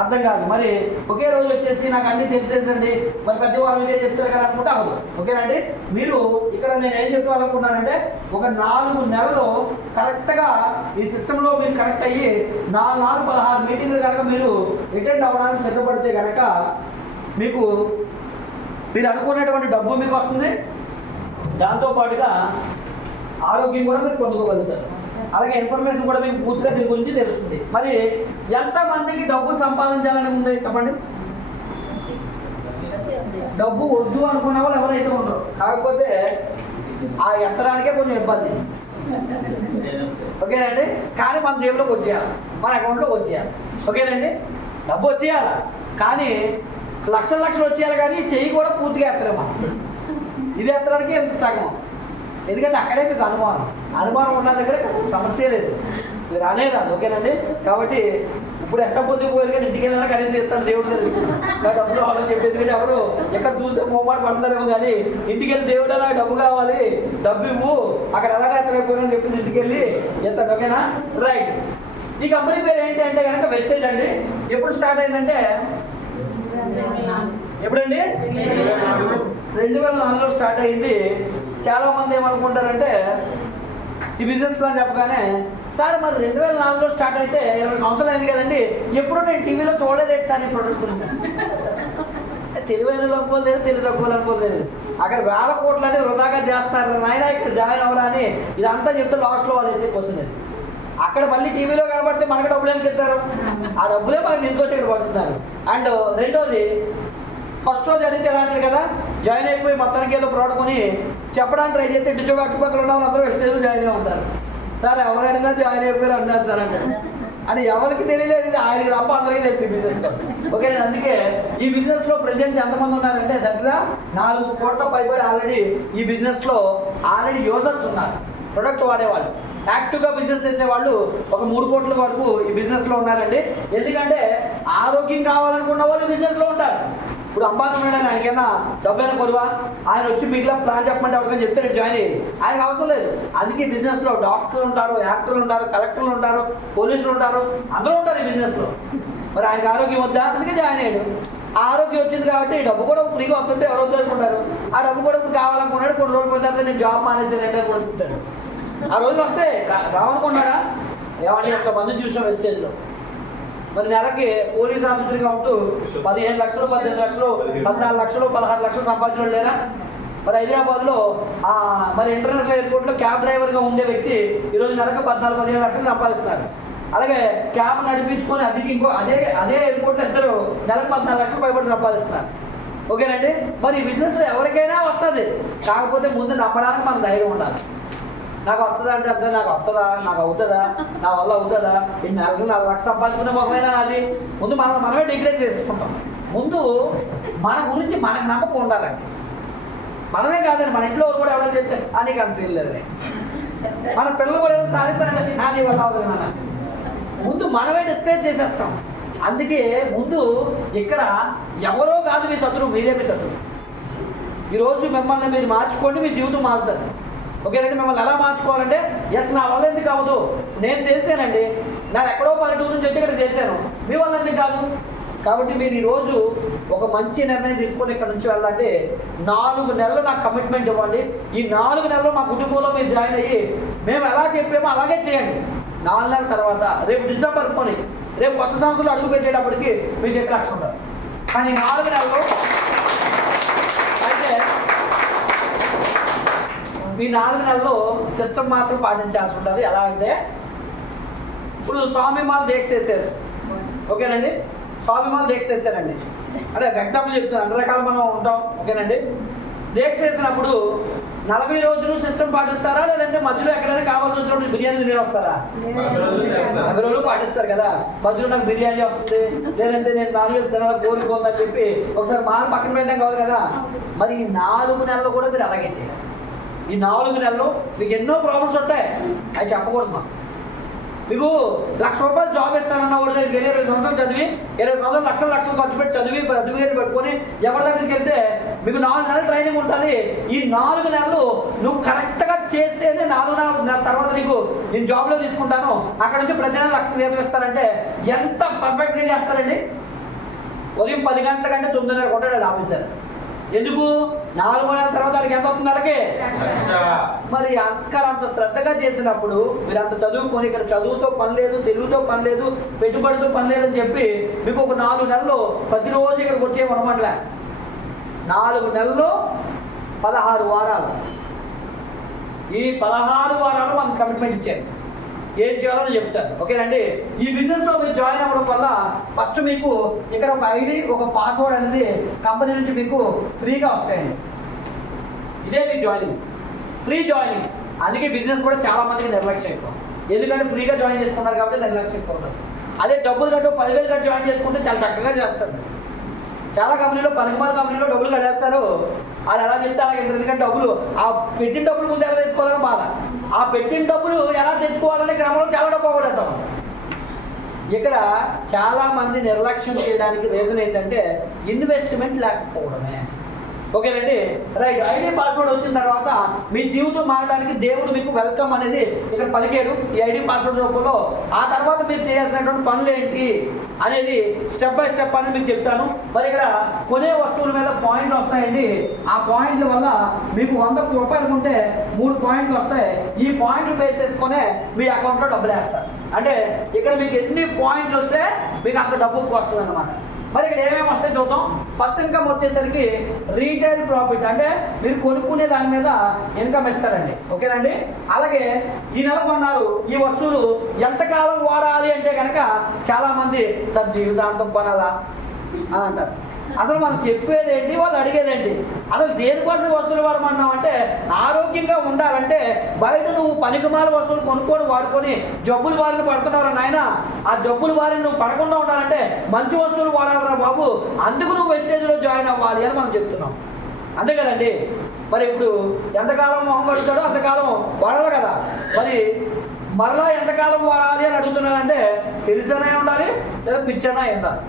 అర్థం కాదు. మరి ఒకే రోజు వచ్చేసి నాకు అన్నీ తెలిసేసండి మరి ప్రతి వాళ్ళు ఇదే చెప్తారు కదా అనుకుంటే అవ్వదు. ఓకేనండి. మీరు ఇక్కడ నేను ఏం చెప్పాలనుకున్నానంటే ఒక 4 నెలలు కరెక్ట్గా ఈ సిస్టంలో మీరు కరెక్ట్ అయ్యి 16 మీటింగ్లు కనుక మీరు అటెండ్ అవ్వడానికి సిద్ధపడితే కనుక మీకు మీరు అనుకున్నటువంటి డబ్బు మీకు వస్తుంది, దాంతోపాటుగా ఆరోగ్యం కూడా మీరు పొందుకోగలుగుతారు. అలాగే ఇన్ఫర్మేషన్ కూడా మీకు పూర్తిగా దీని గురించి తెలుస్తుంది. మరి ఎంతమందికి డబ్బు సంపాదించాలని ఉంది చెప్పండి? డబ్బు వద్దు అనుకున్న వాళ్ళు ఎవరైతే ఉండరు, కాకపోతే ఆ ఎత్తడానికే కొంచెం ఇబ్బంది. ఓకేనండి. కానీ మన జేబులోకి వచ్చేయాలి, మన అకౌంట్లోకి వచ్చేయాలి. ఓకేనండి. డబ్బు వచ్చేయాలి కానీ లక్షలు వచ్చేయాలి, కానీ చెయ్యి కూడా పూర్తిగా ఎత్తలేమా. ఇది ఎత్తడానికి ఎంత సగం, ఎందుకంటే అక్కడే మీకు అనుమానం ఉన్న దగ్గర సమస్య లేదు, మీరు అనే రాదు. ఓకేనండి. కాబట్టి ఇప్పుడు ఎక్కడ పోతే కానీ ఇంటికి వెళ్ళినా కనీసం ఇస్తాను దేవుడు లేదు డబ్బులు కావాలని చెప్పి. ఎందుకంటే ఎవరు ఎక్కడ చూస్తే మొహమాట పడతారేమో, కానీ ఇంటికి వెళ్ళి దేవుడు నాకు డబ్బు కావాలి, డబ్బు ఇవ్వు, అక్కడ ఎలాగ ఎత్తలేకపోయినా చెప్పేసి ఇంటికి వెళ్ళి ఎత్తాడు. ఓకేనా? రైట్. ఈ కంపెనీ పేరు ఏంటి అంటే కనుక వెస్టేజ్ అండి. ఎప్పుడు స్టార్ట్ అయిందంటే ఎప్పుడండి? 2004లో స్టార్ట్ అయింది. చాలా మంది ఏమనుకుంటారంటే ఈ బిజినెస్ ప్లాన్ చెప్పగానే, సార్ మరి 2004లో స్టార్ట్ అయితే 20 సంవత్సరాలు అయింది కదండి, ఎప్పుడు నేను టీవీలో చూడలేదు సార్ ఈ ప్రొడక్ట్ గురించి. తెలివైన అనుకోలేదు, తెలివి తక్కువ అనుకోలేదు. అక్కడ వేల కోట్లని వృధాగా చేస్తారు నాయన, ఇక్కడ జాయిన్ అవ్వరా అని ఇదంతా చెప్తే లాస్ట్లో వాళ్ళు వేసే క్వశ్చన్ ఇది. అక్కడ మళ్ళీ టీవీలో కనబడితే మనకు డబ్బులు ఎందుకు ఇస్తారు? ఆ డబ్బులే మనకి తీసుకొచ్చి ఇక్కడ పడుతున్నారు. అండ్ రెండోది, ఫస్ట్ రోజు అడిగితే ఎలా అంటారు కదా, జాయిన్ అయిపోయి మొత్తానికి ఏదో ప్రోడక్ట్ కొని చెప్పడానికి ట్రై చేస్తే ఇటు చూడ అట్టుపక్కల ఉన్న అందరూ వెస్టేజ్లో జాయిన్ అయి ఉంటారు. సార్ ఎవరైనా జాయిన్ అయిపోయారు అంటున్నారు సార్ అంటే ఎవరికి తెలియలేదు, ఇది ఆయనకి తప్ప అందరికీ తెలుసు ఈ బిజినెస్ కోసం. ఓకే. అందుకే ఈ బిజినెస్లో ప్రజెంట్ ఎంతమంది ఉన్నారంటే దగ్గర 4 కోట్ల పైబడి ఆల్రెడీ ఈ బిజినెస్లో ఆల్రెడీ యూజర్స్ ఉన్నారు, ప్రొడక్ట్ వాడేవాళ్ళు. యాక్టివ్గా బిజినెస్ చేసేవాళ్ళు ఒక 3 కోట్ల వరకు ఈ బిజినెస్లో ఉన్నారండి. ఎందుకంటే ఆరోగ్యం కావాలనుకున్న వాళ్ళు బిజినెస్లో ఉంటారు. ఇప్పుడు అంబానీ ఉన్నాడు, ఆయనకైనా డబ్బైనా కొడువా, ఆయన వచ్చి మిగిలిన ప్లాన్ చెప్పమంటే ఎవరికైనా చెప్తే నేను జాయిన్ అయ్యి, ఆయనకు అవసరం లేదు. అందుకే బిజినెస్లో డాక్టర్లు ఉంటారు, యాక్టర్లు ఉంటారు, కలెక్టర్లు ఉంటారు, పోలీసులు ఉంటారు, అందరూ ఉంటారు ఈ బిజినెస్లో. మరి ఆయనకు ఆరోగ్యం వద్దా, అందుకే జాయిన్ అయ్యాడు. ఆరోగ్యం వచ్చింది కాబట్టి డబ్బు కూడా ఫ్రీగా వస్తుంటే ఎవరు వద్దు అనుకుంటారు. ఆ డబ్బు కూడా ఇప్పుడు కావాలనుకున్నాడు, కొన్ని రోజులు పోయిన తర్వాత నేను జాబ్ మానేసానంటే కూడా చెప్తాడు. ఆ రోజులు వస్తే రావనుకున్నారా? ఏమంటే ఎంతమంది చూసాం వెస్టేజ్లో. మరి నెలకి పోలీస్ ఆఫీసర్గా ఉంటూ 15 లక్షలు, 18 లక్షలు, 14 లక్షలు, 16 లక్షలు సంపాదించడం లేరా? మరి హైదరాబాద్లో మరి ఇంటర్నేషనల్ ఎయిర్పోర్ట్లో క్యాబ్ డ్రైవర్గా ఉండే వ్యక్తి ఈరోజు నెలకు 14-15 లక్షలు సంపాదిస్తున్నారు. అలాగే క్యాబ్ నడిపించుకొని అదికి అదే ఎయిర్పోర్ట్లో ఇద్దరు నెలకు 14 లక్షలు పైబడి సంపాదిస్తున్నారు. ఓకేనండి. మరి ఈ బిజినెస్ ఎవరికైనా వస్తుంది, కాకపోతే ముందు నమ్మడానికి మన ధైర్యం ఉండాలి. నాకు వస్తుందా అంటే అర్థం, నాకు వస్తుందా, నాకు అవుతుందా, నా వల్ల అవుతుందా, ఈ 4 లక్షలు సంపాదించుకునే మొక్కమైనా అది ముందు మనమే డిగ్రేడ్ చేసుకుంటాం. ముందు మన గురించి మనకు నమ్మకం ఉండాలండి. మనమే కాదండి, మన ఇంట్లో కూడా ఎవరైనా చెప్తే అని కన్సీల్ లేదులే, మన పిల్లలు కూడా ఏదైనా సాధిస్తారంటే నీ వల్ల అవుతుంది నాన్న, ముందు మనమే డిస్కరేజ్ చేసేస్తాం. అందుకే ముందు ఇక్కడ ఎవరో కాదు మీ శత్రువు, మీరే మీ శత్రువు. ఈరోజు మిమ్మల్ని మీరు మార్చుకోండి, మీ జీవితం మారుతుంది. ఓకేనండి. మిమ్మల్ని ఎలా మార్చుకోవాలంటే, ఎస్ నా వల్ల ఎందుకు కావదు, నేను చేశానండి, నాకు ఎక్కడో పల్లెటూరు నుంచి వచ్చి ఇక్కడ చేశాను, మీ వల్ల ఎందుకు కాదు. కాబట్టి మీరు ఈరోజు ఒక మంచి నిర్ణయం తీసుకొని ఇక్కడ నుంచి వెళ్ళాలంటే 4 నెలలు నాకు కమిట్మెంట్ ఇవ్వండి. ఈ 4 నెలలు మా కుటుంబంలో మీరు జాయిన్ అయ్యి మేము ఎలా చెప్పామో అలాగే చేయండి. 4 నెలల తర్వాత రేపు డిసెంబర్ పోనీ, రేపు కొత్త సంవత్సరంలో అడుగు పెట్టేటప్పటికి మీరు చెప్పే లక్ష ఉంటారు. కానీ 4 నెలలు అయితే ఈ 4 నెలల్లో సిస్టమ్ మాత్రం పాటించాల్సి ఉంటుంది. ఎలా అంటే ఇప్పుడు స్వామిమాల దీక్ష చేశారు. ఓకేనండి. స్వామిమాల దీక్ష చేశారండి, అంటే ఎగ్జాంపుల్ చెప్తాను, అన్ని రకాలు మనం ఉంటాం. ఓకేనండి. దీక్ష చేసినప్పుడు 40 రోజులు సిస్టమ్ పాటిస్తారా, లేదంటే మధ్యలో ఎక్కడైనా కావాల్సి వచ్చినప్పుడు బిర్యానీ తిని వస్తారా? 40 రోజులు పాటిస్తారు కదా. మధ్యలో నాకు బిర్యానీ వస్తుంది, లేదంటే నేను నాన్ వెజ్ తినాలి కోరిక ఉందని చెప్పి ఒకసారి మాల పక్కన పెట్టడం కాదు కదా. మరి ఈ 4 నెలలు కూడా మీరు అలాగే చేయాలి. ఈ 4 నెలలు మీకు ఎన్నో ప్రాబ్లమ్స్ ఉంటాయి, అవి చెప్పకూడదు. మీకు ₹1,00,000 జాబ్ ఇస్తానన్న వాడి దగ్గరికి వెళ్ళి 20 సంవత్సరాలు చదివి 20 సంవత్సరాలు లక్షలు ఖర్చు పెట్టి చదివి సర్టిఫికేట్ పెట్టుకొని ఎవరి దగ్గరికి వెళ్తే మీకు 4 నెలలు ట్రైనింగ్ ఉంటుంది. ఈ 4 నెలలు నువ్వు కరెక్ట్గా చేస్తేనే 4 నెలల తర్వాత నేను జాబ్లో తీసుకుంటాను, అక్కడ నుంచి ప్రతి నెల 1,00,000 జీతం ఇస్తారంటే ఎంత పర్ఫెక్ట్గా చేస్తారండి. ఉదయం 10 గంటల కంటే 9:30 కొట్టాడు ఆఫీసర్. ఎందుకు? 4 నెలల తర్వాత వాడికి ఎంత అవుతుంది నెలకి? మరి అక్కడ అంత శ్రద్ధగా చేసినప్పుడు మీరు అంత చదువుకొని ఇక్కడ చదువుతో పని లేదు, తెలుగుతో పని లేదు, పెట్టుబడితో పని లేదని చెప్పి మీకు ఒక 4 నెలలు ప్రతిరోజు ఇక్కడికి వచ్చే అనమాటలే. 4 నెలలు 16 వారాలు. ఈ 16 వారాలు మనకు కమిట్మెంట్ ఇచ్చారు. ఏం చేయాలో చెప్తాను, ఓకేనండి. ఈ బిజినెస్లో మీరు జాయిన్ అవ్వడం వల్ల ఫస్ట్ మీకు ఇక్కడ ఒక ఐడి, ఒక పాస్వర్డ్ అనేది కంపెనీ నుంచి మీకు ఫ్రీగా వస్తాయండి. ఇదే మీ జాయినింగ్, ఫ్రీ జాయినింగ్. అందుకే బిజినెస్ కూడా చాలా మందికి నిర్లక్ష్యం ఎక్కువ. ఎందుకంటే ఫ్రీగా జాయిన్ చేసుకున్నారు కాబట్టి నిర్లక్ష్యం ఎక్కువ ఉంటుంది. అదే డబ్బులు కట్టు 10,000 కట్టి జాయిన్ చేసుకుంటే చాలా చక్కగా చేస్తారు. చాలా కంపెనీలో పనికిమాల కంపెనీలో డబ్బులు కట్టేస్తారు. అది ఎలా చెప్తే అలాగే ఎందుకంటే డబ్బులు ఆ పెట్టిన డబ్బులు ముందు ఎలా తెచ్చుకోవాలని బాధ, ఆ పెట్టిన డబ్బులు ఎలా తెచ్చుకోవాలనే క్రమంలో చాలా డబ్బు పోగొడతాం. ఇక్కడ చాలా మంది నిర్లక్ష్యం చేయడానికి రీజన్ ఏంటంటే ఇన్వెస్ట్మెంట్ లేకపోవడమే. ఓకేనండి, రైట్. ఐడి పాస్వర్డ్ వచ్చిన తర్వాత మీ జీవితం మారడానికి దేవుడు మీకు వెల్కమ్ అనేది ఇక్కడ పలికాడు ఈ ఐడి పాస్వర్డ్ రూపంలో. ఆ తర్వాత మీరు చేయాల్సినటువంటి పనులు ఏంటి అనేది స్టెప్ బై స్టెప్ అని మీకు చెప్తాను. మరి ఇక్కడ కొనే వస్తువుల మీద పాయింట్లు వస్తాయండి. ఆ పాయింట్ల వల్ల మీకు ₹100 ఉంటే 3 పాయింట్లు వస్తాయి. ఈ పాయింట్లు బేస్ చేసుకునే మీ అకౌంట్లో డబ్బులు వేస్తారు. అంటే ఇక్కడ మీకు ఎన్ని పాయింట్లు వస్తే మీకు అంత డబ్బు వస్తుంది అన్నమాట. మరి ఇక్కడ ఏమేమి వస్తాయి చూద్దాం. ఫస్ట్ ఇన్కమ్ వచ్చేసరికి రీటైల్ ప్రాఫిట్, అంటే మీరు కొనుక్కునే దాని మీద ఇన్కమ్ ఇస్తారండి. ఓకేనండి. అలాగే ఈ నెల కొన్నారు, ఈ వస్తువులు ఎంతకాలం వాడాలి అంటే కనుక చాలామంది సార్ జీవితాంతం కొనాలా అని అంటారు. అసలు మనం చెప్పేది ఏంటి, వాళ్ళు అడిగేది ఏంటి, అసలు దేనికోసం వస్తువులు వాడమన్నాం అంటే ఆరోగ్యంగా ఉండాలంటే బయట నువ్వు పనికిమాల వస్తువులు కొనుక్కొని వాడుకొని జబ్బులు బారిన పడుతున్నావు నాయన. ఆ జబ్బులు బారిన నువ్వు పడకుండా ఉండాలంటే మంచి వస్తువులు వాడాలరా బాబు, అందుకు నువ్వు వెస్టేజ్లో జాయిన్ అవ్వాలి అని మనం చెప్తున్నాం. అంతే కదండి. మరి ఇప్పుడు ఎంతకాలం మొహం కడుగుతాడో అంతకాలం వాడాలి కదా. మరి మరలా ఎంతకాలం వాడాలి అని అడుగుతున్నానంటే తెలిసైనా ఉండాలి లేదా పిచ్చైనా ఉండాలి.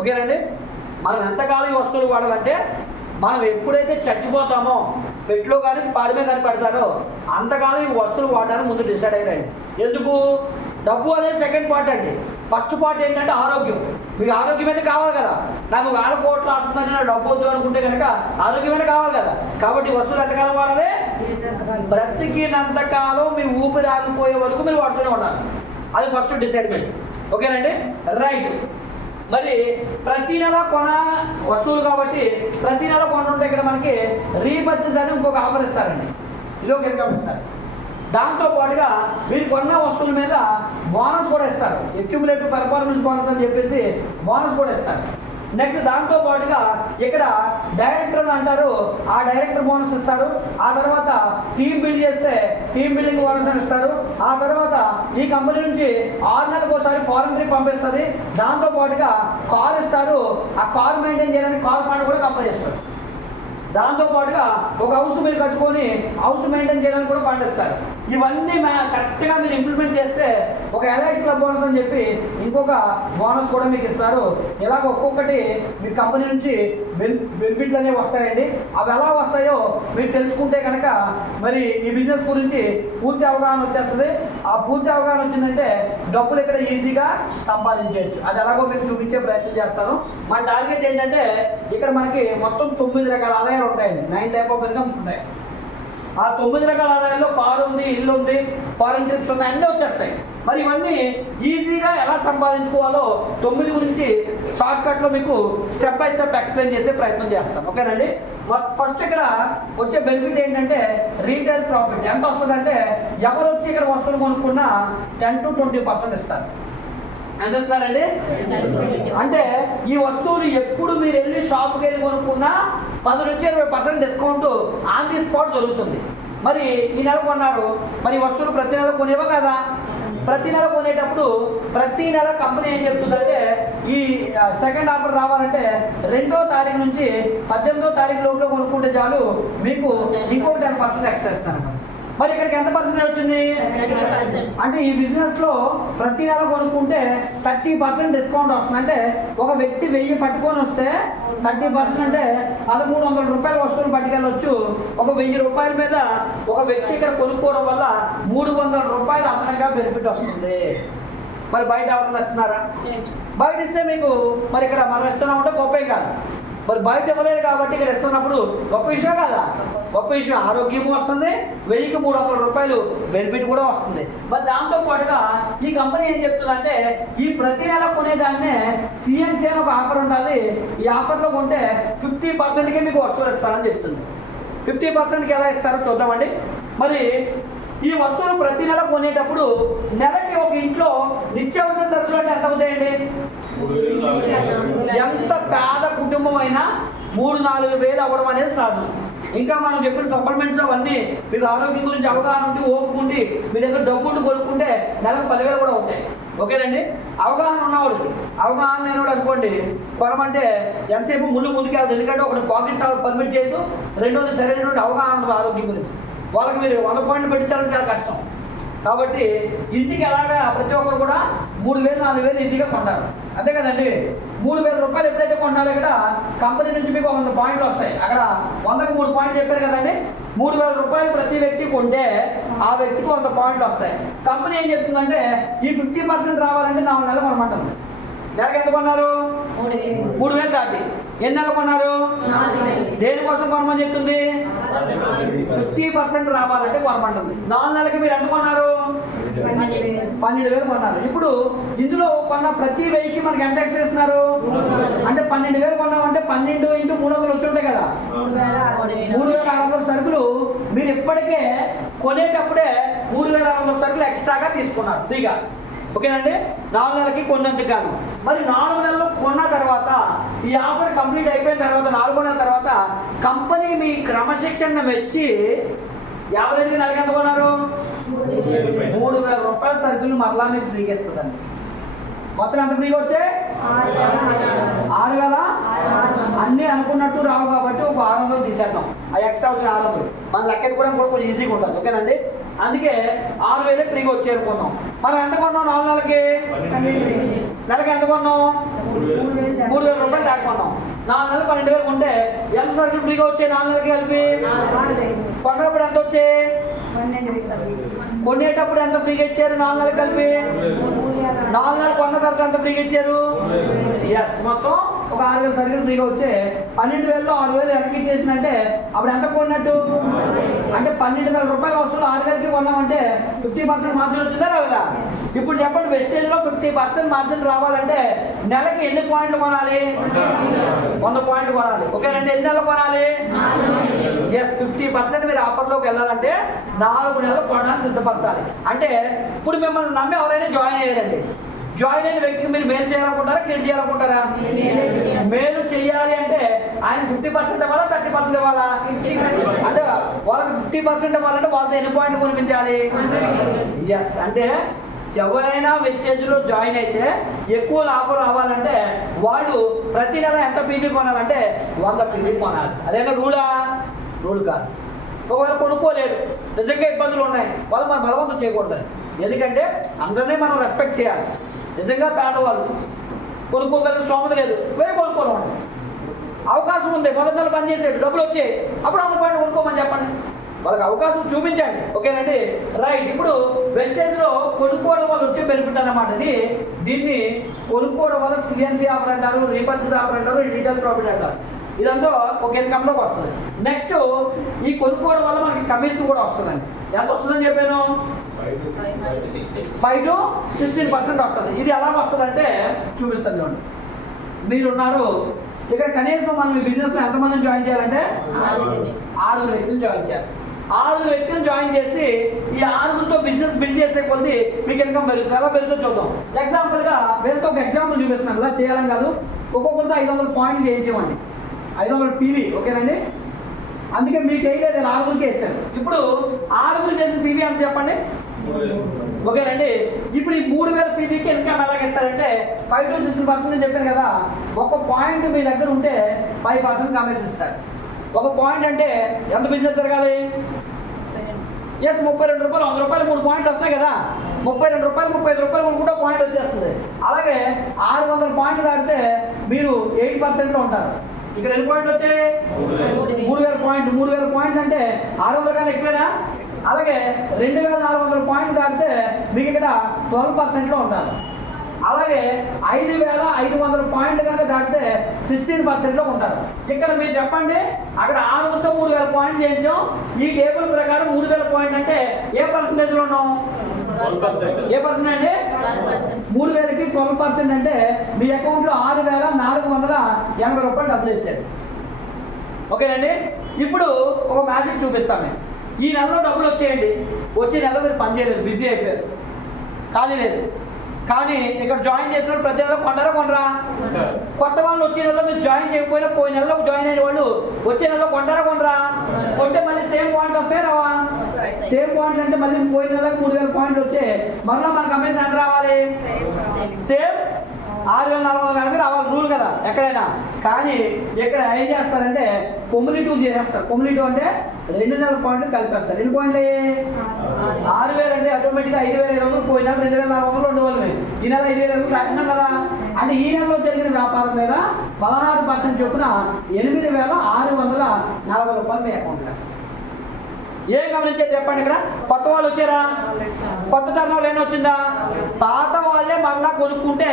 ఓకేనండి. మనం ఎంతకాలం ఈ వస్తువులు వాడాలంటే మనం ఎప్పుడైతే చచ్చిపోతామో పెట్లో కానీ పాడిమే కానీ పెడతారో అంతకాలం ఈ వస్తువులు వాడడానికి ముందు డిసైడ్ అయ్యారండి. ఎందుకు? డబ్బు అనేది సెకండ్ పార్ట్ అండి. ఫస్ట్ పార్ట్ ఏంటంటే ఆరోగ్యం. మీకు ఆరోగ్యం అయితే కావాలి కదా. నాకు 1000 కోట్లు వస్తుందని నా డబ్బు వద్దు అనుకుంటే కనుక ఆరోగ్యమైనా కావాలి కదా. కాబట్టి వస్తువులు ఎంతకాలం వాడాలి? బ్రతికినంతకాలం మీ ఊపిరి ఆగిపోయే వరకు మీరు వాడుతూనే ఉండాలి. అది ఫస్ట్ డిసైడ్ చేయండి. ఓకేనండి, రైట్. మరి ప్రతి నెల కొన వస్తువులు కాబట్టి ప్రతి నెల కొంటుంటే ఇక్కడ మనకి రీపర్చేస్ అని ఇంకొక ఆఫర్ ఇస్తారండి. ఇది ఒక ఇన్కమ్ ఇస్తారు. దాంతో పాటుగా మీరు కొన్న వస్తువుల మీద బోనస్ కూడా ఇస్తారు. అక్యుములేటివ్ పెర్ఫార్మెన్స్ బోనస్ అని చెప్పేసి బోనస్ కూడా ఇస్తారు. నెక్స్ట్ దాంతో పాటుగా ఇక్కడ డైరెక్టర్ అంటారు, ఆ డైరెక్టర్ బోనస్ ఇస్తారు. ఆ తర్వాత టీమ్ బిల్డ్ చేస్తే టీమ్ బిల్డింగ్ బోనస్ అని ఇస్తారు. ఆ తర్వాత ఈ కంపెనీ నుంచి 6 నెలలకు ఒకసారి ఫారెన్ ట్రిప్ పంపిస్తుంది. దాంతో పాటుగా కార్ ఇస్తారు. ఆ కార్ మెయింటైన్ చేయడానికి కార్ ఫండ్ కూడా కంపెనీ ఇస్తారు. దాంతో పాటుగా ఒక హౌస్ మీరు కట్టుకొని హౌస్ మెయింటైన్ చేయడానికి కూడా ఫండ్ ఇస్తారు. ఇవన్నీ కరెక్ట్గా మీరు ఇంప్లిమెంట్ చేస్తే ఒక ఎలైట్ క్లబ్ బోనస్ అని చెప్పి ఇంకొక బోనస్ కూడా మీకు ఇస్తారు. ఇలాగ ఒక్కొక్కటి మీ కంపెనీ నుంచి బెనిఫిట్లు అనేవి వస్తాయండి. అవి ఎలా వస్తాయో మీరు తెలుసుకుంటే కనుక మరి ఈ బిజినెస్ గురించి పూర్తి అవగాహన వచ్చేస్తుంది. ఆ పూర్తి అవగాహన వచ్చిందంటే డబ్బులు ఇక్కడ ఈజీగా సంపాదించవచ్చు. అది ఎలాగో మీకు చూపించే ప్రయత్నం చేస్తాను. మన టార్గెట్ ఏంటంటే ఇక్కడ మనకి మొత్తం 9 రకాల ఆదాయాలు ఉంటాయండి. 9 టైప్ ఆఫ్ ఇన్కమ్స్ ఉంటాయి. ఆ 9 రకాల ఆదాయాల్లో కారు ఉంది, ఇల్లు ఉంది, ఫారెన్ ట్రిప్స్ ఉన్నాయి, అన్నీ వచ్చేస్తాయి. మరి ఇవన్నీ ఈజీగా ఎలా సంపాదించుకోవాలో 9 గురించి షార్ట్కట్లో మీకు స్టెప్ బై స్టెప్ ఎక్స్ప్లెయిన్ చేసే ప్రయత్నం చేస్తాను. ఓకేనండి. ఫస్ట్ ఇక్కడ వచ్చే బెనిఫిట్ ఏంటంటే రీటైల్ ప్రాఫిట్. ఎంత వస్తుందంటే ఎవరు వచ్చి ఇక్కడ వస్తువులు కొనుక్కున్నా 10 to 20% ఇస్తారు. ఎంత ఇస్తారండి? అంటే ఈ వస్తువులు ఎప్పుడు మీరు వెళ్ళి షాప్కి వెళ్ళి కొనుక్కున్నా 10 నుంచి 20% డిస్కౌంట్ ఆన్ ది స్పాట్ దొరుకుతుంది. మరి ఈ నెల కొన్నారు, మరి వస్తువులు ప్రతి నెల కొనేవా కదా. ప్రతి నెల కొనేటప్పుడు ప్రతి నెల కంపెనీ ఏం చెప్తుందంటే ఈ సెకండ్ ఆఫర్ రావాలంటే 2వ తారీఖు నుంచి 18వ తారీఖు లోపల కొనుక్కుంటే చాలు మీకు ఇంకొక 10% ఎక్స్ట్రా ఇస్తాను. మరి ఇక్కడికి ఎంత పర్సెంటేజ్ వచ్చింది? అంటే ఈ బిజినెస్లో ప్రతి నెల కొనుక్కుంటే 30% డిస్కౌంట్ వస్తుంది. అంటే ఒక వ్యక్తి 1000 పట్టుకొని వస్తే 30% అంటే 1300 రూపాయల వస్తువులు పట్టుకెళ్ళొచ్చు. ఒక 1000 రూపాయల మీద ఒక వ్యక్తి ఇక్కడ కొనుక్కోవడం వల్ల 300 రూపాయలు అదనంగా బెనిఫిట్ వస్తుంది. మరి బయట ఎవరైనా ఇస్తున్నారా? బయట ఇస్తే మీకు మరి ఇక్కడ మనం ఇస్తున్నామంటే గొప్పే కాదు. మరి బయట ఇవ్వలేదు కాబట్టి ఇక్కడ ఇస్తున్నప్పుడు గొప్ప విషయం కదా. గొప్ప విషయం, ఆరోగ్యం వస్తుంది, 1300 రూపాయలు బెనిఫిట్ కూడా వస్తుంది. మరి దాంతో పాటుగా ఈ కంపెనీ ఏం చెప్తుందంటే ఈ ప్రతి నెల కొనేదాన్నే CNC అని ఒక ఆఫర్ ఉంటుంది. ఈ ఆఫర్లో కొంటే 50%కి మీకు వస్తువులు ఇస్తారని చెప్తుంది. 50%కి ఎలా ఇస్తారో చూద్దామండి. మరి ఈ వస్తువులు ప్రతి నెల కొనేటప్పుడు నెలకి ఒక ఇంట్లో నిత్యావసర సరుకులు అంటే ఎంత అవుతాయండి? ఎంత పేద కుటుంబం అయినా 3-4 వేలు అవ్వడం అనేది సహజం. ఇంకా మనం చెప్పిన సప్లిమెంట్స్ అవన్నీ మీకు ఆరోగ్యం గురించి అవగాహన ఉండి ఓపుకుండి మీ దగ్గర డబ్బు ఉండి కొనుక్కుంటే నెలకు 10,000 కూడా అవుతాయి. ఓకేనండి. అవగాహన ఉన్నవాడికి, అవగాహన లేనివాడు అనుకోండి కొనమంటే ఎంతసేపు ముందుకెళ్తుంది. ఎందుకంటే ఒకటి పాకెట్స్ పర్మిట్ చేయదు, రెండోది సరైనటువంటి అవగాహన ఉండదు ఆరోగ్యం గురించి. వాళ్ళకి మీరు 100 పాయింట్లు పెట్టించాలని చాలా కష్టం. కాబట్టి ఇంటికి ఎలాగా ప్రతి ఒక్కరు కూడా 3,000-4,000 ఈజీగా కొంటారు. అంతే కదండి. 3,000 రూపాయలు ఎప్పుడైతే కొంటారో ఇక్కడ కంపెనీ నుంచి మీకు 100 పాయింట్లు వస్తాయి. అక్కడ 100కి 3 పాయింట్లు చెప్పారు కదండి. 3,000 రూపాయలు ప్రతి వ్యక్తి కొంటే ఆ వ్యక్తికి 100 పాయింట్లు వస్తాయి. కంపెనీ ఏం చెప్తుందంటే ఈ 50% రావాలంటే 4 నెలలు కొనమంటుంది. నెలకు ఎంత కొన్నారు? 3,000 దాటి. ఎన్ని నెలలు కొన్నారు? దేనికోసం కొనమని చెప్తుంది? 50% రావాలంటే కొనమంటుంది. 4 నెలలకి మీరు ఎంత కొన్నారు? 12,000 కొన్నారు. ఇప్పుడు ఇందులో కొన్న ప్రతి 1000కి మనకి ఎంత ఎక్స్ట్రా ఇస్తున్నారు? అంటే 12,000 కొన్నామంటే 12 × 300 వచ్చి ఉంటాయి కదా. 3,600 సరుకులు మీరు ఇప్పటికే కొనేటప్పుడే 3,600 సరుకులు ఎక్స్ట్రాగా తీసుకున్నారు ఫ్రీగా. ఓకేనండి. 4 నెలలకి కొన్నందుకు కాదు. మరి 4 నెలలు కొన్న తర్వాత ఈ ఆఫర్ కంప్లీట్ అయిపోయిన తర్వాత 4 నెలల తర్వాత కంపెనీ మీ క్రమశిక్షణ మెచ్చి యావరేజ్గా నెలకి ఎంత కొన్నారు? 3,000 రూపాయల సరుకులు మరలా మీకు ఫ్రీగా ఇస్తుందండి. మొత్తం ఎంత ఫ్రీగా వచ్చాయి? 6,000. అన్నీ అనుకున్నట్టు రావు కాబట్టి ఒక 600 తీసేద్దాం. ఆ ఎక్స్ట్రా వచ్చిన 600 మన లెక్క కూడా కొంచెం ఈజీగా ఉంటుంది. ఓకేనండి. అందుకే 6,000 ఫ్రీగా వచ్చి అనుకున్నాం. మనం ఎంత కొన్నాం? 4 నెలలకి నెలకి ఎంత కొన్నాం? 3,000 రూపాయలు దాటుకున్నాం. 4 నెలలు 12,000 కొంటే ఎంత సరుకులు ఫ్రీగా వచ్చాయి? 4 నెలలకి కలిపి కొన్నప్పుడు ఎంత వచ్చాయి? కొనేటప్పుడు ఎంత ఫ్రీగా ఇచ్చారు? 4 నెలలు కలిపి 4 నెలలు కొన్న తర్వాత ఎంత ఫ్రీగా ఇచ్చారు? ఎస్, మొత్తం ఒక 6,000 సరుకులు ఫ్రీగా వచ్చే 12,000లో 6,000 వెనక్కి ఇచ్చేసిందంటే అప్పుడు ఎంత కొన్నట్టు? అంటే 12,000 రూపాయల వస్తువులు 6,000కి కొన్నామంటే 50% మార్జిన్ వచ్చిందా రాదా? ఇప్పుడు చెప్పండి, వెస్టేజ్లో 50% మార్జిన్ రావాలంటే నెలకి ఎన్ని పాయింట్లు కొనాలి? 100 పాయింట్లు కొనాలి. ఓకేనండి. ఎన్ని నెలలు కొనాలి? ఎస్, 50% మీరు ఆఫర్లోకి వెళ్ళాలంటే 4 నెలలు కొనడానికి సిద్ధపరచాలి. అంటే ఇప్పుడు మిమ్మల్ని నమ్మి ఎవరైనా జాయిన్ అయ్యారండి. జాయిన్ అయిన వ్యక్తికి మీరు మేలు చేయాలనుకుంటారా, కిడ్ చేయాలనుకుంటారా? మేలు చేయాలి అంటే ఆయన 50% ఇవ్వాలా, 30% ఇవ్వాలా? అంటే వాళ్ళకి 50% ఇవ్వాలంటే వాళ్ళతో ఎన్ని పాయింట్లు కొనిపించాలి? ఎస్, అంటే ఎవరైనా వెస్టేజ్లో జాయిన్ అయితే ఎక్కువ లాభం రావాలంటే వాళ్ళు ప్రతి నెల ఎంత పీవీ కొనాలంటే 100 పీవీ కొనాలి. అదేనా రూలా? రూల్ కాదు. ఒకవేళ కొనుక్కోలేడు, నిజంగా ఇబ్బందులు ఉన్నాయి, వాళ్ళు మనం బలవంతం చేయకూడదు. ఎందుకంటే అందరినీ మనం రెస్పెక్ట్ చేయాలి. నిజంగా పేదవాళ్ళు కొనుక్కోగలిగిన స్తోమత లేదు, వేరే కొనుక్కోవాలి. అవకాశం ఉంది, మొదటి నెల పని చేసేది డబ్బులు వచ్చాయి, అప్పుడు 100 పాయింట్ కొనుక్కోమని చెప్పండి. వాళ్ళకి అవకాశం చూపించండి. ఓకేనండి. రైట్. ఇప్పుడు వెస్టేజ్లో కొనుక్కోవడం వల్ల వచ్చే బెనిఫిట్ అన్నమాట ఇది. దీన్ని కొనుక్కోవడం వల్ల CNC ఆఫర్ అంటారు, రీపర్చేస్ ఆఫర్ అంటారు, రిటైల్ ప్రాఫిట్ అంటారు. ఇదంతా ఒక ఇన్కమ్లోకి వస్తుంది. నెక్స్ట్ ఈ కొనుక్కోవడం వల్ల మనకి కమిషన్ కూడా వస్తుందండి. ఎంత వస్తుందని చెప్పాను? 5 to 16% వస్తుంది. ఇది ఎలా వస్తుంది అంటే చూపిస్తాను చూడండి. మీరున్నారు ఇక్కడ, కనీసం మనం ఈ బిజినెస్లో ఎంతమందిని జాయిన్ చేయాలంటే 6 వ్యక్తులు జాయిన్ చేయాలి. 6 వ్యక్తులు జాయిన్ చేసి ఈ 6తో బిజినెస్ బిల్డ్ చేసే కొద్ది మీకు ఇన్కమ్ పెరుగుతుంది. ఎలా పెరుగుతుందో చూద్దాం. ఎగ్జాంపుల్గా వీళ్ళతో ఒక ఎగ్జాంపుల్ చూపిస్తున్నాను. ఇలా చేయాలని కాదు, ఒక్కొక్కరితో 500 పాయింట్లు చేయించామండి, 500 పీవీ. ఓకేనండి. అందుకే మీకు వేయలేదు, 6కి వేస్తాను. ఇప్పుడు 6 చేసిన పీవీ అని చెప్పండి. ఓకేనండి. ఇప్పుడు ఈ 3,000 పీవీకి ఇన్కమ్ ఎలాగిస్తారంటే 5 to 16% అని చెప్పాను కదా. ఒక పాయింట్ మీ దగ్గర ఉంటే 5% కమిషన్ ఇస్తారు. ఒక పాయింట్ అంటే ఎంత బిజినెస్ జరగాలి? ఎస్ 32 రూపాయలు 100 రూపాయలు 3 పాయింట్లు వస్తాయి కదా, 32 రూపాయలు 35 రూపాయలు కొనుక్కుంటే పాయింట్ వచ్చేస్తుంది. అలాగే 600 పాయింట్లు దాటితే మీరు 8%లో ఉంటారు. ఇక్కడ ఎన్ని పాయింట్లు వచ్చాయి? 3000 పాయింట్లు. 3000 పాయింట్లు అంటే 600 కన్నా ఎక్కువేనా? అలాగే 2400 పాయింట్లు దాటితే మీకు ఇక్కడ 12%లో ఉంటారు. అలాగే 5500 పాయింట్లు కనుక దాటితే 16%లో ఉంటారు. ఇక్కడ మీరు చెప్పండి, అక్కడ 600తో 3000 పాయింట్లు చేయించాం. ఈ టేబుల్ ప్రకారం 3000 పాయింట్లు అంటే ఏ పర్సెంటేజ్లో ఉన్నాం? 12%. ఏ పర్సెంట్ అండి? 3000కి 12% అంటే మీ అకౌంట్లో 6480 రూపాయలు డబ్బులు వేసారు. ఓకేనండి. ఇప్పుడు ఒక మ్యాజిక్ చూపిస్తాను. ఈ నెలలో డబ్బులు వచ్చేయండి, వచ్చే నెలలో మీరు పని చేయలేదు, బిజీ అయిపోయారు, ఖాళీ లేదు. కానీ ఇక్కడ జాయిన్ చేసిన వాళ్ళు ప్రతి నెలలో కొనరా? కొత్త వాళ్ళు వచ్చే నెలలో మీరు జాయిన్ చేయకపోయినా పోయిన నెలలో జాయిన్ అయిన వాళ్ళు వచ్చే నెలలో కొనరా? కొంటే మళ్ళీ సేమ్ పాయింట్స్ వస్తాయి రావా? సేమ్ పాయింట్లు అంటే మళ్ళీ పోయిన నెలకు 3000 పాయింట్లు వచ్చాయి. మళ్ళీ మనకు కమిషన్ ఎంత రావాలి? సేమ్ 6400 రావాలి, రూల్ కదా ఎక్కడైనా. కానీ ఇక్కడ ఏం చేస్తారంటే కొమ్యూనిటివ్ చేసేస్తారు. కొమ్యూనిటివ్ అంటే 2000 పాయింట్లు కలిపేస్తారు. ఎన్ని పాయింట్లు? 6000 అంటే ఆటోమేటిక్గా 5500 పోయినా 2400 ఉండవాలి. ఈ నెల 5500 రాకేసాం కదా. అంటే ఈ నెలలో జరిగిన వ్యాపారం మీద 16% చొప్పున 8640 రూపాయలు మీ అకౌంట్లో వేస్తారు. ఏం గమనించేది చెప్పండి. ఇక్కడ కొత్త వాళ్ళు వచ్చారా? కొత్త టర్నోవర్ ఏమైనా వచ్చిందా? పాత వాళ్ళే మళ్ళా కొనుక్కుంటే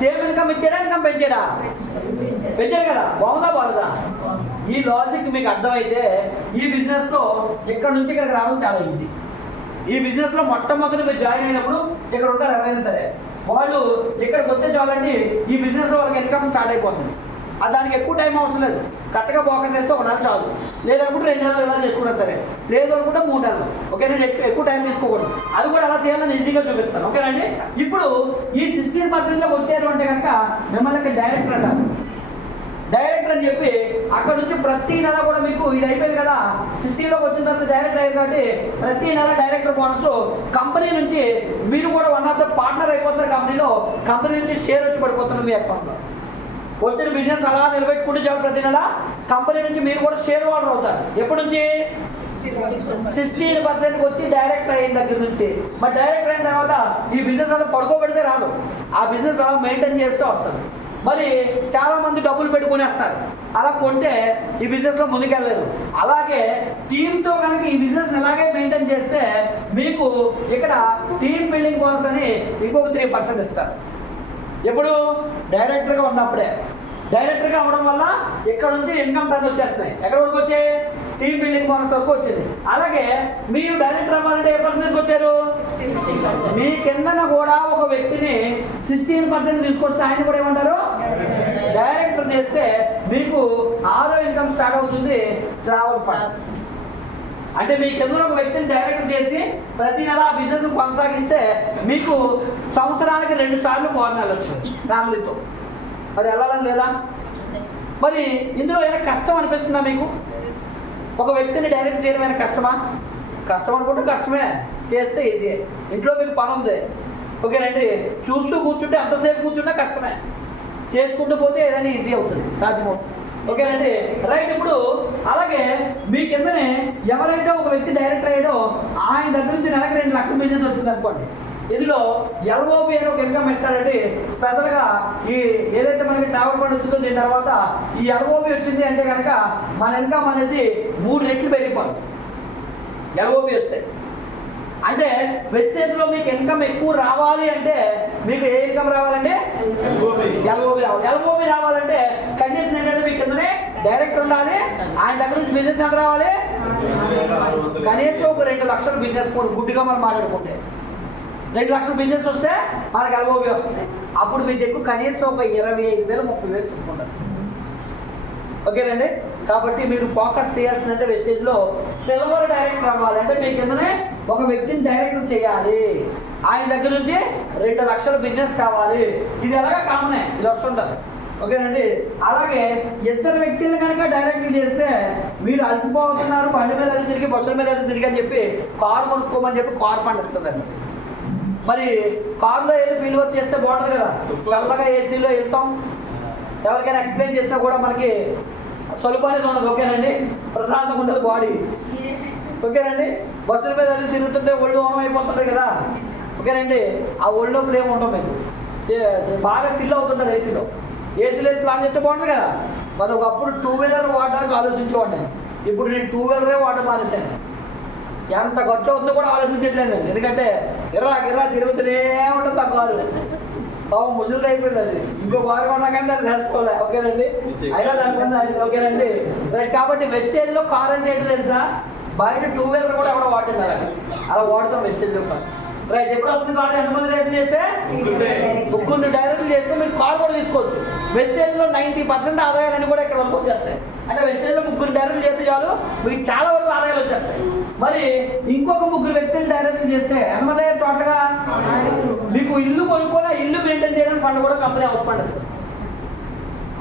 సేమ్ ఇన్కమ్ ఇచ్చారా, ఇన్కమ్ పెంచారా? పెంచారు కదా. బాగుందా బాగుందా? ఈ లాజిక్ మీకు అర్థమైతే ఈ బిజినెస్లో ఇక్కడ నుంచి ఇక్కడికి రావడం చాలా ఈజీ. ఈ బిజినెస్లో మొట్టమొదటి మీరు జాయిన్ అయినప్పుడు ఇక్కడ ఉంటారు ఎవరైనా సరే, వాళ్ళు ఇక్కడికి వస్తే చాలండి ఈ బిజినెస్లో వాళ్ళకి ఇన్కమ్ స్టార్ట్ అయిపోతుంది. దానికి ఎక్కువ టైం అవసరం లేదు. కరెక్ట్గా ఫోకస్ చేస్తే 1 నెల చాలు, లేదనుకుంటే 2 నెలలు ఎలా చేసుకున్నా సరే, లేదు అనుకుంటే 3 నెలలు. ఓకే, నేను ఎక్కువ టైం తీసుకోకూడదు. అది కూడా ఎలా చేయాలని ఈజీగా చూపిస్తాను. ఓకేనండి. ఇప్పుడు ఈ 16%లోకి వచ్చారు అంటే కనుక మిమ్మల్ని డైరెక్టర్ అంటారు. డైరెక్టర్ అని చెప్పి అక్కడ నుంచి ప్రతి నెల కూడా మీకు ఇది అయిపోయింది కదా, 16లోకి వచ్చిన తర్వాత డైరెక్టర్ అయ్యారు కాబట్టి ప్రతి నెల డైరెక్టర్ బోనస్ కంపెనీ నుంచి మీరు కూడా వన్ ఆఫ్ ద పార్ట్నర్ అయిపోతున్నారు. కంపెనీ నుంచి షేర్ వచ్చి పడిపోతున్నారు మీ అకౌంట్లో. వచ్చిన బిజినెస్ అలా నిలబెట్టుకుంటే చాలు, ప్రతి నెల కంపెనీ నుంచి మీరు కూడా షేర్ హోల్డర్ అవుతారు. ఎప్పటి నుంచి? 16%కి వచ్చి డైరెక్టర్ అయిన దగ్గర నుంచి. మరి డైరెక్టర్ అయిన తర్వాత ఈ బిజినెస్ అలా పడుకోబెడితే రాదు, ఆ బిజినెస్ అలా మెయింటైన్ చేస్తే వస్తుంది. మరి చాలా మంది డబ్బులు పెట్టుకునేస్తారు, అలా కొంటే ఈ బిజినెస్లో ముందుకెళ్ళలేదు. అలాగే టీంతో కనుక ఈ బిజినెస్ ఇలాగే మెయింటైన్ చేస్తే మీకు ఇక్కడ టీమ్ బిల్డింగ్ బోనస్ అని ఇంకొక 3% ఇస్తారు. ఎప్పుడు? డైరెక్టర్గా ఉన్నప్పుడే. డైరెక్టర్గా అవ్వడం వల్ల ఇక్కడ నుంచి ఇన్కమ్స్ అన్నీ వచ్చేస్తున్నాయి. ఎక్కడ వరకు వచ్చాయి? టీమ్ బిల్డింగ్ బోనస్ వరకు వచ్చింది. అలాగే మీరు డైరెక్టర్ అవ్వాలంటే ఏ పర్సెంటేజ్ వచ్చారు? మీ కిందన కూడా ఒక వ్యక్తిని 16% తీసుకొస్తే ఆయన కూడా ఏమంటారు? డైరెక్టర్ చేస్తే మీకు 6వ ఇన్కమ్ స్టార్ట్ అవుతుంది, ట్రావెల్ ఫండ్. అంటే మీ కింద ఒక వ్యక్తిని డైరెక్టర్ చేసి ప్రతి నెల ఆ బిజినెస్ కొనసాగిస్తే మీకు సంవత్సరానికి 2 సార్లు ఫారెన్ వెళ్ళొచ్చు ఫ్యామిలీతో. అది వెళ్ళాలని లేదా? మరి ఇందులో ఏదైనా కష్టం అనిపిస్తుందా మీకు? ఒక వ్యక్తిని డైరెక్ట్ చేయడం ఏమైనా కష్టమా? కష్టం అనుకుంటే కష్టమే, చేస్తే ఈజీ. ఇంట్లో మీకు పని ఉంది, ఓకేనండి, చూస్తూ కూర్చుంటే ఎంతసేపు కూర్చుంటే కష్టమే, చేసుకుంటూ పోతే ఏదైనా ఈజీ అవుతుంది, సాధ్యమవుతుంది. ఓకేనండి, రైట్. ఇప్పుడు అలాగే మీ కిందనే ఎవరైతే ఒక వ్యక్తి డైరెక్టర్ అయ్యాడో ఆయన దగ్గర నుంచి నెలకు 2 లక్షల బిజినెస్ వచ్చింది అనుకోండి. ఇందులో ఎల్ఓబి అని ఒక ఇన్కమ్ ఇస్తాడండి. స్పెషల్గా ఈ ఏదైతే మనకి ట్రావెల్ ఫండ్ వచ్చిందో దీని తర్వాత ఈ ఎల్ఓబి వచ్చింది అంటే కనుక మన ఇన్కమ్ అనేది 3 రెట్లు పెరిగిపోతుంది. ఎల్ఓబి వస్తాయి అంటే వెస్టేజ్లో మీకు ఇన్కమ్ ఎక్కువ రావాలి అంటే మీకు ఏ ఇన్కమ్ రావాలంటే? ఎల్ఓబి రావాలి. ఎల్ఓబి రావాలంటే కండిషన్ ఏంటంటే మీ కిందనే డైరెక్టర్ ఉండాలి, ఆయన దగ్గర నుంచి బిజినెస్ ఎంత రావాలి? కనీసం ఒక 2 లక్షల బిజినెస్ కూడా గుడ్డిగా మనం మాట్లాడుకుంటే 2 లక్షల బిజినెస్ వస్తే మనకు ఎల్ఓబి వస్తుంది. అప్పుడు మీ చెక్కు కనీసం ఒక 25,000 30,000 చెప్పుకుంటారు. ఓకేనండి. కాబట్టి మీరు ఫోకస్ చేయాల్సిందంటే వెస్టేజ్లో సిల్వర్ డైరెక్టర్ అవ్వాలి అంటే మీ కిందనే ఒక వ్యక్తిని డైరెక్టర్ చేయాలి, ఆయన దగ్గర నుంచి 2 లక్షల బిజినెస్ కావాలి. ఇది ఎలాగా కామనే, ఇది వస్తుంటుంది. ఓకేనండి. అలాగే 2 వ్యక్తులను కనుక డైరెక్టర్ చేస్తే మీరు అలసిపోతున్నారు, బండి మీద అది తిరిగి బస్సుల మీద అది తిరిగి అని చెప్పి కారు కొనుక్కోమని చెప్పి కార్ ఫండ్ ఇస్తుందండి. మరి కారులో వెళ్ళి ఫీల్ వర్క్ చేస్తే బాగుంటుంది కదా, చల్లగా ఏసీలో వెళ్తాం, ఎవరికైనా ఎక్స్ప్లెయిన్ చేసినా కూడా మనకి సలుపు అనేది ఉండదు. ఓకేనండి, ప్రశాంతంగా ఉంటుంది బాడీ. ఓకేనండి. బస్సుల మీద అది తిరుగుతుంటే ఒళ్ళు ఓనం అయిపోతుంటాయి కదా, ఓకేనండి. ఆ ఒళ్ళు నొప్పులు ఏమి ఉండవు మీకు, బాగా సిల్ అవుతుంటారు ఏసీలో. ఏసీలో ప్లాన్ చేస్తే బాగుంటుంది కదా. మరి ఒకప్పుడు 2 వీలర్ వాడడానికి ఆలోచించేవాడిని, ఇప్పుడు నేను 2 వీలరే వాడడం మానేశాను. ఎంత ఖర్చు అవుతుందో కూడా ఆలోచించట్లేదు నేను, ఎందుకంటే గిర్రా తిరుగుతూనే ఉంటుంది ఆ కారు. పాపం ముసలిది అయిపోయింది అది, ఇంకో కారు కొన్నా కానీ దాన్ని చేసుకోలే. ఓకేనండి, అయినా దానికన్నా ఓకేనండి రైట్. కాబట్టి వెస్టేజ్లో కార్ అంటే ఏంటో తెలుసా, బయట 2 వీలర్ కూడా ఎవడో వాడుతున్నారు, అలా వాడుతాం వెస్టేజ్లో కార్. రైట్. ఎప్పుడు వస్తుంది కార్? ఎంతమంది రైట్లు చేస్తే? ముగ్గురిని డైరెక్ట్ చేస్తే మీరు కార్ కూడా తీసుకోవచ్చు. వెస్టేజ్లో 90% ఆదాయాలన్నీ కూడా ఇక్కడ వరకు వచ్చేస్తాయి. అంటే వెస్టేజ్లో ముగ్గురు డైరెక్ట్ చేస్తే చాలు, మీకు చాలా వరకు ఆదాయాలు వచ్చేస్తాయి. మరి ఇంకొక ముగ్గురు వ్యక్తిని డైరెక్ట్ చేస్తే ఎంతమంది అయ్యారు టోటల్గా? మీకు ఇల్లు కొనుక్కొని ఇల్లు మెయింటైన్ చేయడానికి ఫండ్ కూడా కంపెనీ హౌస్ ఫండ్ ఇస్తుంది.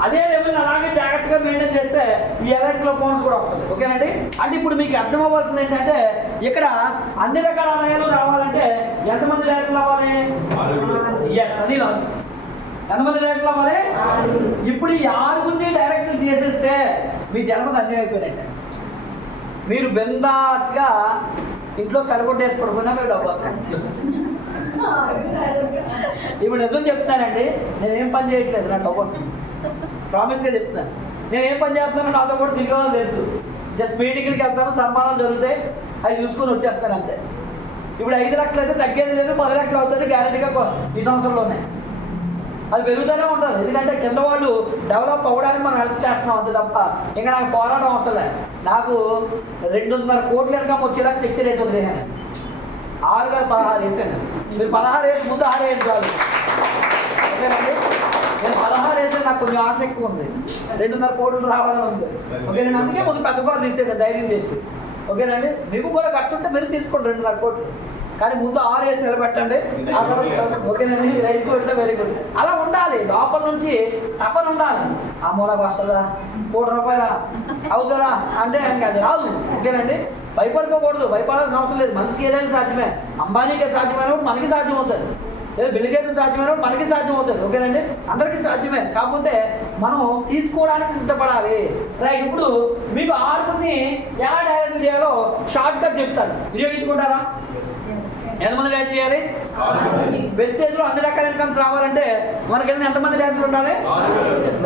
అదే లెవెల్ అలాగే జాగ్రత్తగా మెయింటైన్ చేస్తే ఈ ఎలక్ట్రికల్ బోనస్ కూడా వస్తుంది. ఓకేనండి. అంటే ఇప్పుడు మీకు అర్థం అవ్వాల్సింది ఏంటంటే, ఇక్కడ అన్ని రకాల ఆదాయాలు రావాలంటే ఎంతమంది డైరెక్టర్లు అవ్వాలి? ఎస్, అది లాజిక్. ఎంతమంది డైరెక్టర్లు అవ్వాలి? ఇప్పుడు ఈ 6గురిని డైరెక్టర్ చేసేస్తే మీ జన్మది అన్నీ అయిపోయినట్టే. మీరు బిందాస్గా ఇంట్లో కలగొట్టేసి పడుకున్నా మీరు డబ్బు. ఇప్పుడు నిజం చెప్తున్నానండి, నేనేం పని చేయట్లేదు, నాకు డబ్బు వస్తుంది. ప్రామిస్గా చెప్తున్నాను. నేను ఏం పని చేస్తున్నానో నాతో కూడా తిరిగి తెలుసు. జస్ట్ మీటింగ్కి వెళ్తాను, సన్మానాలు జరుగుతాయి, అవి చూసుకొని వచ్చేస్తాను అంతే. ఇప్పుడు 5 లక్షలు అయితే తగ్గేది లేదు, 10 లక్షలు అవుతుంది గ్యారెంటీగా ఈ సంవత్సరంలోనే. అది పెరుగుతూనే ఉంటుంది, ఎందుకంటే కింద వాళ్ళు డెవలప్ అవ్వడానికి మనం హెల్ప్ చేస్తున్నాం అంతే తప్ప ఇంకా నాకు పోరాటం అవసరం లేదు. నాకు 2.5 కోట్ల ఇన్కమ్ వచ్చేలా స్టిక్ వేసి వదిలేసాను. 6 కాదు 16 వేసాను. మీరు 16 వేసి ముందు 6 వేసి చాలు. ఓకేనండి. నేను 16 వేసే నాకు కొంచెం ఆశ ఎక్కువ ఉంది, 2.5 కోట్లు రావాలని ఉంది. ఓకేనండి. అందుకే ముందు పెద్ద కారు తీసేయండి ధైర్యం చేసి. ఓకేనండి. మీకు కూడా ఖర్చు ఉంటే మీరు తీసుకోండి 2.5 కోట్లు, కానీ ముందు 6 వేసి నిలబెట్టండి. ఆ తర్వాత ఓకేనండి 5 కోట్లు వెరీ గుడ్. అలా ఉండాలి, లోపల నుంచి తపన ఉండాలి. అమ్మో నాకు వస్తుందా, ₹1 అవుతుందా అంటే ఇంకా అది రాదు. ఓకేనండి. భయపడుకోకూడదు, భయపడాల్సిన అవసరం లేదు. మనిషికి ఏదైనా సాధ్యమే. అంబానీకి సాధ్యమైనప్పుడు మనకి సాధ్యం అవుతుంది, లేదా బిల్ గేట్స్ సాధ్యమైనప్పుడు మనకి సాధ్యం అవుతుంది. ఓకేనండి. అందరికీ సాధ్యమే, కాకపోతే మనం తీసుకోవడానికి సిద్ధపడాలి. రైట్. ఇప్పుడు మీకు 6గురిని ఎలా డైరెక్ట్ చేయాలో షార్ట్ కట్ చెప్తాను, వినియోగించుకుంటారా? ఎంతమంది డైరెక్ట్ చేయాలి? వెస్టేజ్లో అన్ని రకాల ఇన్కమ్స్ రావాలంటే మనకి ఎంతమంది డైరెక్టర్లు ఉండాలి?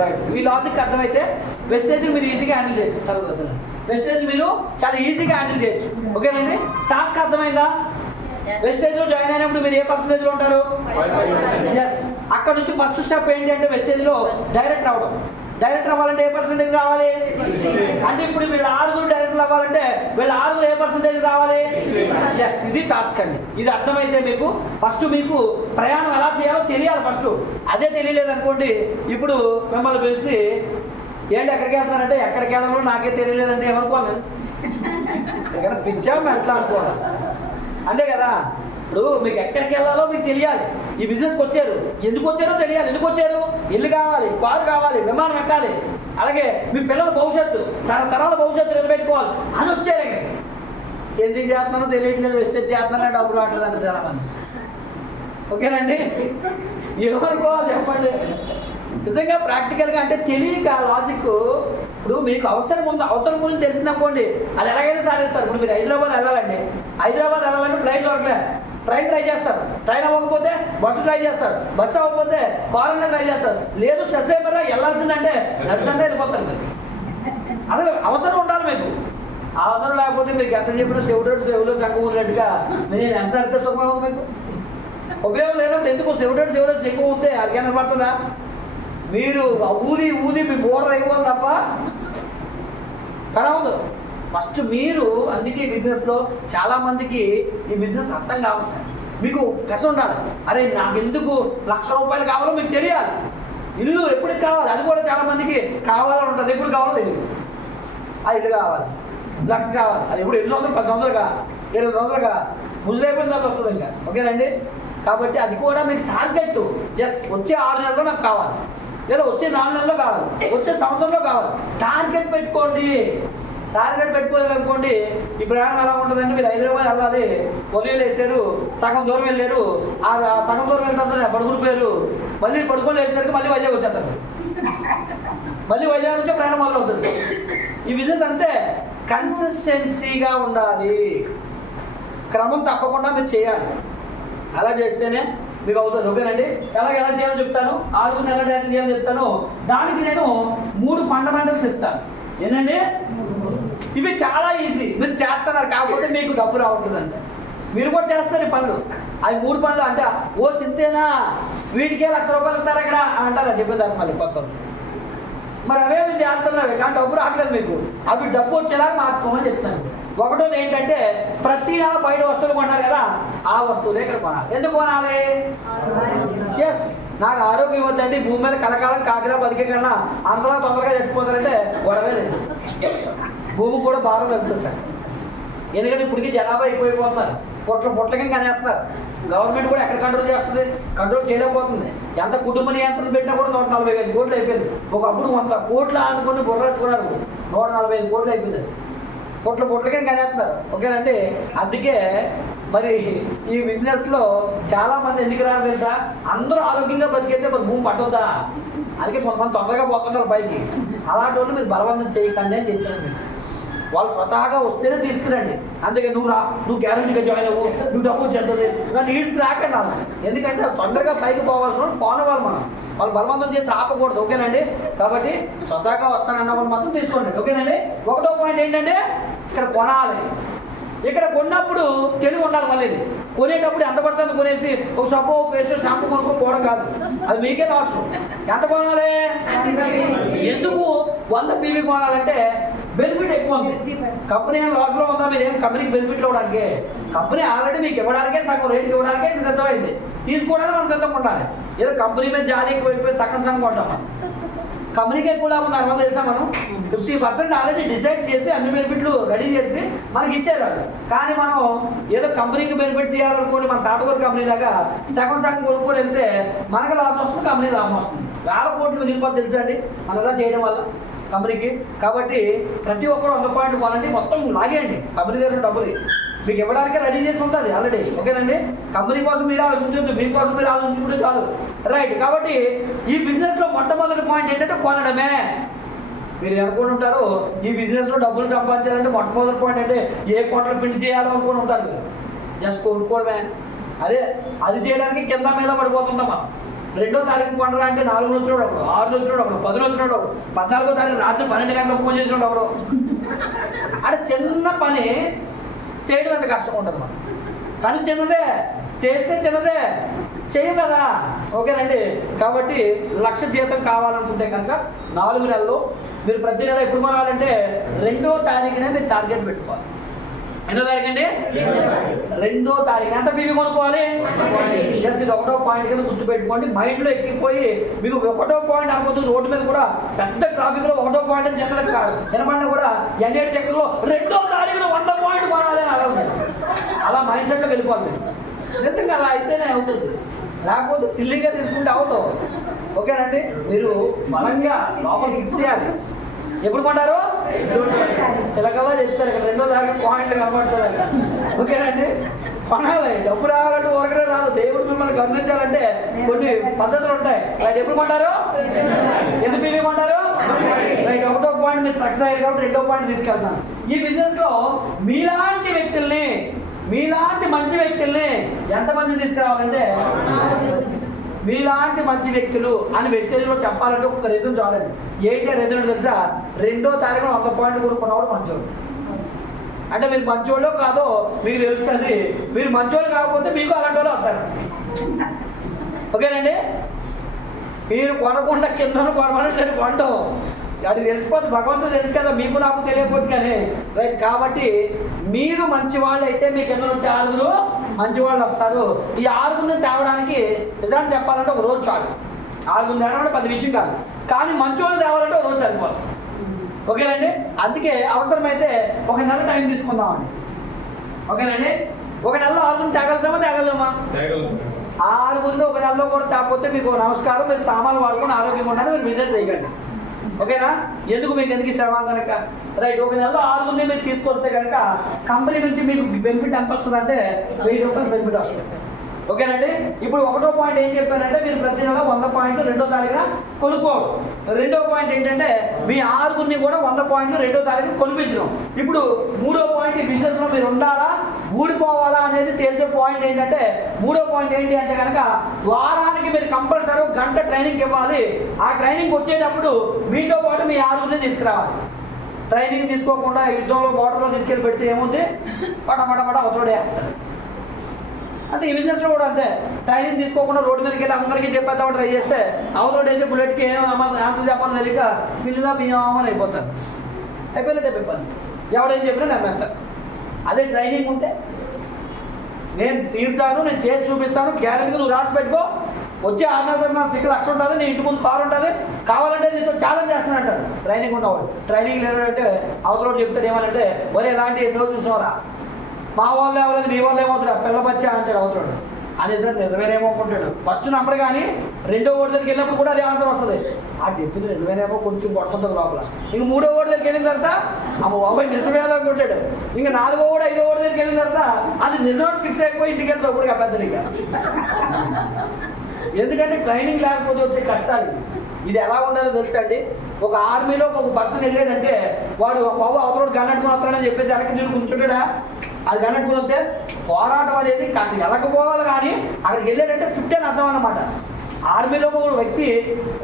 రైట్. ఈ లాజిక్ అర్థమైతే వెస్టేజ్ మీరు ఈజీగా హ్యాండిల్ చేయొచ్చు. తర్వాత వెస్టేజ్ మీరు చాలా ఈజీగా హ్యాండిల్ చేయొచ్చు. ఓకేనండి. టాస్క్ అర్థమైందా? వెస్టేజ్లో జాయిన్ అయినప్పుడు మీరు ఏ పర్సెంటేజ్లో ఉంటారు? ఎస్. అక్కడ నుంచి ఫస్ట్ స్టెప్ ఏంటి అంటే వెస్టేజ్లో డైరెక్ట్ రావడం. డైరెక్ట్ అవ్వాలంటే ఏ పర్సెంటేజ్ రావాలి? అంటే ఇప్పుడు వీళ్ళు 6 డైరెక్టర్లు అవ్వాలంటే వీళ్ళు 6 ఏ పర్సెంటేజ్ రావాలి? ఎస్, ఇది టాస్క్ అండి. ఇది అర్థమైతే మీకు ఫస్ట్ మీకు ప్రయాణం ఎలా చేయాలో తెలియాలి ఫస్ట్. అదే తెలియలేదు అనుకోండి, ఇప్పుడు మిమ్మల్ని పిలిచి ఏంటి ఎక్కడికి వెళ్తున్నారంటే ఎక్కడికి వెళ్ళాలో నాకే తెలియలేదంటే ఏమనుకోవాలి? ఇక్కడ పిచ్చాము ఎట్లా అనుకోవాలి, అంతే కదా. ఇప్పుడు మీకు ఎక్కడికి వెళ్ళాలో మీకు తెలియాలి. ఈ బిజినెస్కి వచ్చారు, ఎందుకు వచ్చారో తెలియాలి. ఎందుకు వచ్చారు? ఇల్లు కావాలి, కారు కావాలి, విమానం ఎక్కాలి, అలాగే మీ పిల్లల భవిష్యత్తు, తరాల భవిష్యత్తు నిలబెట్టుకోవాలి అని వచ్చారు. ఎందుకు చేస్తున్నానో తెలియట్లేదు, వెస్టేజ్ చేస్తున్నానో డబ్బులు రావట్లేదంటే చాలా మంది. ఓకేనండి. ఏమనుకోవాలి చెప్పండి? నిజంగా ప్రాక్టికల్గా అంటే తెలియక లాజిక్. ఇప్పుడు మీకు అవసరం ఉంది, అవసరం గురించి తెలిసిందనుకోండి, అది ఎలాగైనా సాధిస్తారు. ఇప్పుడు మీరు హైదరాబాద్ వెళ్ళాలండి, హైదరాబాద్ వెళ్ళాలంటే ఫ్లైట్ దొరకలే, ట్రైన్ ట్రై చేస్తారు. ట్రైన్ అవ్వకపోతే బస్సు ట్రై చేస్తారు, బస్సు అవ్వకపోతే కార్ అన్న ట్రై చేస్తారు. లేదు స్ట్రెస్ అయిపోయినా వెళ్ళాల్సిందంటే నడుస్తుంటే వెళ్ళిపోతారు. అసలు అవసరం ఉండాలి మీకు. అవసరం లేకపోతే మీకు ఎంత చెప్పినా చెవులో సంఘం ఉన్నట్టుగా నేను ఎంత సుఖం అవుతుంది మీకు. ఉపయోగం లేనప్పుడు ఎందుకు చెవులో శంఖం ఉంటే అడిగిన పడుతుందా? మీరు ఊది మీ బోర్డర్ అయిపోతుంది తప్ప కనవదు. ఫస్ట్ మీరు అందుకే బిజినెస్లో చాలామందికి ఈ బిజినెస్ అర్థం కావాలి. మీకు కసి ఉండాలి. అరే నాకు ఎందుకు ₹1,00,000 కావాలో మీకు తెలియాలి. ఇల్లు ఎప్పటికి కావాలి అది కూడా చాలామందికి కావాలని ఉంటుంది. ఎప్పుడు కావాలో తెలియదు. ఆ ఇల్లు కావాలి, 1,00,000 కావాలి, అది ఎప్పుడు 8 సంవత్సరాలు 10 సంవత్సరాలు కాదు, 20 సంవత్సరాలు కాదు, ముసలైపోయిన తర్వాత వస్తుంది ఇంకా. ఓకేనండి. కాబట్టి అది కూడా మీకు టార్గెట్. ఎస్, వచ్చే 6 నెలల్లో నాకు కావాలి, లేదా వచ్చే 4 నెలల్లో కావాలి, వచ్చే సంవత్సరంలో కావాలి. టార్గెట్ పెట్టుకోండి. టార్గెట్ పెట్టుకోలేదు అనుకోండి, ఈ ప్రయాణం ఎలా ఉంటుందంటే మీరు హైదరాబాద్ వెళ్ళాలి, ఉదయం వేసారు, సగం దూరం వెళ్ళారు, ఆ సగం దూరం వెళ్తారు పడుకునిపోయారు, మళ్ళీ పడుకొని వేసేసరికి మళ్ళీ వైజాగ్ వచ్చేస్తారు, మళ్ళీ వైజాగ్ నుంచే ప్రయాణం మొదలవుతుంది. ఈ బిజినెస్ అంతే. కన్సిస్టెన్సీగా ఉండాలి, క్రమం తప్పకుండా మీరు చేయాలి. అలా చేస్తేనే మీకు అవుతుంది. ఓకేనండి. ఎలా చేయాలో చెప్తాను, 6 నెలల డేటా చేయాలో చెప్తాను. దానికి నేను 3 ఫండమెంటల్స్ చెప్తాను. ఏంటండి ఇవి చాలా ఈజీ, మీరు చేస్తున్నారు, కాకపోతే మీకు డబ్బు రావట్లేదండి. మీరు కూడా చేస్తారు ఈ పనులు. అవి 3 పనులు అంటే ఓ సింతేనా వీటికే ₹1,00,000 ఇస్తారు ఇక్కడ అంటారా చెప్పేదాన్ని మళ్ళీ కొత్త. మరి అవే మీరు చేస్తున్నారు కానీ డబ్బు రావట్లేదు మీకు. అవి డబ్బు వచ్చేలాగా మార్చుకోమని చెప్తాను. ఒకటోది ఏంటంటే ప్రతి నెల బయట వస్తువులు కొన్నారు కదా, ఆ వస్తువులే ఇక్కడ కొనాలి. ఎందుకు కొనాలి? ఎస్, నాకు ఆరోగ్యం వద్దండి, భూమి మీద కలకాలం కాకిలా బతికే కన్నా అంతలా తొందరగా చచ్చిపోతారంటే గొడవే లేదు. భూమి కూడా భారం తగ్గుతుంది సార్. ఎందుకంటే ఇప్పటికీ జనాభా ఎక్కువైపోతున్నారు, పొట్లకి కనేస్తున్నారు. గవర్నమెంట్ కూడా ఎక్కడ కంట్రోల్ చేస్తుంది? కంట్రోల్ చేయలేకపోతుంది. ఎంత కుటుంబ నియంత్రణ పెట్టినా కూడా 145 కోట్లు అయిపోయింది. ఒకప్పుడు 100 కోట్లు అనుకుని బుర్రట్టుకున్నారు, 145 కోట్లు అయిపోయింది. పొట్లకి కనేస్తున్నారు. ఓకేనంటే అందుకే మరి ఈ బిజినెస్లో చాలా మంది ఎందుకు రాని తెలుసా? అందరూ ఆరోగ్యంగా బతికైతే మరి భూమి పట్టవుదా? అందుకే కొంతమంది తొందరగా పోతున్నారు పైకి. అలాంటి వాళ్ళు మీరు బలవంతం చేయకండి అని చెప్తాను మీకు. వాళ్ళు స్వతహాగా వస్తేనే తీసుకురండి. అందుకే నువ్వు గ్యారంటీగా జాయిన్ అవ్వు, నువ్వు డబ్బు చెందుతుంది, నా నీడ్స్కి రాకండి వాళ్ళు. ఎందుకంటే తొందరగా పైకి పోవాల్సిన పోనవాళ్ళు మనం, వాళ్ళు బలవంతం చేసి ఆపకూడదు. ఓకేనండి. కాబట్టి స్వతహాగా వస్తానన్న వాళ్ళు మాత్రం తీసుకోండి. ఓకేనండి. ఒకటో పాయింట్ ఏంటంటే ఇక్కడ కొనాలి. ఇక్కడ కొన్నప్పుడు తెలివి ఉండాలి. మళ్ళీ కొనేటప్పుడు ఎంత పడుతుంది కొనేసి ఒక సబ్బు పేస్ట్ షాంపూ కొనుక్కోవడం కాదు, అది మీకే లాస్. ఎంత కొనాలి? ఎందుకు 100 PV కొనాలంటే బెనిఫిట్ ఎక్కువ ఉంది. కంపెనీ లాస్లో ఉందా? మీరు ఏం కంపెనీకి బెనిఫిట్ ఇవ్వడానికి? కంపెనీ ఆల్రెడీ మీకు ఇవ్వడానికే సగం రేటుకి ఇవ్వడానికే సిద్ధమైంది. తీసుకోవడానికి మనం సిద్ధంగా ఉండాలి. ఏదో కంపెనీ మీద జాలి ఎక్కువైపోయి సగం కొంటాం. కంపెనీకి ఎక్కువ లాభం ఉంది అనుభవం తెలుసా? మనం 50% ఆల్రెడీ డిసైడ్ చేసి అన్ని బెనిఫిట్లు రెడీ చేసి మనకి ఇచ్చారు వాళ్ళు. కానీ మనం ఏదో కంపెనీకి బెనిఫిట్ చేయాలనుకోని మన తాతగారి కంపెనీ లాగా సగం కొనుక్కొని వెళ్తే మనకు లాస్ వస్తుంది, కంపెనీ లాభం వస్తుంది. 1000 కోట్లు మిగిలిపోతే తెలుసా అండి మనం ఇలా చేయడం వల్ల కంపెనీకి. కాబట్టి ప్రతి ఒక్కరు 100 పాయింట్ కొనండి, మొత్తం లాగేయండి. కంపెనీ దగ్గర డబ్బులు మీకు ఇవ్వడానికి రెడీ చేసి ఉంటుంది ఆల్రెడీ. ఓకేనండి. కంపెనీ కోసం మీరు ఆలోచించద్దు, మీకోసం మీరు ఆలోచించుకుంటే చాలు. రైట్. కాబట్టి ఈ బిజినెస్లో మొట్టమొదటి పాయింట్ ఏంటంటే కొనడమే. మీరు అనుకుని ఉంటారు ఈ బిజినెస్లో డబ్బులు సంపాదించాలంటే మొట్టమొదటి పాయింట్ అంటే ఏ కోట్ల పిండి చేయాలో అనుకుని ఉంటారు. జస్ట్ కొనుక్కోవడమే. అది చేయడానికి కింద మీద పడిపోతుంటాం మనం. 2వ తారీఖు కొనరా అంటే 4 వచ్చినాడు అప్పుడు, 6 వచ్చినాడు అప్పుడు, 10 వచ్చినాడు అప్పుడు, 14వ తారీఖు రాత్రి 12 గంటలకు ఫోన్ చేసినాడు అప్పుడు. అంటే చిన్న పని చేయడం ఎంత కష్టం ఉంటుంది మనం. కానీ చిన్నదే చేస్తే చిన్నదే చేయం కదా. ఓకేనండి. కాబట్టి 1,00,000 జీతం కావాలనుకుంటే కనుక 4 నెలలు మీరు ప్రతి నెల ఎప్పుడు కొనాలంటే 2వ తారీఖునే మీరు టార్గెట్ పెట్టుకోవాలి. ఎన్నో తారీఖు అండి? 2వ తారీఖు. ఎంత PV కొనుక్కోవాలి? జస్ట్ ఇది 1వ పాయింట్ కింద గుర్తు పెట్టుకోండి. మైండ్లో ఎక్కిపోయి మీకు 1వ పాయింట్ అనుకోవచ్చు. రోడ్డు మీద కూడా పెద్ద ట్రాఫిక్లో 1వ పాయింట్ అని చెప్పలేదు కాదు, వినపడినా కూడా N8 సెక్షన్లో 2వ తారీఖున 100 పాయింట్ కొనాలి అని అలా ఉంటుంది. అలా మైండ్ సెట్లోకి వెళ్ళిపోతుంది. నిజంగా అలా అయితేనే అవుతుంది, లేకపోతే సిల్లీగా తీసుకుంటే అవుతావు. ఓకేనండి. మీరు బలంగా లోపల ఫిక్స్ చేయాలి. ఎప్పుడు కొంటారు? చిలకల్లా చెప్తారు ఇక్కడ 2వ తారీఖు పాయింట్ కనబడుతుంది. ఓకేనండి. కొనాలి. డబ్బు రావాలంటే ఒకటే రాదు. దేవుడు మిమ్మల్ని గమనించాలంటే కొన్ని పద్ధతులు ఉంటాయి. రైట్. ఎప్పుడు కొంటారు? ఎంత PV కొంటారు? రైట్. 1వ పాయింట్ మీరు సక్సెస్ అయ్యారు కాబట్టి 2వ పాయింట్ తీసుకెళ్తాను. ఈ బిజినెస్లో మీలాంటి వ్యక్తుల్ని, మీలాంటి మంచి వ్యక్తుల్ని ఎంతమందిని తీసుకురావాలంటే మీలాంటి మంచి వ్యక్తులు అని వెస్టేజ్లో చెప్పాలంటే ఒక రీజన్ చాలండి. ఏంటి రీజన్ తెలుసా? 2వ తారీఖున 100 పాయింట్ కొనుక్కున్నవాడు మంచోడు. అంటే మీరు మంచోళ్ళో కాదో మీకు తెలుస్తుంది. మీరు మంచోళ్ళు కాకపోతే మీకు అలాంటి వాళ్ళు వస్తారు. ఓకేనండి. మీరు కొనకుండా కింద కొనమని నేను కొంటాం, అది తెలిసిపోతే భగవంతుడు తెలుసు కదా, మీకు నాకు తెలియకపోవచ్చు కానీ. రైట్. కాబట్టి మీరు మంచి వాళ్ళు అయితే మీ కింద నుంచి 6 మంచి వాళ్ళు వస్తారు. ఈ 6 తేవడానికి నిజాన్ని చెప్పాలంటే ఒక రోజు చాలు. 6 తేవడం పెద్ద విషయం కాదు, కానీ మంచి వాళ్ళు తేవాలంటే ఒక రోజు సరిపోదు. ఓకేనండి. అందుకే అవసరమైతే 1 నెల టైం తీసుకుందామండి. ఓకేనండి. 1 నెలలో 6 తేగలుగుతామా? తేగలమా? 6 1 నెలలో కూడా తేకపోతే మీకు నమస్కారం. మీరు సామాన్లు వాడుకొని ఆరోగ్యంగా ఉండాలి, మీరు బిజినెస్ చేయకండి. ఓకేనా? ఎందుకు శ్రమ కనుక. రైట్. 1 నెలలో 6 మీరు తీసుకొస్తే కనుక కంపెనీ నుంచి మీకు బెనిఫిట్ ఎంత వస్తుంది అంటే 1000 రూపాయలు బెనిఫిట్ వస్తుంది. ఓకేనండి. ఇప్పుడు 1వ పాయింట్ ఏం చెప్పారంటే మీరు ప్రతి నెల 100 పాయింట్లు 2వ తారీఖున కొనుక్కోవడం. 2వ పాయింట్ ఏంటంటే మీ 6గురిని కూడా 100 పాయింట్లు 2వ తారీఖున కొనిపించడం. ఇప్పుడు 3వ పాయింట్ ఈ బిజినెస్లో మీరు ఉండాలా ఊడిపోవాలా అనేది తేల్చే పాయింట్ ఏంటంటే 3వ పాయింట్ ఏంటి అంటే కనుక వారానికి మీరు కంపల్సరీ 1 గంట ట్రైనింగ్ ఇవ్వాలి. ఆ ట్రైనింగ్ వచ్చేటప్పుడు మీతో పాటు మీ 6గురిని తీసుకురావాలి. ట్రైనింగ్ తీసుకోకుండా యుద్ధంలో బోర్డర్లో తీసుకెళ్ళి పెడితే ఏముంది, పటపట అవతోడే వేస్తారు. అంటే ఈ బిజినెస్లో కూడా అంతే. ట్రైనింగ్ తీసుకోకుండా రోడ్డు మీదకి వెళ్ళి అందరికీ చెప్పేద్దామని ట్రై చేస్తే అవతల వేసే బుల్లెట్కి ఏమో ఆన్సర్ చెప్పాలని తెలియక పిల్లుదా బియ్యమని అయిపోతారు. అయిపోయినట్టే చెప్పాను, ఎవడేం చెప్పినా నమ్మేస్తారు. అదే ట్రైనింగ్ ఉంటే నేను తీరుతాను, నేను చేసి చూపిస్తాను, గ్యారెంటీగా నువ్వు రాసి పెట్టుకో, వచ్చే 6 నెలల తర్వాత నాకు లక్ష ఉంటుంది, నీ ఇంటి ముందు కారు ఉంటుంది, కావాలంటే నీతో ఛాలెంజ్ చేస్తానంటాడు ట్రైనింగ్ ఉన్నవాడు. ట్రైనింగ్ లేదంటే అవతల చెప్తాడు ఏమనంటే ఒరే ఎలాంటి ఎన్నో చూసావరా, మా వాళ్ళు ఎవరైతే నీ వాళ్ళు ఏమవుతాడు పిల్ల బచ్చా అంటాడు అవతలాడు. అని సార్ నిజమేనేమో అనుకుంటాడు. ఫస్ట్ నమ్మడు కానీ 2వ ఓడి దగ్గరికి వెళ్ళినప్పుడు కూడా అదే ఆన్సర్ వస్తుంది. అది చెప్పింది నిజమేనేమో కొంచెం కొడుతుంటుంది లోపల. ఇంక 3వ ఓడి దగ్గరికి వెళ్ళిన తర్వాత అమ్మ బాబాయ్ నిజమేదో అనుకుంటాడు. ఇంకా 4వ ఓడి 5వ ఓడి దగ్గరికి వెళ్ళిన తర్వాత అది నిజమని ఫిక్స్ అయిపోయి ఇంటికి వెళ్తే ఇప్పుడు పెద్దనిగా. ఎందుకంటే ట్రైనింగ్ లేకపోతే వచ్చే కష్టాలు. ఇది ఎలా ఉండాలో తెలుసా అండి, ఒక ఆర్మీలో ఒక పర్సన్ వెళ్ళాడంటే వాడు బాబు అవతల గన్నట్టుకుని వస్తాడని చెప్పేసి వెనక్కి తిరిగి కూర్చుంటాడా, అది గన్నట్టుకుని వస్తే పోరాటం అనేది వెళ్ళకపోవాలి. కానీ అక్కడికి వెళ్ళాడంటే ఫిట్ అని అర్థం అన్నమాట. ఆర్మీలో ఒక వ్యక్తి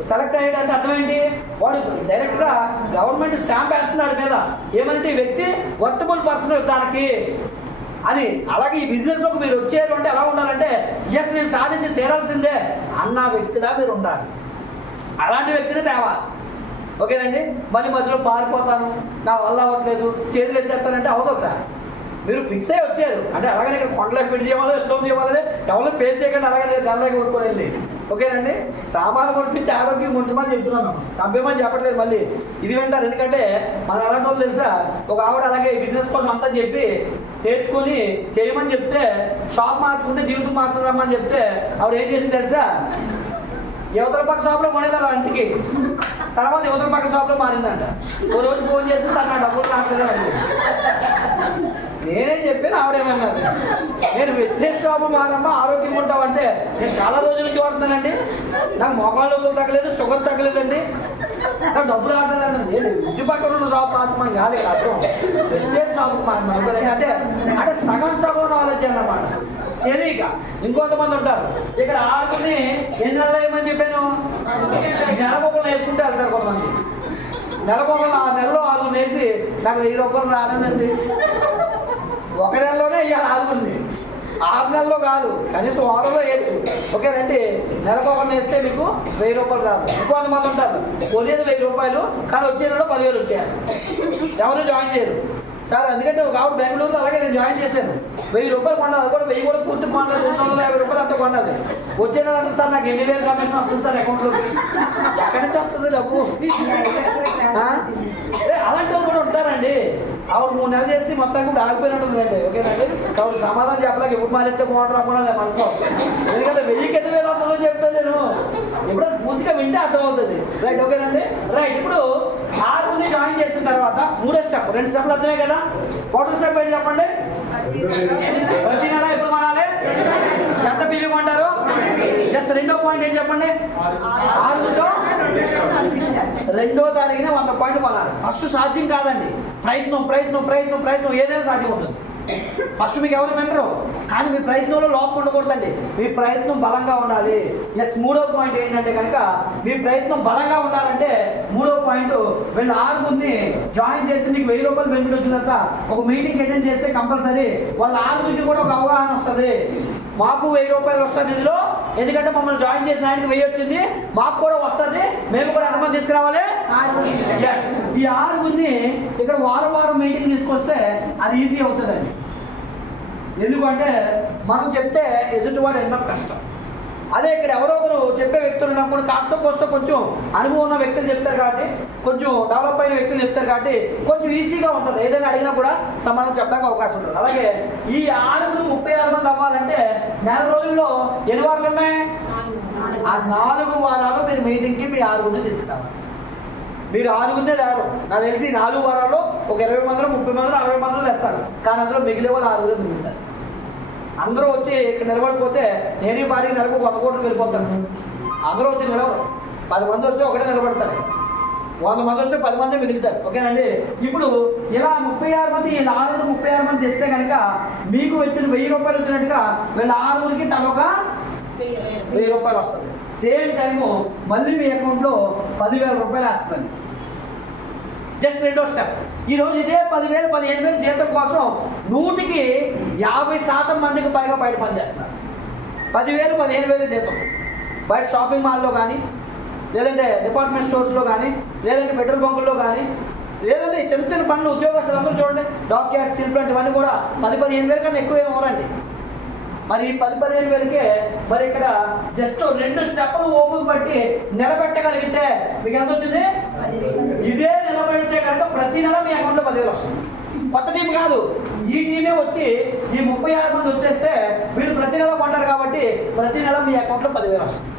సెలెక్ట్ అయ్యాడంటే అర్థం ఏంటి, వాడు డైరెక్ట్గా గవర్నమెంట్ స్టాంప్ వేస్తున్నాడు మీద ఏమంటే ఈ వ్యక్తి వర్తబుల్ పర్సన్ దానికి అని. అలాగే ఈ బిజినెస్లోకి మీరు వచ్చారు అంటే ఎలా ఉండాలంటే జస్ట్ నేను సాధించి తీరాల్సిందే అన్న వ్యక్తిలా మీరు ఉండాలి. అలాంటి వ్యక్తిని తేవాలి. ఓకేనండి. మళ్ళీ మధ్యలో పారిపోతాను, నా వల్ల అవ్వట్లేదు, చేతులు ఎత్తేస్తానంటే అవదొక మీరు ఫిక్స్ అయ్యి వచ్చారు అంటే అలాగే ఇక్కడ కొండలో పెట్టి చేయాలి, ఎత్తం చేయాలి, ఎవరిని పేరు చేయకండి, అలాగే నేను గంటలకి కొనుక్కొని వెళ్ళి. ఓకేనండి. సామాన్లు కొనిపించి ఆరోగ్యం ఉంచమని చెప్తున్నాను, సభ్యమని చెప్పట్లేదు. మళ్ళీ ఇది వింటారు. ఎందుకంటే మనం ఎలాంటి వాళ్ళు తెలుసా, ఒక ఆవిడ అలాగే బిజినెస్ కోసం అంతా చెప్పి నేర్చుకొని చేయమని చెప్తే షాప్ మార్చుకుంటే జీవితం మారుతుందమ్మని చెప్తే ఆవిడ ఏం చేసింది తెలుసా, యువతల పక్క షాప్లో కొనేదారు ఇంటికి, తర్వాత యువతల పక్క షాప్లో మారిందంట. ఓ రోజు ఫోన్ చేసి సార్ నా డబ్బులు రావట్లేదు. నేనేం చెప్పాను, ఆవిడేమన్నారు, నేను వెస్టేజ్ షాప్ మారమ్మా ఆరోగ్యంగా ఉంటావంటే నేను చాలా రోజుల నుంచి వాడుతున్నానండి, నాకు మోకాళ్ళు తగ్గలేదు, షుగర్ తగ్గలేదండి, నాకు డబ్బులు రావట్లేదండి. నేను ఇంటి పక్కన ఉన్న షాప్ మార్చమని కాదు కాదు, వెస్టేజ్ షాప్ మారమని అంటే అంటే సగం నాలెడ్జ్ అన్నమాట. తెలియక ఇంకొంతమంది ఉంటారు ఇక్కడ ఆకుని ఎన్ని నెలలు వేయమని చెప్పాను, నెలకొకరు వేసుకుంటే వెళ్తారు కొంతమంది. నెలకొకరు 6 నెలలో 6 వేసి నాకు 1000 రూపాయలు రాదండి. 1 నెలలోనే ఇవాళ 6 6 నెలల్లో కాదు, కనీసం 6లో వేయచ్చు. ఓకేనండి. నెలకొకరు వేస్తే మీకు 1000 రూపాయలు రాదు. ఇంకొంతమంది ఉంటారు కొనేది 1000 రూపాయలు కానీ వచ్చే నెలలో 10,000 వచ్చారు, ఎవరు జాయిన్ చేయరు సార్. ఎందుకంటే ఒక ఆవిడ బెంగళూరులో అలాగే నేను జాయిన్ చేశాను, 1000 రూపాయలు కొన్నది, అది కూడా 1000 కూడా పూర్తి కొన్నది, 250 రూపాయలు అంతా కొన్నది. వచ్చే నెల అంటే సార్ నాకు 8,000 కమిషన్ వస్తుంది సార్ అకౌంట్లోకి. ఎక్కడి నుంచి వస్తుంది డబ్బు? అలాంటి వాళ్ళు కూడా ఉంటారండి. ఆవిడ 3 నెలలు చేసి మొత్తం కూడా ఆగిపోయినట్టుందండి. ఓకేనండి. కాబట్టి సమాధానం చెప్పలేక ఎప్పుడు మారితే బాగుంటారు అనుకున్నా మనసులో. ఎందుకంటే 1000కి 8,000 వస్తుందని చెప్తాను నేను, ఎప్పుడైనా పూర్తిగా వింటే అర్థమవుతుంది. రైట్. ఓకేనండి. రైట్. ఇప్పుడు 6 జాయిన్ చేసిన తర్వాత 3వ స్టెప్, 2 స్టెప్లు అర్థమే కదా. 1వ స్టెప్ ఏంటి చెప్పండి, ప్రతి నెల ఎప్పుడు కొనాలి, ఎంత పీవీ కొంటారు, జస్ట్ 2వ పాయింట్ ఏంటి చెప్పండి, 6తో 2వ తారీఖున 100 పాయింట్లు కొనాలి. ఫస్ట్ సాధ్యం కాదండి, ప్రయత్నం ప్రయత్నం ప్రయత్నం ప్రయత్నం ఏదైనా సాధ్యం ఉంటుంది. ఫస్ట్ మీకు ఎవరు వినరు కానీ మీ ప్రయత్నంలో లోపం ఉండకూడదండి, మీ ప్రయత్నం బలంగా ఉండాలి. ఎస్. 3వ పాయింట్ ఏంటంటే కనుక మీ ప్రయత్నం బలంగా ఉండాలంటే 3వ పాయింట్ వీళ్ళు 6 జాయిన్ చేసి మీకు 1000 రూపాయలు బెనిఫిట్ వచ్చిన తర్వాత ఒక మీటింగ్ అటెండ్ చేస్తే కంపల్సరీ వాళ్ళ 6 కూడా ఒక అవగాహన వస్తుంది. మాకు 1000 రూపాయలు వస్తుంది ఇందులో, ఎందుకంటే మమ్మల్ని జాయిన్ చేసిన ఆయనకి 1000 వచ్చింది, మాకు కూడా వస్తుంది, మేము కూడా ఎంతమంది తీసుకురావాలి. ఎస్. ఈ 6 ఇక్కడ వారం మీటింగ్ తీసుకొస్తే అది ఈజీ అవుతుందండి. ఎందుకంటే మనం చెప్తే ఎదుటివాడు ఎన్నో కష్టం. అదే ఇక్కడ ఎవరో ఒకరు చెప్పే వ్యక్తులు ఉన్నప్పుడు కాస్త కోస్త కొంచెం అనుభవం ఉన్న వ్యక్తులు చెప్తారు కాబట్టి, కొంచెం డెవలప్ అయిన వ్యక్తులు చెప్తారు కాబట్టి కొంచెం ఈజీగా ఉంటుంది, ఏదైనా అడిగినా కూడా సమాధానం చెప్పడానికి అవకాశం ఉంటుంది. అలాగే ఈ 36 మంది అవ్వాలంటే నెల రోజుల్లో ఎన్ని వారాలు ఉన్నాయి, ఆ 4 వారాలు మీరు మీటింగ్కి మీ 6 తీసుకురావాలి. మీరు 6 రారు, నాకు తెలిసి 4 వారాల్లో ఒక 20 మందిలో 30 మందిలో 60 మందిలో తెస్తారు, కానీ అందులో మిగిలే వాళ్ళు 6 మిగులుతారు. అందరూ వచ్చి ఇక్కడ నిలబడిపోతే నేను ఈ పార్టీకి నెలకు 100 కోట్లు వెళ్ళిపోతాను. అందరూ వచ్చి నిలవరు. 10 మంది వస్తే ఒకటే నిలబడతారు, 100 మంది వస్తే 10 మంది మిగులుతారు. ఓకేనండి. ఇప్పుడు ఇలా 36 మంది, వీళ్ళ 36 మంది తెస్తే కనుక మీకు వచ్చిన 1000 రూపాయలు వచ్చినట్టుగా వీళ్ళ 6 తనొక 1000 రూపాయలు వస్తుంది. సేమ్ టైము మళ్ళీ మీ అకౌంట్లో 10,000 రూపాయలు వస్తుంది. జస్ట్ రెండో స్టెప్. ఈరోజు ఇదే 10,000 15,000 జీతం కోసం 100కి 50% మందికి పైగా బయట పనిచేస్తున్నారు. 10,000 15,000 జీతం బయట షాపింగ్ మాల్లో కానీ, లేదంటే డిపార్ట్మెంట్ స్టోర్స్లో కానీ, లేదంటే పెట్రోల్ బంకుల్లో కానీ, లేదంటే చిన్న చిన్న పనులు ఉద్యోగస్తులు అందరూ చూడండి, డాక్యార్డ్, స్టీల్ ప్లాంట్ ఇవన్నీ కూడా 10-15,000 కన్నా ఎక్కువ ఏమి అవరండి. మరి 10-15,000కే మరి ఇక్కడ జస్ట్ 2 స్టెప్పులు ఓపిక బట్టి నిలబెట్టగలిగితే మీకు ఎంత వచ్చింది? ఇదే నిలబెడితే కనుక ప్రతి నెల మీ అకౌంట్లో 10,000 వస్తుంది. కొత్త టీం కాదు, ఈ టీమే వచ్చి ఈ 36 మంది వచ్చేస్తే వీళ్ళు ప్రతి నెల కొంటారు కాబట్టి ప్రతి నెల మీ అకౌంట్లో 10,000 వస్తుంది.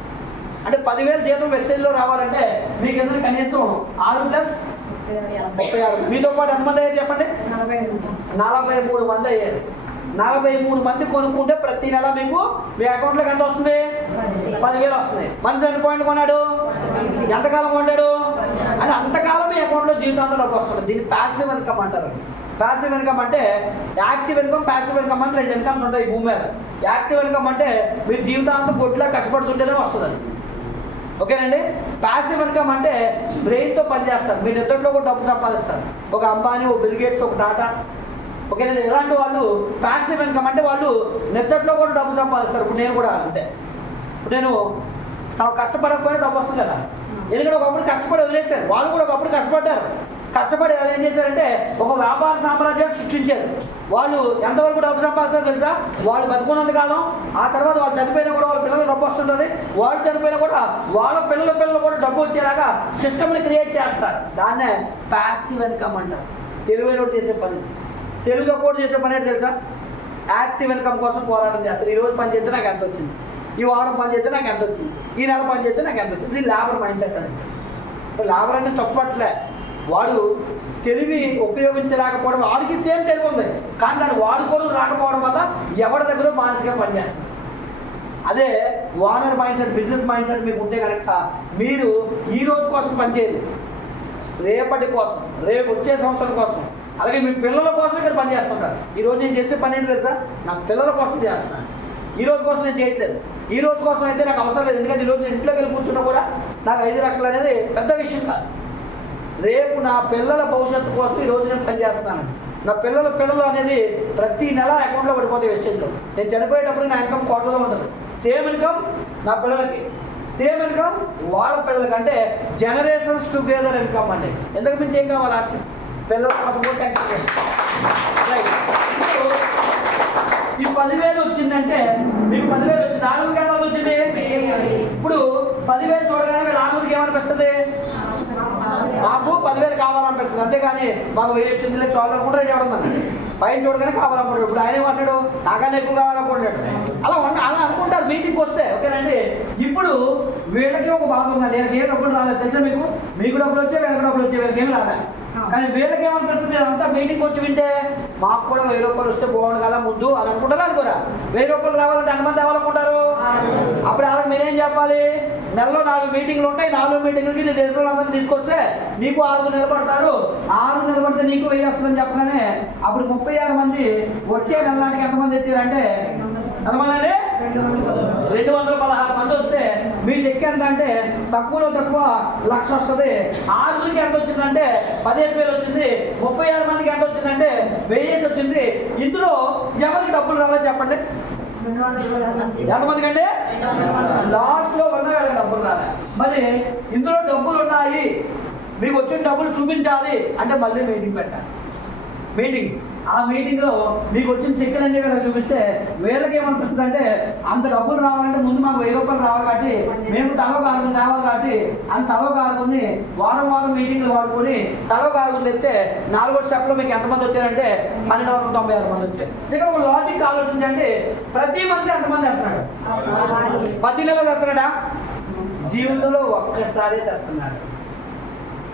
అంటే 10,000 జీతం వెబ్సైట్లో రావాలంటే మీకు ఎందుకు కనీసం 6 + 36. మీతో పాటు ఎంతమంది అయ్యారు చెప్పండి? 43 మంది అయ్యారు. 43 మంది కొనుక్కుంటే ప్రతి నెల మీకు మీ అకౌంట్లోకి ఎంత వస్తుంది? 10,000 వస్తుంది. మనిషి ఎన్ని పాయింట్ కొన్నాడు? ఎంతకాలం కొంటాడు? అని అంతకాలం మీ అకౌంట్లో జీవితాంతం డబ్బు వస్తుంది. దీన్ని ప్యాసివ్ ఇన్కమ్ అంటారు. ప్యాసివ్ ఇన్కమ్ అంటే యాక్టివ్ ఇన్కమ్, ప్యాసివ్ ఇన్కమ్ అంటే 2 ఇన్కమ్స్ ఉంటాయి ఈ భూమి మీద. యాక్టివ్ ఇన్కమ్ అంటే మీరు జీవితాంతం కొట్లా కష్టపడుతుంటేనే వస్తుంది అది. ఓకేనండి. ప్యాసివ్ ఇన్కమ్ అంటే బ్రెయిన్తో పనిచేస్తారు, మీ నిద్రలో కూడా డబ్బు సంపాదిస్తారు. ఒక అంబానీ, ఒక బిల్ గేట్స్, ఒక టాటా, ఓకేనండి, ఇలాంటి వాళ్ళు ప్యాసివ్ ఇన్కమ్ అంటే వాళ్ళు నిద్రలో కూడా డబ్బు సంపాదిస్తారు. ఇప్పుడు నేను కూడా అంతే. ఇప్పుడు నేను కష్టపడకపోయినా డబ్బు వస్తుంది కదా, ఎందుకంటే ఒకప్పుడు కష్టపడి వదిలేశారు. వాళ్ళు కూడా ఒకప్పుడు కష్టపడ్డారు. కష్టపడి వాళ్ళు ఏం చేశారంటే ఒక వ్యాపార సామ్రాజ్యాన్ని సృష్టించారు. వాళ్ళు ఎంతవరకు డబ్బు సంపాదిస్తారో తెలుసా? వాళ్ళు బతుకున్నంత కాలం, ఆ తర్వాత వాళ్ళు చనిపోయినా కూడా వాళ్ళ పిల్లలకు డబ్బు వస్తుంటుంది. వాళ్ళు చనిపోయినా కూడా వాళ్ళ పిల్లలు కూడా డబ్బు వచ్చేలాగా సిస్టమ్ని క్రియేట్ చేస్తారు. దాన్నే ప్యాసివ్ ఇన్కమ్ అంటారు. తెలివైన చేసే పని, తెలుగులో కూడా చేసే పని ఏంటి తెలుసా? యాక్టివ్ ఇన్కమ్ కోసం పోరాటం చేస్తారు. ఈరోజు పని చేస్తే నాకు ఎంత వచ్చింది, ఈ వారం పని చేస్తే నాకు ఎంత వచ్చింది, ఈ నెల పని చేస్తే నాకు ఎంత వచ్చింది. ఇది లేబర్ మైండ్ సెట్ అని. లేబర్ అంటే తప్పట్లే, వాడు తెలివి ఉపయోగించలేకపోవడం, వాడికి సేమ్ తెలివి ఉంది కానీ దాన్ని వాడుకోవడం రాకపోవడం వల్ల ఎవరి దగ్గర మానసికంగా పనిచేస్తారు. అదే owner mind set, business mind set మీకు ఉంటే కనుక మీరు ఈ రోజు కోసం పనిచేయరు, రేపటి కోసం, రేపు వచ్చే సంవత్సరం కోసం, అలాగే మీ పిల్లల కోసం ఇక్కడ పనిచేస్తుంటారు. ఈరోజు నేను చేసే పని ఏంటి తెలుసా? నా పిల్లల కోసం చేస్తున్నాను. ఈ రోజు కోసం నేను చేయట్లేదు. ఈ రోజు కోసం అయితే నాకు అవసరం లేదు, ఎందుకంటే ఈరోజు నేను ఇంట్లోకి వెళ్ళి కూర్చున్నా కూడా నాకు 5 లక్షలు అనేది పెద్ద విషయం కాదు. రేపు నా పిల్లల భవిష్యత్తు కోసం ఈరోజు నేను పనిచేస్తున్నాను. నా పిల్లలు అనేది ప్రతి నెల అకౌంట్లో పడిపోతాయి విషయంలో. నేను చనిపోయేటప్పుడు నా ఇన్కమ్ కోట్లలో ఉంటుంది. సేమ్ ఇన్కమ్ నా పిల్లలకి, సేమ్ ఇన్కమ్ వాళ్ళ పిల్లలకి. అంటే జనరేషన్స్ టుగెదర్ ఇన్కమ్ అండి. ఎందుకు మించి ఏం కావాలి? ఆశ పిల్లల కోసం కూడా రైట్. ఈ 10,000 వచ్చిందంటే మీకు 10,000 వచ్చింది. 6 ఎంత వచ్చింది? ఇప్పుడు 10,000 చూడగానే వీళ్ళు 6 ఏమనిపిస్తుంది? నాకు 10,000 కావాలనిపిస్తుంది. అంతేగాని మాకు 1000 వచ్చిందిలే చాలు అనుకుంటే రెడీ అవుతుంది. పైన చూడగానే కావాలనుకుంటాడు. ఇప్పుడు ఆయన ఏమంటాడు? నాకన్నా ఎక్కువ కావాలనుకుంటాడు. అలా అనుకుంటారు మీటింగ్కి వస్తే. ఓకేనండి. ఇప్పుడు వీళ్ళకి ఒక బాధ ఉందండి, వీళ్ళకి ఏ డబ్బులు రాలేదు తెలుసా? మీకు డబ్బులు వచ్చే, వీళ్ళకి డబ్బులు వచ్చే, వీళ్ళకి ఏమి రాలేదు. కానీ వీళ్ళకి ఏమనిపిస్తుంది? అంతా మీటింగ్ వచ్చి వింటే మాకు కూడా 1000 రూపాయలు వస్తే బాగుండు కదా ముందు అని అనుకుంటారా? అనుకోరా? 1000 రూపాయలు రావాలంటే ఎంతమంది అవ్వాలనుకుంటారు? అప్పుడు వాళ్ళకి మీరేం చెప్పాలి? నెలలో 4 మీటింగ్లు ఉంటాయి. 4 మీటింగ్లకి నీ దేశంలో అందరినీ తీసుకొస్తే నీకు 6 నిలబడతారు. 6 నిలబడితే నీకు 1000 వస్తుందని చెప్పగానే అప్పుడు 36 మంది వచ్చే నెల నాటికి ఎంతమంది వచ్చారంటే ఎంతమంది అండి? 216 మంది వస్తే మీ చెక్ ఎంత అంటే తక్కువలో తక్కువ 1,00,000 వస్తుంది. 6కి ఎంత వచ్చిందంటే 15,000 వచ్చింది. 36 మందికి ఎంత వచ్చిందంటే 1000 వచ్చింది. ఇందులో ఎవరికి డబ్బులు రావాలి చెప్పండి? ఎంతమందికి అంటే లాస్ట్లో ఉన్న వాళ్ళకి డబ్బులు రాలే. మరి ఇందులో డబ్బులు ఉన్నాయి, మీకు వచ్చిన డబ్బులు చూపించాలి అంటే మళ్ళీ మీటింగ్ పెట్టాలి. ఆ మీటింగ్లో మీకు వచ్చిన చెక్కులు అన్నీ వీళ్ళకి చూపిస్తే వీళ్ళకి ఏమనిపిస్తుంది అంటే అంత డబ్బులు రావాలంటే ముందు మాకు 1000 రూపాయలు రావాలి కాబట్టి మేము తలో కారుని కావాలి కాబట్టి అని తలో కారుని వారం మీటింగ్లు వాడుకొని తలో కారుని తెస్తే 4వ స్టెప్లో మీకు ఎంతమంది వచ్చారంటే 1296 మంది వచ్చారు. ఇక్కడ ఒక లాజిక్ ఆలోచించండి. ప్రతి మనిషి ఎంతమంది ఎత్తున్నాడు? 10 నెలలు ఎత్తున్నాడా? జీవితంలో ఒక్కసారి ఎత్తున్నాడు.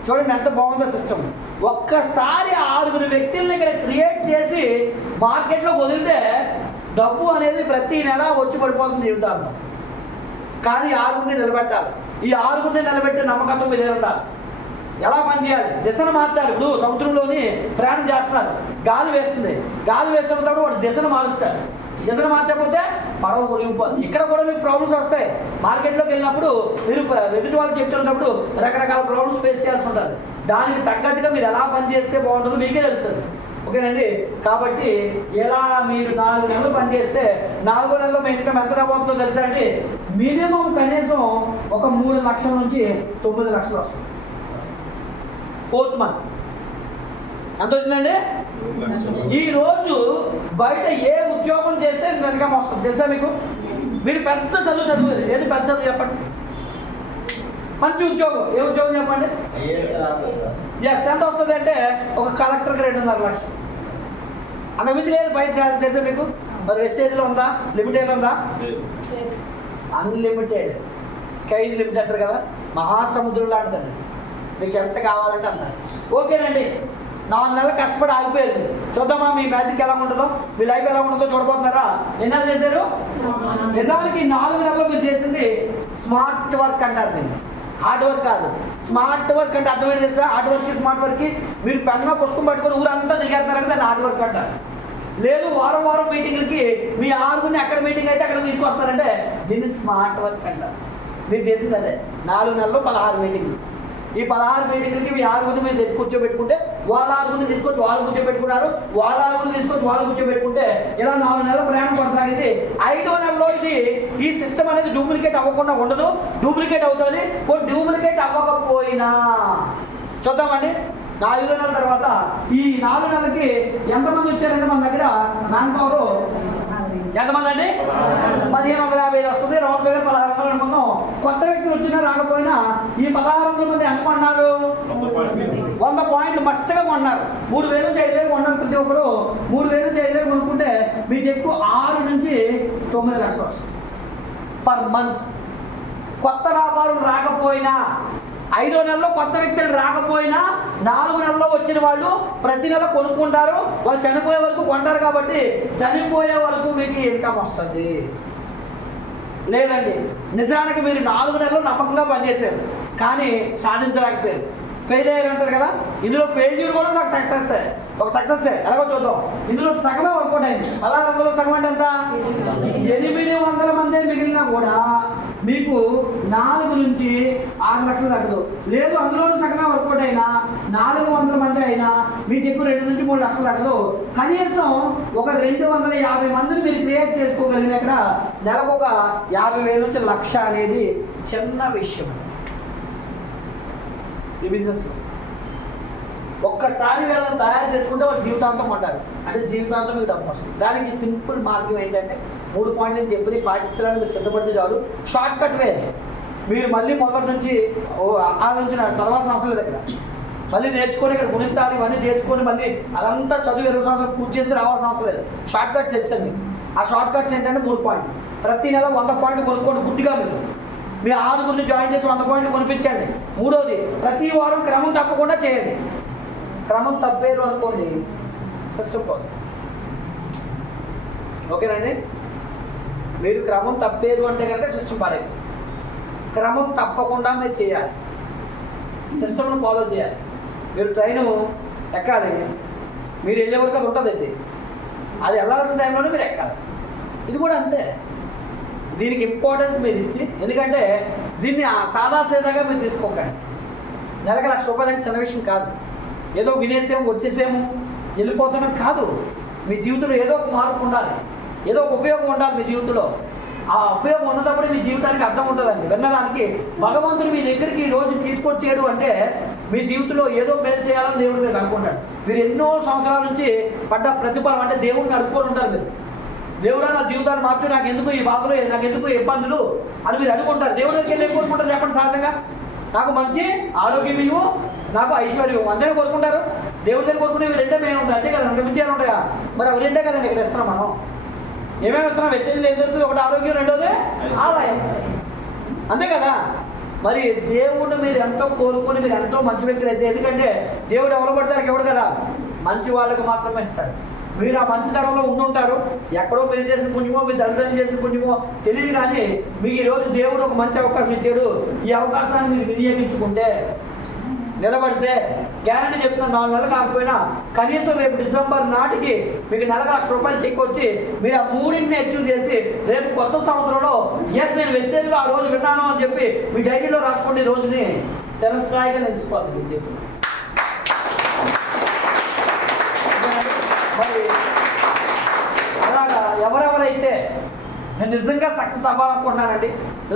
చూడండి ఎంత బాగుందో సిస్టమ్. ఒక్కసారి 6 వ్యక్తులను ఇక్కడ క్రియేట్ చేసి మార్కెట్లో వదిలితే డబ్బు అనేది ప్రతి నెల వచ్చి పడిపోతుంది జీవితాంతం. కానీ ఆరుగురిని నిలబెట్టాలి. ఈ ఆరుగురిని నిలబెట్టే నమ్మకంతో మీరు ఉండాలి. ఎలా పనిచేయాలి? దిశను మార్చాలి. ఇప్పుడు సముద్రంలోని ప్రయాణం చేస్తున్నారు, గాలి వేస్తుంది, గాలి వేస్తున్నప్పుడు వాడు దిశను మారుస్తారు. దిశను మార్చకపోతే పడవ మునిగిపోతుంది. ఇక్కడ కూడా మీకు ప్రాబ్లమ్స్ వస్తాయి. మార్కెట్లోకి వెళ్ళినప్పుడు మీరు ఎదుటి వాళ్ళు చెప్తున్నప్పుడు రకరకాల ప్రాబ్లమ్స్ ఫేస్ చేయాల్సి ఉంటుంది. దానికి తగ్గట్టుగా మీరు ఎలా పనిచేస్తే బాగుంటుందో మీకే తెలుస్తుంది. ఓకేనండి. కాబట్టి ఎలా మీరు 4 నెలలు పనిచేస్తే 4వ నెలలో మీ ఇన్కమ్ ఎంత రాబోతుందో తెలుసా అండి? మినిమం కనీసం ఒక 3 లక్షల నుంచి 9 లక్షలు వస్తుంది. 4th మంత్ ఎంత వచ్చిందండి? ఈ రోజు బయట ఏ ఉద్యోగం చేస్తే ఇన్కమ్ వస్తుంది తెలుసా మీకు? మీరు పెద్ద చదువు ఏది పెద్ద చదువు చెప్పండి. మంచి ఉద్యోగం ఏ ఉద్యోగం చెప్పండి? ఎస్. ఎంత వస్తుంది అంటే ఒక కలెక్టర్కి 2.5 లక్షలు. అంతకుమించి లేదు బయట చేయాలి తెలుసా మీకు? మరి వెస్టేజ్లో ఉందా? లిమిటెడ్ ఉందా? అన్లిమిటెడ్. స్కైజ్ లిమిట్ అంటారు కదా, మహాసముద్రం లాంటిదండి. మీకు ఎంత కావాలంటే అంత. ఓకేనండి. 4 నెలలు కష్టపడి ఆగిపోయారు. చూద్దామా మీ మ్యాజిక్ ఎలా ఉంటుందో, మీ లైఫ్ ఎలా ఉంటుందో చూడబోతున్నారా? ఎన్ని నెలలు చేశారు? నిజానికి 4 నెలలు మీరు చేసింది స్మార్ట్ వర్క్ అంటారు. దీన్ని హార్డ్ వర్క్ కాదు, స్మార్ట్ వర్క్ అంటే అర్థమైంది తెలుసా? హార్డ్ వర్క్ స్మార్ట్ వర్క్కి మీరు పెన్న పుస్తకం పట్టుకొని ఊరంతా తిరిగేస్తారంటే దాన్ని హార్డ్ వర్క్ అంటారు. లేదు వారం వారం మీటింగ్లకి మీ ఆరుగురిని ఎక్కడ మీటింగ్ అయితే అక్కడ తీసుకొస్తారంటే దీన్ని స్మార్ట్ వర్క్ అంటారు. మీరు చేసింది అదే. 4 నెలల్లో 16 మీటింగ్లు. ఈ 16 మీటింగ్లకి మీ ఆరుగురిని మీరు తెచ్చి కూర్చోబెట్టుకుంటే వాళ్ళ ఆరుగురిని తీసుకొచ్చి వాళ్ళు కూర్చోబెట్టుకున్నారు, వాళ్ళ ఆరుగురిని తీసుకొచ్చి వాళ్ళు కూర్చోబెట్టుకుంటే ఇలా 4 నెలల ప్రయాణం కొనసాగింది. 5వ నెలలో ఈ సిస్టమ్ అనేది డూప్లికేట్ అవ్వకుండా ఉండదు, డూప్లికేట్ అవుతుంది. డూప్లికేట్ అవ్వకపోయినా చూద్దామండి. 4వ నెలల తర్వాత ఈ 4 నెలలకి ఎంతమంది వచ్చారంటే మన దగ్గర మ్యాన్ పవర్ ఎంతమంది అండి? 1550 వస్తుంది. రౌండ్ ఫిగర్ 1600 అనుకుందాం. కొత్త వ్యక్తులు వచ్చినా రాకపోయినా ఈ 1600 మంది ఎంత కొన్నారు? 100 పాయింట్లు మస్తుగా కొన్నారు. 3000 నుంచి 5000 కొన్నారు ప్రతి ఒక్కరు. 3000 నుంచి 5000 కొనుక్కుంటే మీ చెక్కు 6 నుంచి 9 లక్షలు వస్తుంది పర్ మంత్. కొత్త వ్యాపారం రాకపోయినా, 5వ నెలలో కొత్త వ్యక్తులు రాకపోయినా 4 నెలల్లో వచ్చిన వాళ్ళు ప్రతి నెల కొనుక్కుంటారు. వాళ్ళు చనిపోయే వరకు కొంటారు. కాబట్టి చనిపోయే వరకు మీకు ఇన్కమ్ వస్తుంది. లేదండి, నిజానికి మీరు 4 నెలలు నమ్మకంగా పనిచేశారు కానీ సాధించలేకపోయారు, ఫెయిల్ అయ్యారు అంటారు కదా. ఇందులో ఫెయిల్యూర్ కూడా ఒక సక్సెస్ ఎలాగో చూద్దాం. ఇందులో సగమే వర్కౌట్ అయింది. 1600లో సగం అంటే ఎంత? 800 మంది మిగిలినా కూడా మీకు 4 నుంచి 6 లక్షలు తగ్గదు. లేదు అందులో సగమే వర్కౌట్ అయినా 400 మంది అయినా మీ చెక్కు 2 నుంచి 3 లక్షలు తగ్గదు. కనీసం ఒక 250 మందిని మీరు క్రియేట్ చేసుకోగలిగినక్కడ నెలకు ఒక 50,000 నుంచి 1,00,000 అనేది చిన్న విషయం ఈ బిజినెస్లో. ఒక్కసారి వీళ్ళని తయారు చేసుకుంటే వాళ్ళు జీవితాంతం ఉంటారు. అంటే జీవితాంతం మీకు డబ్బు వస్తుంది. దానికి సింపుల్ మార్గం ఏంటంటే 3 పాయింట్లు నేను చెప్పి పాటించడానికి మీరు సిద్ధపడితే చాలు. షార్ట్ కట్ వే. మీరు మళ్ళీ మొదటి నుంచి ఆ నుంచి చదవాల్సిన అవసరం లేదు. ఇక్కడ మళ్ళీ నేర్చుకొని ఇక్కడ గుణింతాలు ఇవన్నీ చేర్చుకొని మళ్ళీ అదంతా చదువు 20 సంవత్సరాలు పూర్తి చేసి రావాల్సిన అవసరం లేదు. షార్ట్ కట్స్ చెప్తాను. ఆ షార్ట్ కట్స్ ఏంటంటే 3 పాయింట్లు. ప్రతి నెల 100 పాయింట్లు కొనుక్కోండి గుడ్డిగా. మీరు మీ 6గురిని జాయిన్ చేసి 100 పాయింట్లు కొనిపించండి. 3వది, ప్రతి వారం క్రమం తప్పకుండా చేయండి. క్రమం తప్పేరు అనుకోండి సిస్టమ్ పోదు. ఓకేనండి. మీరు క్రమం తప్పేరు అంటే కనుక సిస్టమ్ పడేది. క్రమం తప్పకుండా మీరు చేయాలి, సిస్టమ్ను ఫాలో చేయాలి. మీరు ట్రైను ఎక్కాలి, మీరు వెళ్ళే వరకు అది ఉంటుంది. అయితే అది వెళ్ళాల్సిన టైంలోనే మీరు ఎక్కాలి. ఇది కూడా అంతే. దీనికి ఇంపార్టెన్స్ మీరు ఇచ్చి, ఎందుకంటే దీన్ని సాదాసీదాగా మీరు తీసుకోకండి. నెలకు 1,00,000 రూపాయలు అంటే చిన్న విషయం కాదు. ఏదో వినేసాము వచ్చేసాము వెళ్ళిపోతున్నాం కాదు. మీ జీవితంలో ఏదో ఒక మార్పు ఉండాలి, ఏదో ఒక ఉపయోగం ఉండాలి మీ జీవితంలో. ఆ ఉపయోగం ఉన్నప్పుడు మీ జీవితానికి అర్థం ఉంటుందండి. విన్నదానికి భగవంతుడు మీ దగ్గరికి ఈ రోజు తీసుకొచ్చాడు అంటే మీ జీవితంలో ఏదో మేలు చేయాలని దేవుడు మీరు అనుకుంటాడు. మీరు ఎన్నో సంవత్సరాల నుంచి పడ్డ ప్రతిఫలం అంటే దేవుడిని అనుకోని ఉంటారు. మీరు దేవుడా నా జీవితాన్ని మార్చు, నాకు ఎందుకు ఈ బాధలు, నాకు ఎందుకు ఇబ్బందులు అని మీరు అనుకుంటారు. దేవుడి దగ్గరికి వెళ్ళి కోరుకుంటారు చెప్పండి సహజంగా? నాకు మంచి ఆరోగ్యం ఇవ్వు, నాకు ఐశ్వర్యం, అందరూ కోరుకుంటారు. దేవుడి దగ్గర కోరుకునే రెండే మేము ఉంటాయి, అంతే కదా. ఇంకా మించి అని ఉంటాయా? మరి అవి రెండే కదండి ఇక్కడ ఇస్తున్నాం మనం. ఏమేమి ఇస్తున్నాం? వెస్టేజ్లో ఏం జరుగుతుంది? ఒకటి ఆరోగ్యం, రెండోది ఆదాయం, అంతే కదా. మరి దేవుడు మీరు ఎంతో కోరుకొని మీరు ఎంతో మంచి వ్యక్తులు అయితే, ఎందుకంటే దేవుడు ఎవరు పడతారు ఎవడు కదా, మంచి వాళ్ళకు మాత్రమే ఇస్తాడు. మీరు ఆ మంచితనంలో ఉండుంటారు. ఎక్కడో మీరు చేసిన పుణ్యమో, మీ తల్లిదండ్రులు చేసిన పుణ్యమో తెలియదు, కానీ మీకు ఈరోజు దేవుడు ఒక మంచి అవకాశం ఇచ్చాడు. ఈ అవకాశాన్ని మీరు వినియోగించుకుంటే, నిలబడితే గ్యారంటీ చెప్తున్నా 4 నెలలు కాకపోయినా కనీసం రేపు డిసెంబర్ నాటికి మీకు నెలకు ₹1,00,000 చెక్ వచ్చి మీరు ఆ 3ని అచీవ్ చేసి రేపు కొత్త సంవత్సరంలో ఎస్ నేను వెస్టేజ్లో ఆ రోజు విన్నాను అని చెప్పి మీ డైరీలో రాసుకోండి. ఈ రోజుని చిరస్థాయిగా నిలిచిపోతుంది మీ జీవితంలో. మరి అలాగా ఎవరెవరైతే నేను నిజంగా సక్సెస్ అవ్వాలనుకుంటున్నానండి,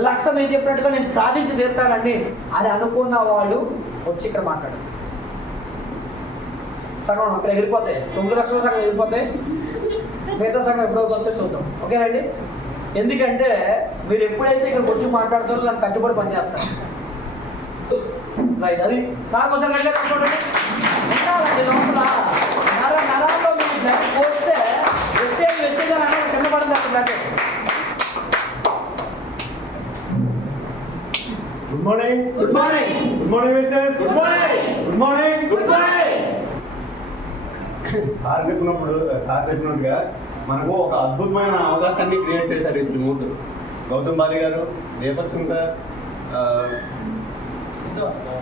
లక్ష్యం ఏం చెప్పినట్టుగా నేను సాధించి తీరుతానండి అని అనుకున్న వాళ్ళు వచ్చి ఇక్కడ మాట్లాడండి. సగం అక్కడ ఎగిరిపోతాయి, 9 లక్షల సగం ఎగిరిపోతాయి, మిగతా సగం ఎప్పుడో వచ్చో చూద్దాం. ఓకేనండి? ఎందుకంటే మీరు ఎప్పుడైతే ఇక్కడికి వచ్చి మాట్లాడుతారో దానికి కట్టుబడి పనిచేస్తారు. రైట్, అది సార్ కోసం కట్టలేదండి. లోపల నరాల్లో మీరు బ్లడ్ పోస్తే వెస్టేజ్ అని అంటే కింద పడింది అక్కడ blood. Good morning. Good morning. Good morning misters. Good morning. Good morning. Good morning. Sir చెప్పినట్టుగా మనకు ఒక అద్భుతమైన అవకాశాన్ని క్రియేట్ చేశారు ఇద్దరు మూర్తులు, గౌతమ్ బాలి గారు, దీపక్ సింగ్ సార్,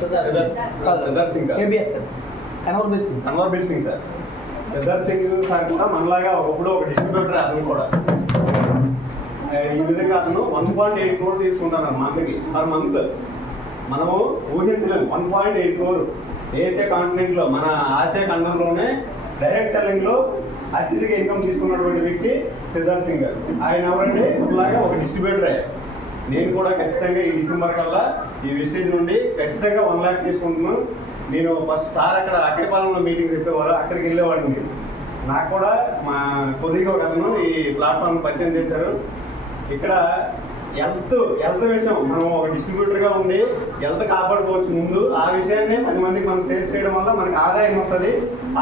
సిద్ధార్థ్ సింగ్ గారు, కన్వర్ సింగ్ సార్. సిద్ధార్థ్ సింగ్ సార్ కూడా మనలాగా ఒకప్పుడు ఒక డిస్ట్రిబ్యూటర్, అతను కూడా ఈ విధంగా అతను 1.8 crore తీసుకుంటాను మంత్కి, పర్ మంత్. మనము ఊహించలేము 1.8 crore ఏషియా కాంటినెంట్లో, మన ఆసియా ఖండంలోనే డైరెక్ట్ సెల్లింగ్లో అత్యధిక ఇన్కమ్ తీసుకున్నటువంటి వ్యక్తి సిద్ధార్థ్ సింగ్ గారు. ఆయన ఎవరంటే ఇలాగా ఒక డిస్ట్రిబ్యూటరే. నేను కూడా ఖచ్చితంగా ఈ డిసెంబర్ కల్లా ఈ వెస్టేజ్ నుండి ఖచ్చితంగా 1 lakh తీసుకుంటున్నాను. నేను ఫస్ట్ సార్ అక్కడ అక్కడిపాలెంలో మీటింగ్స్ చెప్పేవారు, అక్కడికి వెళ్ళేవాడిని. నాకు కూడా మా కొద్దిగా ఒక అతను ఈ ప్లాట్ఫామ్ పరిచయం చేశారు. ఇక్కడ హెల్త్ విషయం మనం ఒక డిస్ట్రిబ్యూటర్గా ఉండి హెల్త్ కాపాడుకోవచ్చు ముందు. ఆ విషయాన్ని 10 మందికి మనం సేల్స్ చేయడం వల్ల మనకి ఆదాయం వస్తుంది,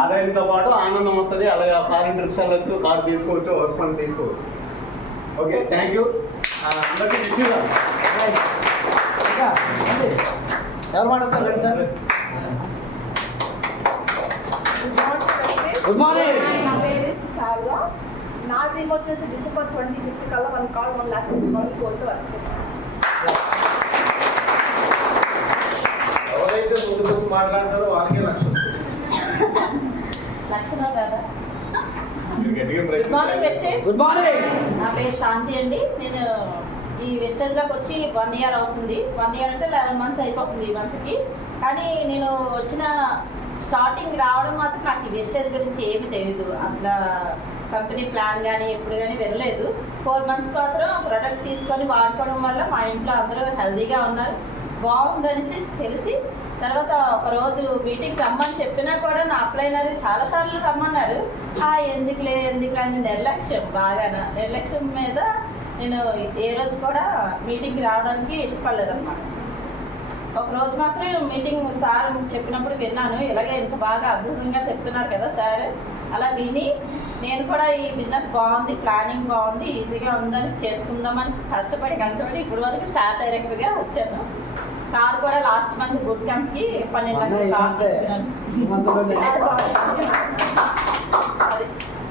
ఆదాయంతో పాటు ఆనందం వస్తుంది. అలాగే ఫారిన్ ట్రిప్స్ వెళ్ళొచ్చు, కార్ తీసుకోవచ్చు, హౌస్ ఫండ్ తీసుకోవచ్చు. ఓకే, థ్యాంక్ యూ అందరికీ. ఎవరు మాట్లాడతారు సార్? Good morning. నా పేరు సాల్వా. నా డ్రీమ్ వచ్చేసి డిసెంబర్ 25th కల్లా 1 lakh తీసుకోవాలి, గోల్తో వర్క్ చేస్తాను. ఎవరైతే ముందుకు వచ్చి మాట్లాడతారో వాళ్ళకే లక్ష్యం వస్తుంది. లక్షణం కదా. మీరు గట్టిగా గుడ్ ప్రయత్నించాలి. Morning wastage. Good morning. నా పేరు శాంతి అండి. నేను ఈ వెస్టేజ్లోకి వచ్చి 1 year అవుతుంది. 1 year అంటే 11 months అయిపోతుంది ఈ మంత్కి. కానీ నేను వచ్చిన స్టార్టింగ్ రావడం మాత్రం నాకు ఈ వెస్టేజ్ గురించి ఏమీ తెలియదు. అసలు కంపెనీ ప్లాన్ కానీ ఎప్పుడు కానీ వెళ్ళలేదు. 4 months మాత్రం ప్రోడక్ట్ తీసుకొని వాడుకోవడం వల్ల మా ఇంట్లో అందరూ హెల్తీగా ఉన్నారు. బాగుందనేసి తెలిసి తర్వాత ఒకరోజు మీటింగ్ రమ్మని చెప్పినా కూడా నా అప్లైనర్ చాలాసార్లు రమ్మన్నారు. ఎందుకులే అని నిర్లక్ష్యం, బాగా నిర్లక్ష్యం మీద నేను ఏ రోజు కూడా మీటింగ్కి రావడానికి ఇష్టపడలేదన్నమాట. ఒకరోజు మాత్రం మీటింగ్ సార్ చెప్పినప్పుడు విన్నాను, ఇలాగే ఇంత బాగా అద్భుతంగా చెప్తున్నారు కదా సార్. అలా విని నేను కూడా ఈ బిజినెస్ బాగుంది, ప్లానింగ్ బాగుంది, ఈజీగా ఉందని చేసుకుందామని కష్టపడి ఇప్పటి వరకు స్టార్ డైరెక్టర్గా వచ్చాను. కార్ కూడా లాస్ట్ మంత్ గుడ్ క్యాంప్కి 12 లక్షల కార్ తీసుకున్నాను.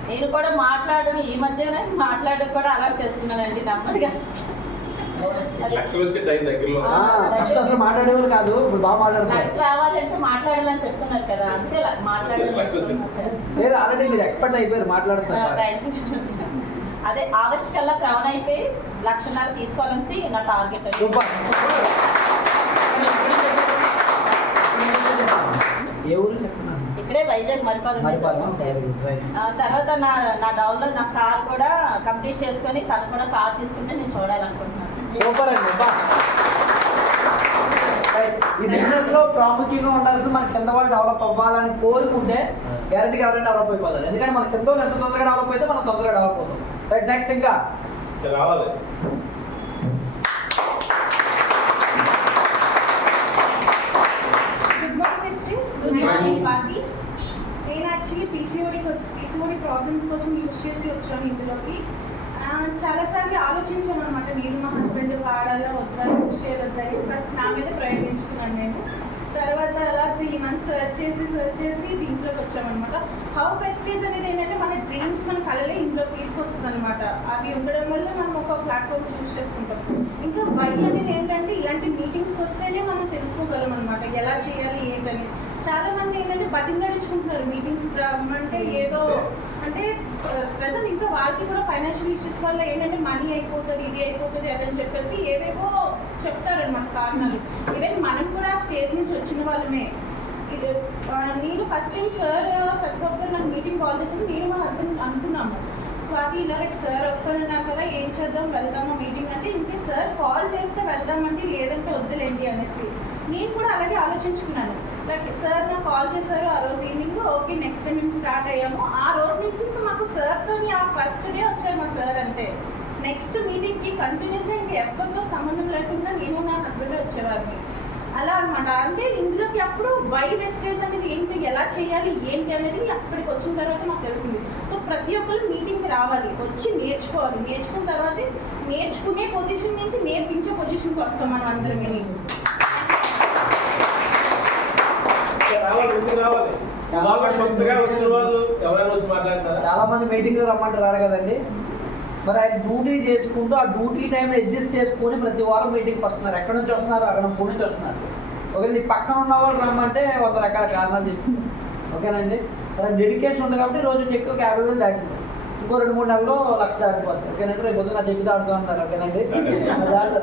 నేను కూడా మాట్లాడడం ఈ మధ్యనే మాట్లాడడం కూడా అలవాటు చేస్తున్నానండి నెమ్మదిగా. లక్షలు వచ్చే టైం దగ్గరలో ఫస్ట్ అసలు మాట్లాడేవారు కాదు, ఇప్పుడు బాగా మాట్లాడుతున్నారు. లక్ష రావాలంటే మాట్లాడాలని చెప్తున్నారు కదా, అందుకే లేదు ఆల్రెడీ మీరు ఎక్స్పర్ట్ అయిపోయారు మాట్లాడుతున్నారు. అదే ఆగస్ట్ కల్లా క్రౌన్ అయిపోయి 1.5 లక్ష తీసుకోవాలని నా టార్గెట్. ఏ ఊరు చెప్తున్నారు? ఇక్కడే వైజాగ్ మరిపాలెం. తర్వాత నా డౌన్లో నా స్టార్ కూడా కంప్లీట్ చేసుకొని తను కూడా కార్ తీసుకుంటే నేను చూడాలనుకుంటున్నాను. సూపర్ అండి. ఈ బిజినెస్ లో ప్రాముఖ్యంగా ఉండాల్సింది మన కింద వాళ్ళు డెవలప్ అవ్వాలని కోరుకుంటే గ్యారెంటీగా ఎవరైనా డెవలప్ అయిపోతారు. ఎందుకంటే మన కింద ఎంత తొందరగా డెవలప్ అయితే మనం తొందరగా డెవలప్ అవుతాం. రైట్, నెక్స్ట్ ఇంకా రావాలి. Good morning mistress. స్వాతి. నేను యాక్చువల్లీ పీసీఓడి ప్రాబ్లమ్ కోసం యూజ్ చేసి వచ్చాను ఇందులోకి. చాలాసార్లు ఆలోచించాను అనమాట, నేను మా హస్బెండ్ వాడాలో వద్దా, యూజ్ చేయాలి వద్దని. ఫస్ట్ నా మీద ప్రయోగించుకున్నాను నేను. తర్వాత అలా 3 3 months సర్చ్ చేసి దీంట్లోకి వచ్చామన్నమాట. హౌ వెస్టేజ్ అనేది ఏంటంటే మన డ్రీమ్స్ మన కళలే ఇందులో తీసుకొస్తుంది అనమాట. అవి ఉండడం వల్ల మనం ఒక ప్లాట్ఫామ్ చూస్ చేసుకుంటాం. ఇంకా వై అనేది ఏంటంటే ఇలాంటి మీటింగ్స్కి వస్తేనే మనం తెలుసుకోగలం అనమాట ఎలా చేయాలి ఏంటనేది. చాలామంది ఏంటంటే బతిమలాడించుకుంటున్నారు మీటింగ్స్ రమ్మంటే, ఏదో అంటే ప్రజెంట్ ఇంకా వాళ్ళకి కూడా ఫైనాన్షియల్ ఇష్యూస్ వల్ల ఏంటంటే మనీ అయిపోతుంది, ఇది అయిపోతుంది, అదని చెప్పేసి ఏవేవో చెప్తారనమాట కారణాలు. ఈవెన్ మనం కూడా స్టేజ్ నుంచి వచ్చిన వాళ్ళమే. నేను ఫస్ట్ టైం సార్ సత్యబాబు గారు నాకు మీటింగ్ కాల్ చేసి నేను మా హస్బెండ్ అనుకున్నాము, స్వాతి ఇలా రేపు సార్ వస్తానన్నారు కదా, ఏం చేద్దాం, వెళ్దామా మీటింగ్ అంటే, ఇంకే సార్ కాల్ చేస్తే వెళ్దామండి, లేదంటే వద్దులేండి అనేసి. నేను కూడా అలాగే ఆలోచించుకున్నాను. లైక్ సార్ నాకు కాల్ చేశారు ఆ రోజు ఈవినింగ్, ఓకే నెక్స్ట్ టైం మేము స్టార్ట్ అయ్యాము. ఆ రోజు నుంచి ఇంకా మాకు సార్తో ఆ ఫస్ట్ డే వచ్చారు మా సార్ అంతే. నెక్స్ట్ మీటింగ్కి కంటిన్యూస్గా ఇంకా ఎవరితో సంబంధం లేకుండా నేను నా హస్బెండ్ వచ్చేవారిని. అలా అనమాట. అంటే ఇందులోకి అప్పుడు వై వెస్టేజ్ అనేది ఏంటి, ఎలా చేయాలి ఏంటి అనేది అప్పటికి వచ్చిన తర్వాత మాకు తెలిసింది. సో ప్రతి ఒక్కరు మీటింగ్కి రావాలి, వచ్చి నేర్చుకోవాలి. నేర్చుకున్న తర్వాత నేర్చుకునే పొజిషన్ నుంచి నేర్పించే పొజిషన్కి వస్తాం మనం అందరం. చాలా మంది మీటింగ్ రమ్మంటారు కదండి. మరి ఆయన డ్యూటీ చేసుకుంటూ ఆ డ్యూటీ టైం అడ్జస్ట్ చేసుకొని ప్రతి వారం మీటింగ్కి వస్తున్నారు. ఎక్కడి నుంచి వస్తున్నారు? అక్కడ నుంచి వస్తున్నారు. ఓకే, నీ పక్కన ఉన్న వాళ్ళు రమ్మంటే 100 రకాల కారణాలు చెప్తారు. ఓకేనండి, డెడికేషన్ ఉంది కాబట్టి రోజు చెక్ 50,000 దాటింది. ఇంకో 2-3 నెలల్లో 1,00,000 దాటిపోతుంది. ఓకేనండి, రేపు పొద్దున చెక్ దాటుతూ ఉంటారు. ఓకేనండి,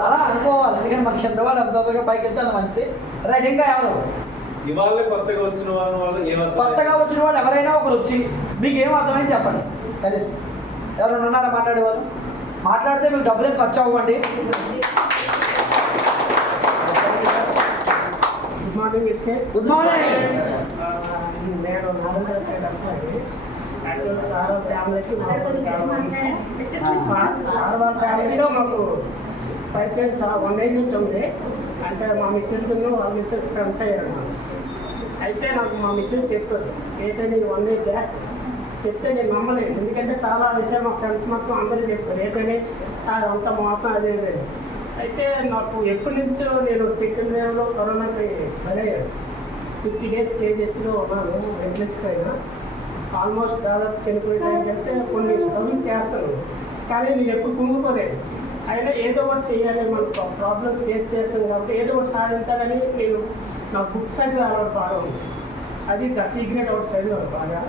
అలా అనుకోవాలి. ఎందుకంటే మన కింద వాళ్ళు ఎంత త్వరగా పైకి వెళ్తే అంత మంచిది. రైట్, ఇంకా ఎవరు కొత్తగా వచ్చిన వాళ్ళు ఎవరైనా ఒకరు వచ్చి మీకు ఏం అర్థమైంది చెప్పండి. కలిసి ఎవరైనా ఉన్నారా మాట్లాడేవాళ్ళు? మాట్లాడితే మీకు డబ్బులు ఏం ఖర్చు అవ్వండి. Good morning mister. Good morning. నేను యాక్చువల్ సార్ వాళ్ళ ఫ్యామిలీకి సార్ వాళ్ళ ఫ్యామిలీతో మాకు పరిచయం చాలా 1 year నుంచి ఉంది. అంటే మా మిస్సెస్ వాళ్ళ మిస్సెస్ ఫ్రెండ్స్ అయ్యారు. అయితే నాకు మా మిస్సెస్ చెప్పారు, ఏంటంటే 1 year బ్యాక్ చెప్తే నేను నమ్మలేదు. ఎందుకంటే చాలా విషయాలు మా ఫ్రెండ్స్ మొత్తం అందరూ చెప్పారు, ఏంటంటే అంత మోసం అదే. అయితే నాకు ఎప్పటి నుంచో నేను సెకండ్ వేవ్లో కరోనాకి బలయ్యాను. 50 days కేజీహెచ్లో ఉన్నాను. రెగ్యులర్స్కి అయినా ఆల్మోస్ట్ దాదాపు చనిపోయేదానికి అంటే కొన్ని స్ట్రగుల్ చేస్తాను, కానీ నేను ఎప్పుడు కుంగిపోలేదు. అయినా ఏదో ఒకటి చేయాలి, మనకు ప్రాబ్లమ్స్ ఫేస్ చేస్తాను కాబట్టి ఏదో ఒకటి సాధించాలని నేను నా బుక్స్ అది అలవాటు బాగా ఉంది. అది ద సీక్రెట్ ఒకటి చదివాను బాగా.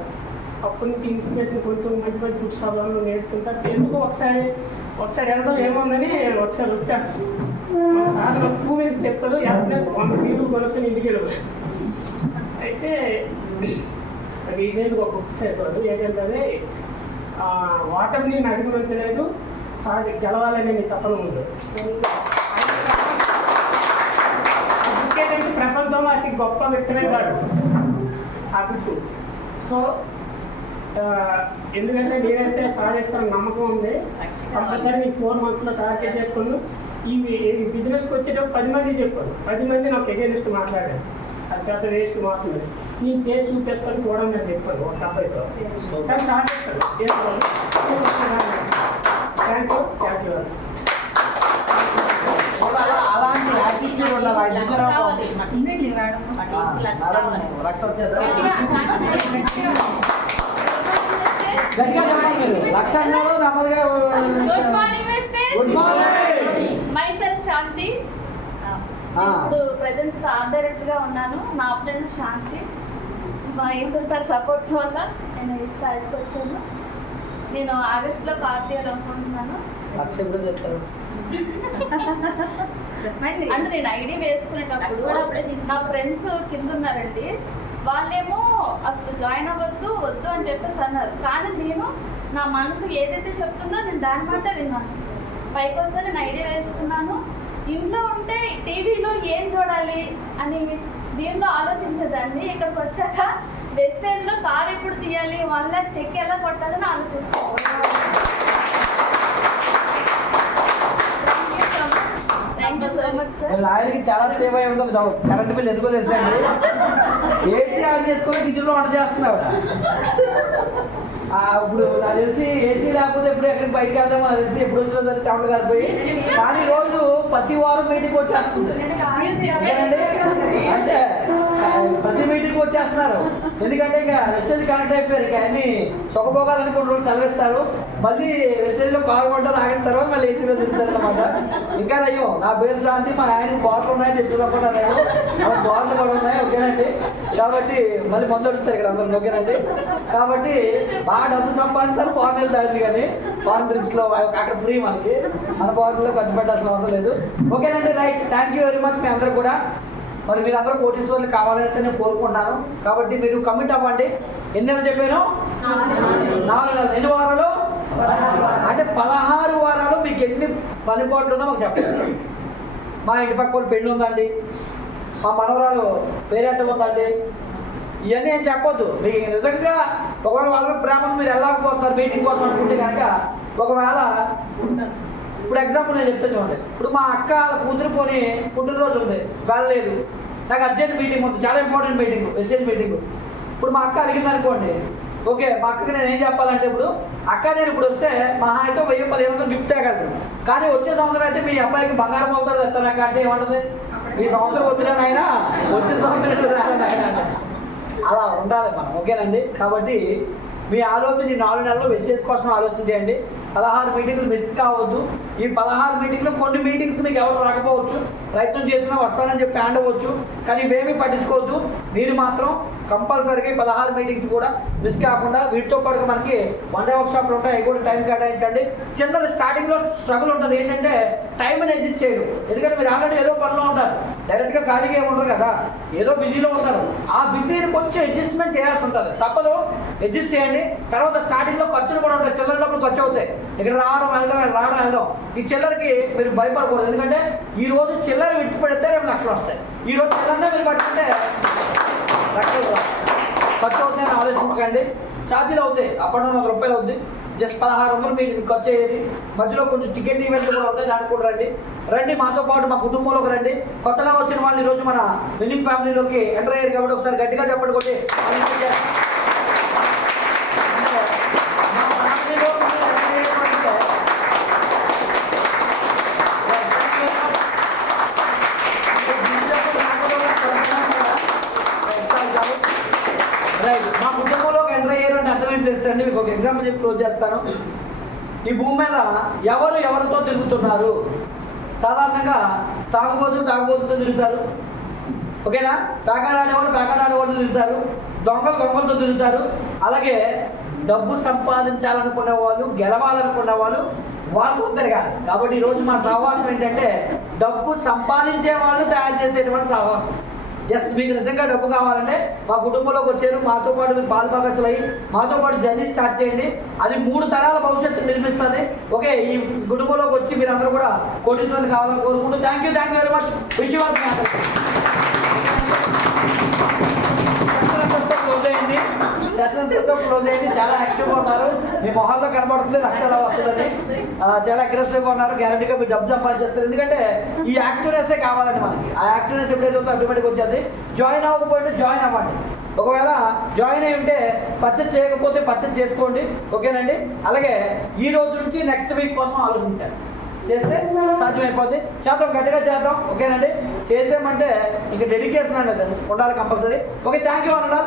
అప్పటి నుంచి ఇన్స్పిరేషన్ కొంచెం మంచి మంచి బుక్స్ చదవాలని నేర్చుకుంటా. ఎందుకు ఒకసారి వెళ్దాం ఏముందని ఒకసారి వచ్చాను. సార్ 2 minutes చెప్తారు, 100 people కొనుక్కొని ఇంటికి వెళ్ళారు. అయితే రీసెంట్గా ఒక బుక్ చెప్పారు, ఏంటంటే వాటర్ని అధిగమించలేదు, సార్ గెలవాలని నీ తప్పన ఉంది. ఎందుకంటే ప్రపంచంలో అతి గొప్ప వ్యక్తినే కాదు ఆ బుక్. సో ఎందుకంటే నేనైతే సాధిస్తాను నమ్మకం ఉంది. కంపల్సరీ నీకు 4 monthsలో టార్గెట్ చేసుకున్నాను. ఈ బిజినెస్కి వచ్చేటప్పుడు 10 మంది చెప్పారు, 10 మంది నాకు ఎగైనెస్ట్ మాట్లాడారు. అది పెద్ద వేస్ట్ మోసం అని నేను చేసి చూపిస్తాను చూడండి అని చెప్పాను ఒక అబ్బాయితో. కానీ సాధిస్తాను. Thank you. అలాంటి యాటిట్యూడ్ ఉండాలి. గట్టిగా చెప్పండి మీరు. 1,00,000 అన్నారు నెమ్మదిగా. Good morning. Myself Shanti. ఇప్పుడు ప్రజెంట్ ఆర్ట్ డైరెక్టర్గా ఉన్నాను. నా పేరు శాంతి. మా ఈశ్వర్ సార్ సపోర్ట్స్ వల్ల నేను ఈ స్థాయికి వచ్చాను. నేను ఆగస్టులో కార్ తీయాలనుకుంటున్నాను. అంటే నేను ఐడి వేసుకునేటప్పుడు నా ఫ్రెండ్స్ కింద ఉన్నారండి, వాళ్ళేమో అసలు జాయిన్ అవ్వద్దు వద్దు అని చెప్పేసి అన్నారు. కానీ నేను నా మనసుకి ఏదైతే చెప్తుందో నేను దాని మాట విన్నాను. పైకి వచ్చా నేను ఐడియా వేసుకున్నాను. ఇంట్లో ఉంటే టీవీలో ఏం చూడాలి అని దీంట్లో ఆలోచించేదాన్ని. ఇక్కడికి వచ్చాక వెస్టేజ్లో కార్ ఎప్పుడు తీయాలి, 1 lakh చెక్ ఎలా కొట్టాలని ఆలోచిస్తాను. లాయర్కి చాలా సేవ్ అయి ఉంటుంది. కరెంట్ బిల్ ఎందుకో తెలుసండి, ఏసీ ఆన్ చేసుకొని కిచెన్లో వంట చేస్తున్నావు. ఇప్పుడు నాకు తెలిసి ఏసీ లేకపోతే ఎప్పుడు ఎక్కడికి బయటకు వెళ్దామో నాకు తెలిసి ఎప్పుడు వచ్చినా సరే చెమట కారిపోయి. కానీ రోజు ప్రతి వారం మీటింగ్ వచ్చేస్తుంది. అంటే ప్రతి మీటింగ్ వచ్చేస్తున్నారు, ఎందుకంటే ఇంకా వెస్టేజ్ కనెక్ట్ అయిపోయారు. ఇంకా అన్ని సుఖభోగాలని కొన్ని రోజులు సెలవిస్తారు, మళ్ళీ వెస్టేజ్లో కారు కొంటారు, ఆగిస్తారు, మళ్ళీ ఏసీలో తిరుగుతారు అనమాట. ఇంకా అయ్యో నా పేరు శాంతి, మా ఆయన బాటలు ఉన్నాయని చెప్తున్నప్పుడు నేను అలా బాటలు కూడా ఉన్నాయి, ఓకేనండి. కాబట్టి మళ్ళీ మందు అడుగుతారు ఇక్కడ అందరూ, ఓకేనండి. కాబట్టి బాగా డబ్బు సంపాదించాలి, ఫారెన్ వెళ్తారు, కానీ ఫారెన్ ట్రిప్స్లో అక్కడ ఫ్రీ, మనకి మన ఫారెన్లో ఖర్చు పెట్టాల్సిన అవసరం లేదు, ఓకేనండి. Right, thank you very much మీ అందరూ కూడా. మరి మీరందరూ కోటీశ్వర్లు కావాలని నేను కోరుకుంటున్నాను. కాబట్టి మీరు కమిట్ అవ్వండి. ఎన్ని నెలలు చెప్పాను? 4 నెలలు. ఎన్ని వారాలు? అంటే 16 వారాలు మీకు ఎన్ని పని పాటలు ఉన్నా మాకు చెప్పండి. మా ఇంటి పక్క వాళ్ళు పెళ్ళి ఉందండి, మా మనవరాలు పేరెట్ట ఉందండి, ఇవన్నీ ఏం చెప్పొద్దు. మీకు నిజంగా ఒకవేళ వాళ్ళ ప్రేమను మీరు వెళ్ళకపోతున్నారు మీటింగ్ కోసం అనుకుంటే కనుక, ఒకవేళ ఇప్పుడు ఎగ్జాంపుల్ నేను చెప్తాను చూడండి. ఇప్పుడు మా అక్క కూతురు పోని పుట్టినరోజు ఉంది, వెళ్ళలేదు, నాకు అర్జెంట్ మీటింగ్ ఉంది, చాలా ఇంపార్టెంట్ మీటింగ్, వెస్టేజ్ మీటింగ్. ఇప్పుడు మా అక్క అడిగింది అనుకోండి, ఓకే మా అక్కకి నేను ఏం చెప్పాలంటే, ఇప్పుడు అక్క నేను ఇప్పుడు వస్తే మా అయితే 1000-1500 గిఫ్ట్ తేగలరు, కానీ వచ్చే సంవత్సరం అయితే మీ అబ్బాయికి బంగారం అవుతారు తెస్తానక్క అంటే ఏమంటుంది? ఈ సంవత్సరం వచ్చినా అయినా వచ్చే సంవత్సరం రాలని ఆయన అంటే అలా ఉండాలి మనం, ఓకేనండి. కాబట్టి మీ ఆలోచన ఈ 4 నెలల్లో వెస్టేజ్ కోసం ఆలోచించేయండి. 16 మీటింగ్లు మిస్ కావద్దు. ఈ 16 మీటింగ్లో కొన్ని మీటింగ్స్ మీకు ఎవరు రాకపోవచ్చు, ప్రయత్నం చేసినా వస్తానని చెప్పి హ్యాండ్ అవ్వచ్చు, కానీ ఇవేమీ పట్టించుకోవద్దు. మీరు మాత్రం కంపల్సరీగా 16 మీటింగ్స్ కూడా మిస్ కాకుండా, వీటితో పాటు మనకి వన్ డే వర్క్ షాప్లు ఉంటాయి, అవి కూడా టైం కేటాయించండి. చిన్నది స్టార్టింగ్లో స్ట్రగుల్ ఉంటుంది, ఏంటంటే టైంని అడ్జస్ట్ చేయడం. ఎందుకంటే మీరు ఆల్రెడీ ఏదో పనిలో ఉంటారు, డైరెక్ట్గా ఖాళీగా ఏమి ఉండరు కదా, ఏదో బిజీలో ఉంటారు. ఆ బిజీని కొంచెం అడ్జస్ట్మెంట్ చేయాల్సి ఉంటుంది, తప్పదు, అడ్జస్ట్ చేయండి. తర్వాత స్టార్టింగ్లో ఖర్చులు కూడా ఉంటాయి, చిల్లర డబ్బులు ఖర్చు అవుతాయి, ఇక్కడ రావడం వెళ్ళడం. ఈ చిల్లరకి మీరు భయపడకూడదు, ఎందుకంటే ఈ రోజు చిల్లర విడిచిపెడితే రేపు లక్షలు వస్తాయి. ఈ రోజు చిల్లరనే మీరు పట్టుకుంటే లక్షలు ఖర్చు అవుతాయని ఆలోచించకండి. ఛార్జీలు అవుతాయి, అప్పుడు 100 రూపాయలు అవుతుంది, జస్ట్ 1600 మీరు ఖర్చు అయ్యేది. మధ్యలో కొంచెం టికెట్ ఈవెంట్లు కూడా ఉంటాయి, దానికి కూడా రండి మాతో పాటు మా కుటుంబంలోకి రండి. కొత్తగా వచ్చిన వాళ్ళు ఈరోజు మన విన్నింగ్ ఫ్యామిలీలోకి ఎంటర్ అయ్యారు కాబట్టి ఒకసారి గట్టిగా చెప్పండి కొట్టి. రైట్, మా కుటుంబంలోకి ఎంటర్ అయ్యారు అంటే అర్థమైంది తెలుసు అండి. మీకు ఒక ఎగ్జాంపుల్ చెప్పి క్లోజ్ చేస్తాను. ఈ భూమి మీద ఎవరితో తిరుగుతున్నారు? సాధారణంగా తాగుబోతులతో తిరుగుతారు, ఓకేనా? పేకాడాడేవాళ్ళు తిరుగుతారు, దొంగలతో తిరుగుతారు. అలాగే డబ్బు సంపాదించాలనుకునే వాళ్ళు, గెలవాలనుకున్న వాళ్ళతో తిరగాలి. కాబట్టి ఈరోజు మా సహవాసం ఏంటంటే డబ్బు సంపాదించే వాళ్ళు తయారు చేసేటువంటి సహవాసం. ఎస్, మీకు నిజంగా డబ్బు కావాలంటే మా కుటుంబంలోకి వచ్చారు, మాతో పాటు మీరు పాలుభాగస్తులు అయ్యి మాతో పాటు జర్నీ స్టార్ట్ చేయండి. అది 3 తరాల భవిష్యత్తు నిర్మిస్తుంది. ఓకే, ఈ కుటుంబంలోకి వచ్చి మీరు అందరూ కూడా కోటీశ్వరులు కావాలని కోరుకుంటూ thank you very much. Wish you all మీ అందరికీ. క్లోజ్ అయ్యింది. చాలా యాక్టివ్గా ఉన్నారు, మీ మొహాల్లో కనబడుతుంది లక్షలు వస్తుందని. చాలా అగ్రెసివ్గా ఉన్నారు, గ్యారంటీగా మీరు డబ్బు సంపాదించేస్తారు. ఎందుకంటే ఈ యాక్టివ్నెస్సే కావాలండి మనకి. ఆ యాక్టివ్నెస్ ఎప్పుడైతే ఉందో ఆటోమేటిక్గా వచ్చేది. జాయిన్ అవ్వకపోతే జాయిన్ అవ్వండి. ఒకవేళ జాయిన్ అయి ఉంటే పర్చేజ్ చేయకపోతే పర్చేజ్ చేసుకోండి, ఓకేనండి. అలాగే ఈ రోజు నుంచి నెక్స్ట్ వీక్ కోసం ఆలోచించండి, చేస్తే సాధ్యమైపోతుంది. చేద్దాం, గట్టిగా చేద్దాం, ఓకేనండి. చేసామంటే ఇంక డెడికేషన్ అనేది ఉండాలి కంపల్సరీ. ఓకే, థ్యాంక్ యూ అన్నారు.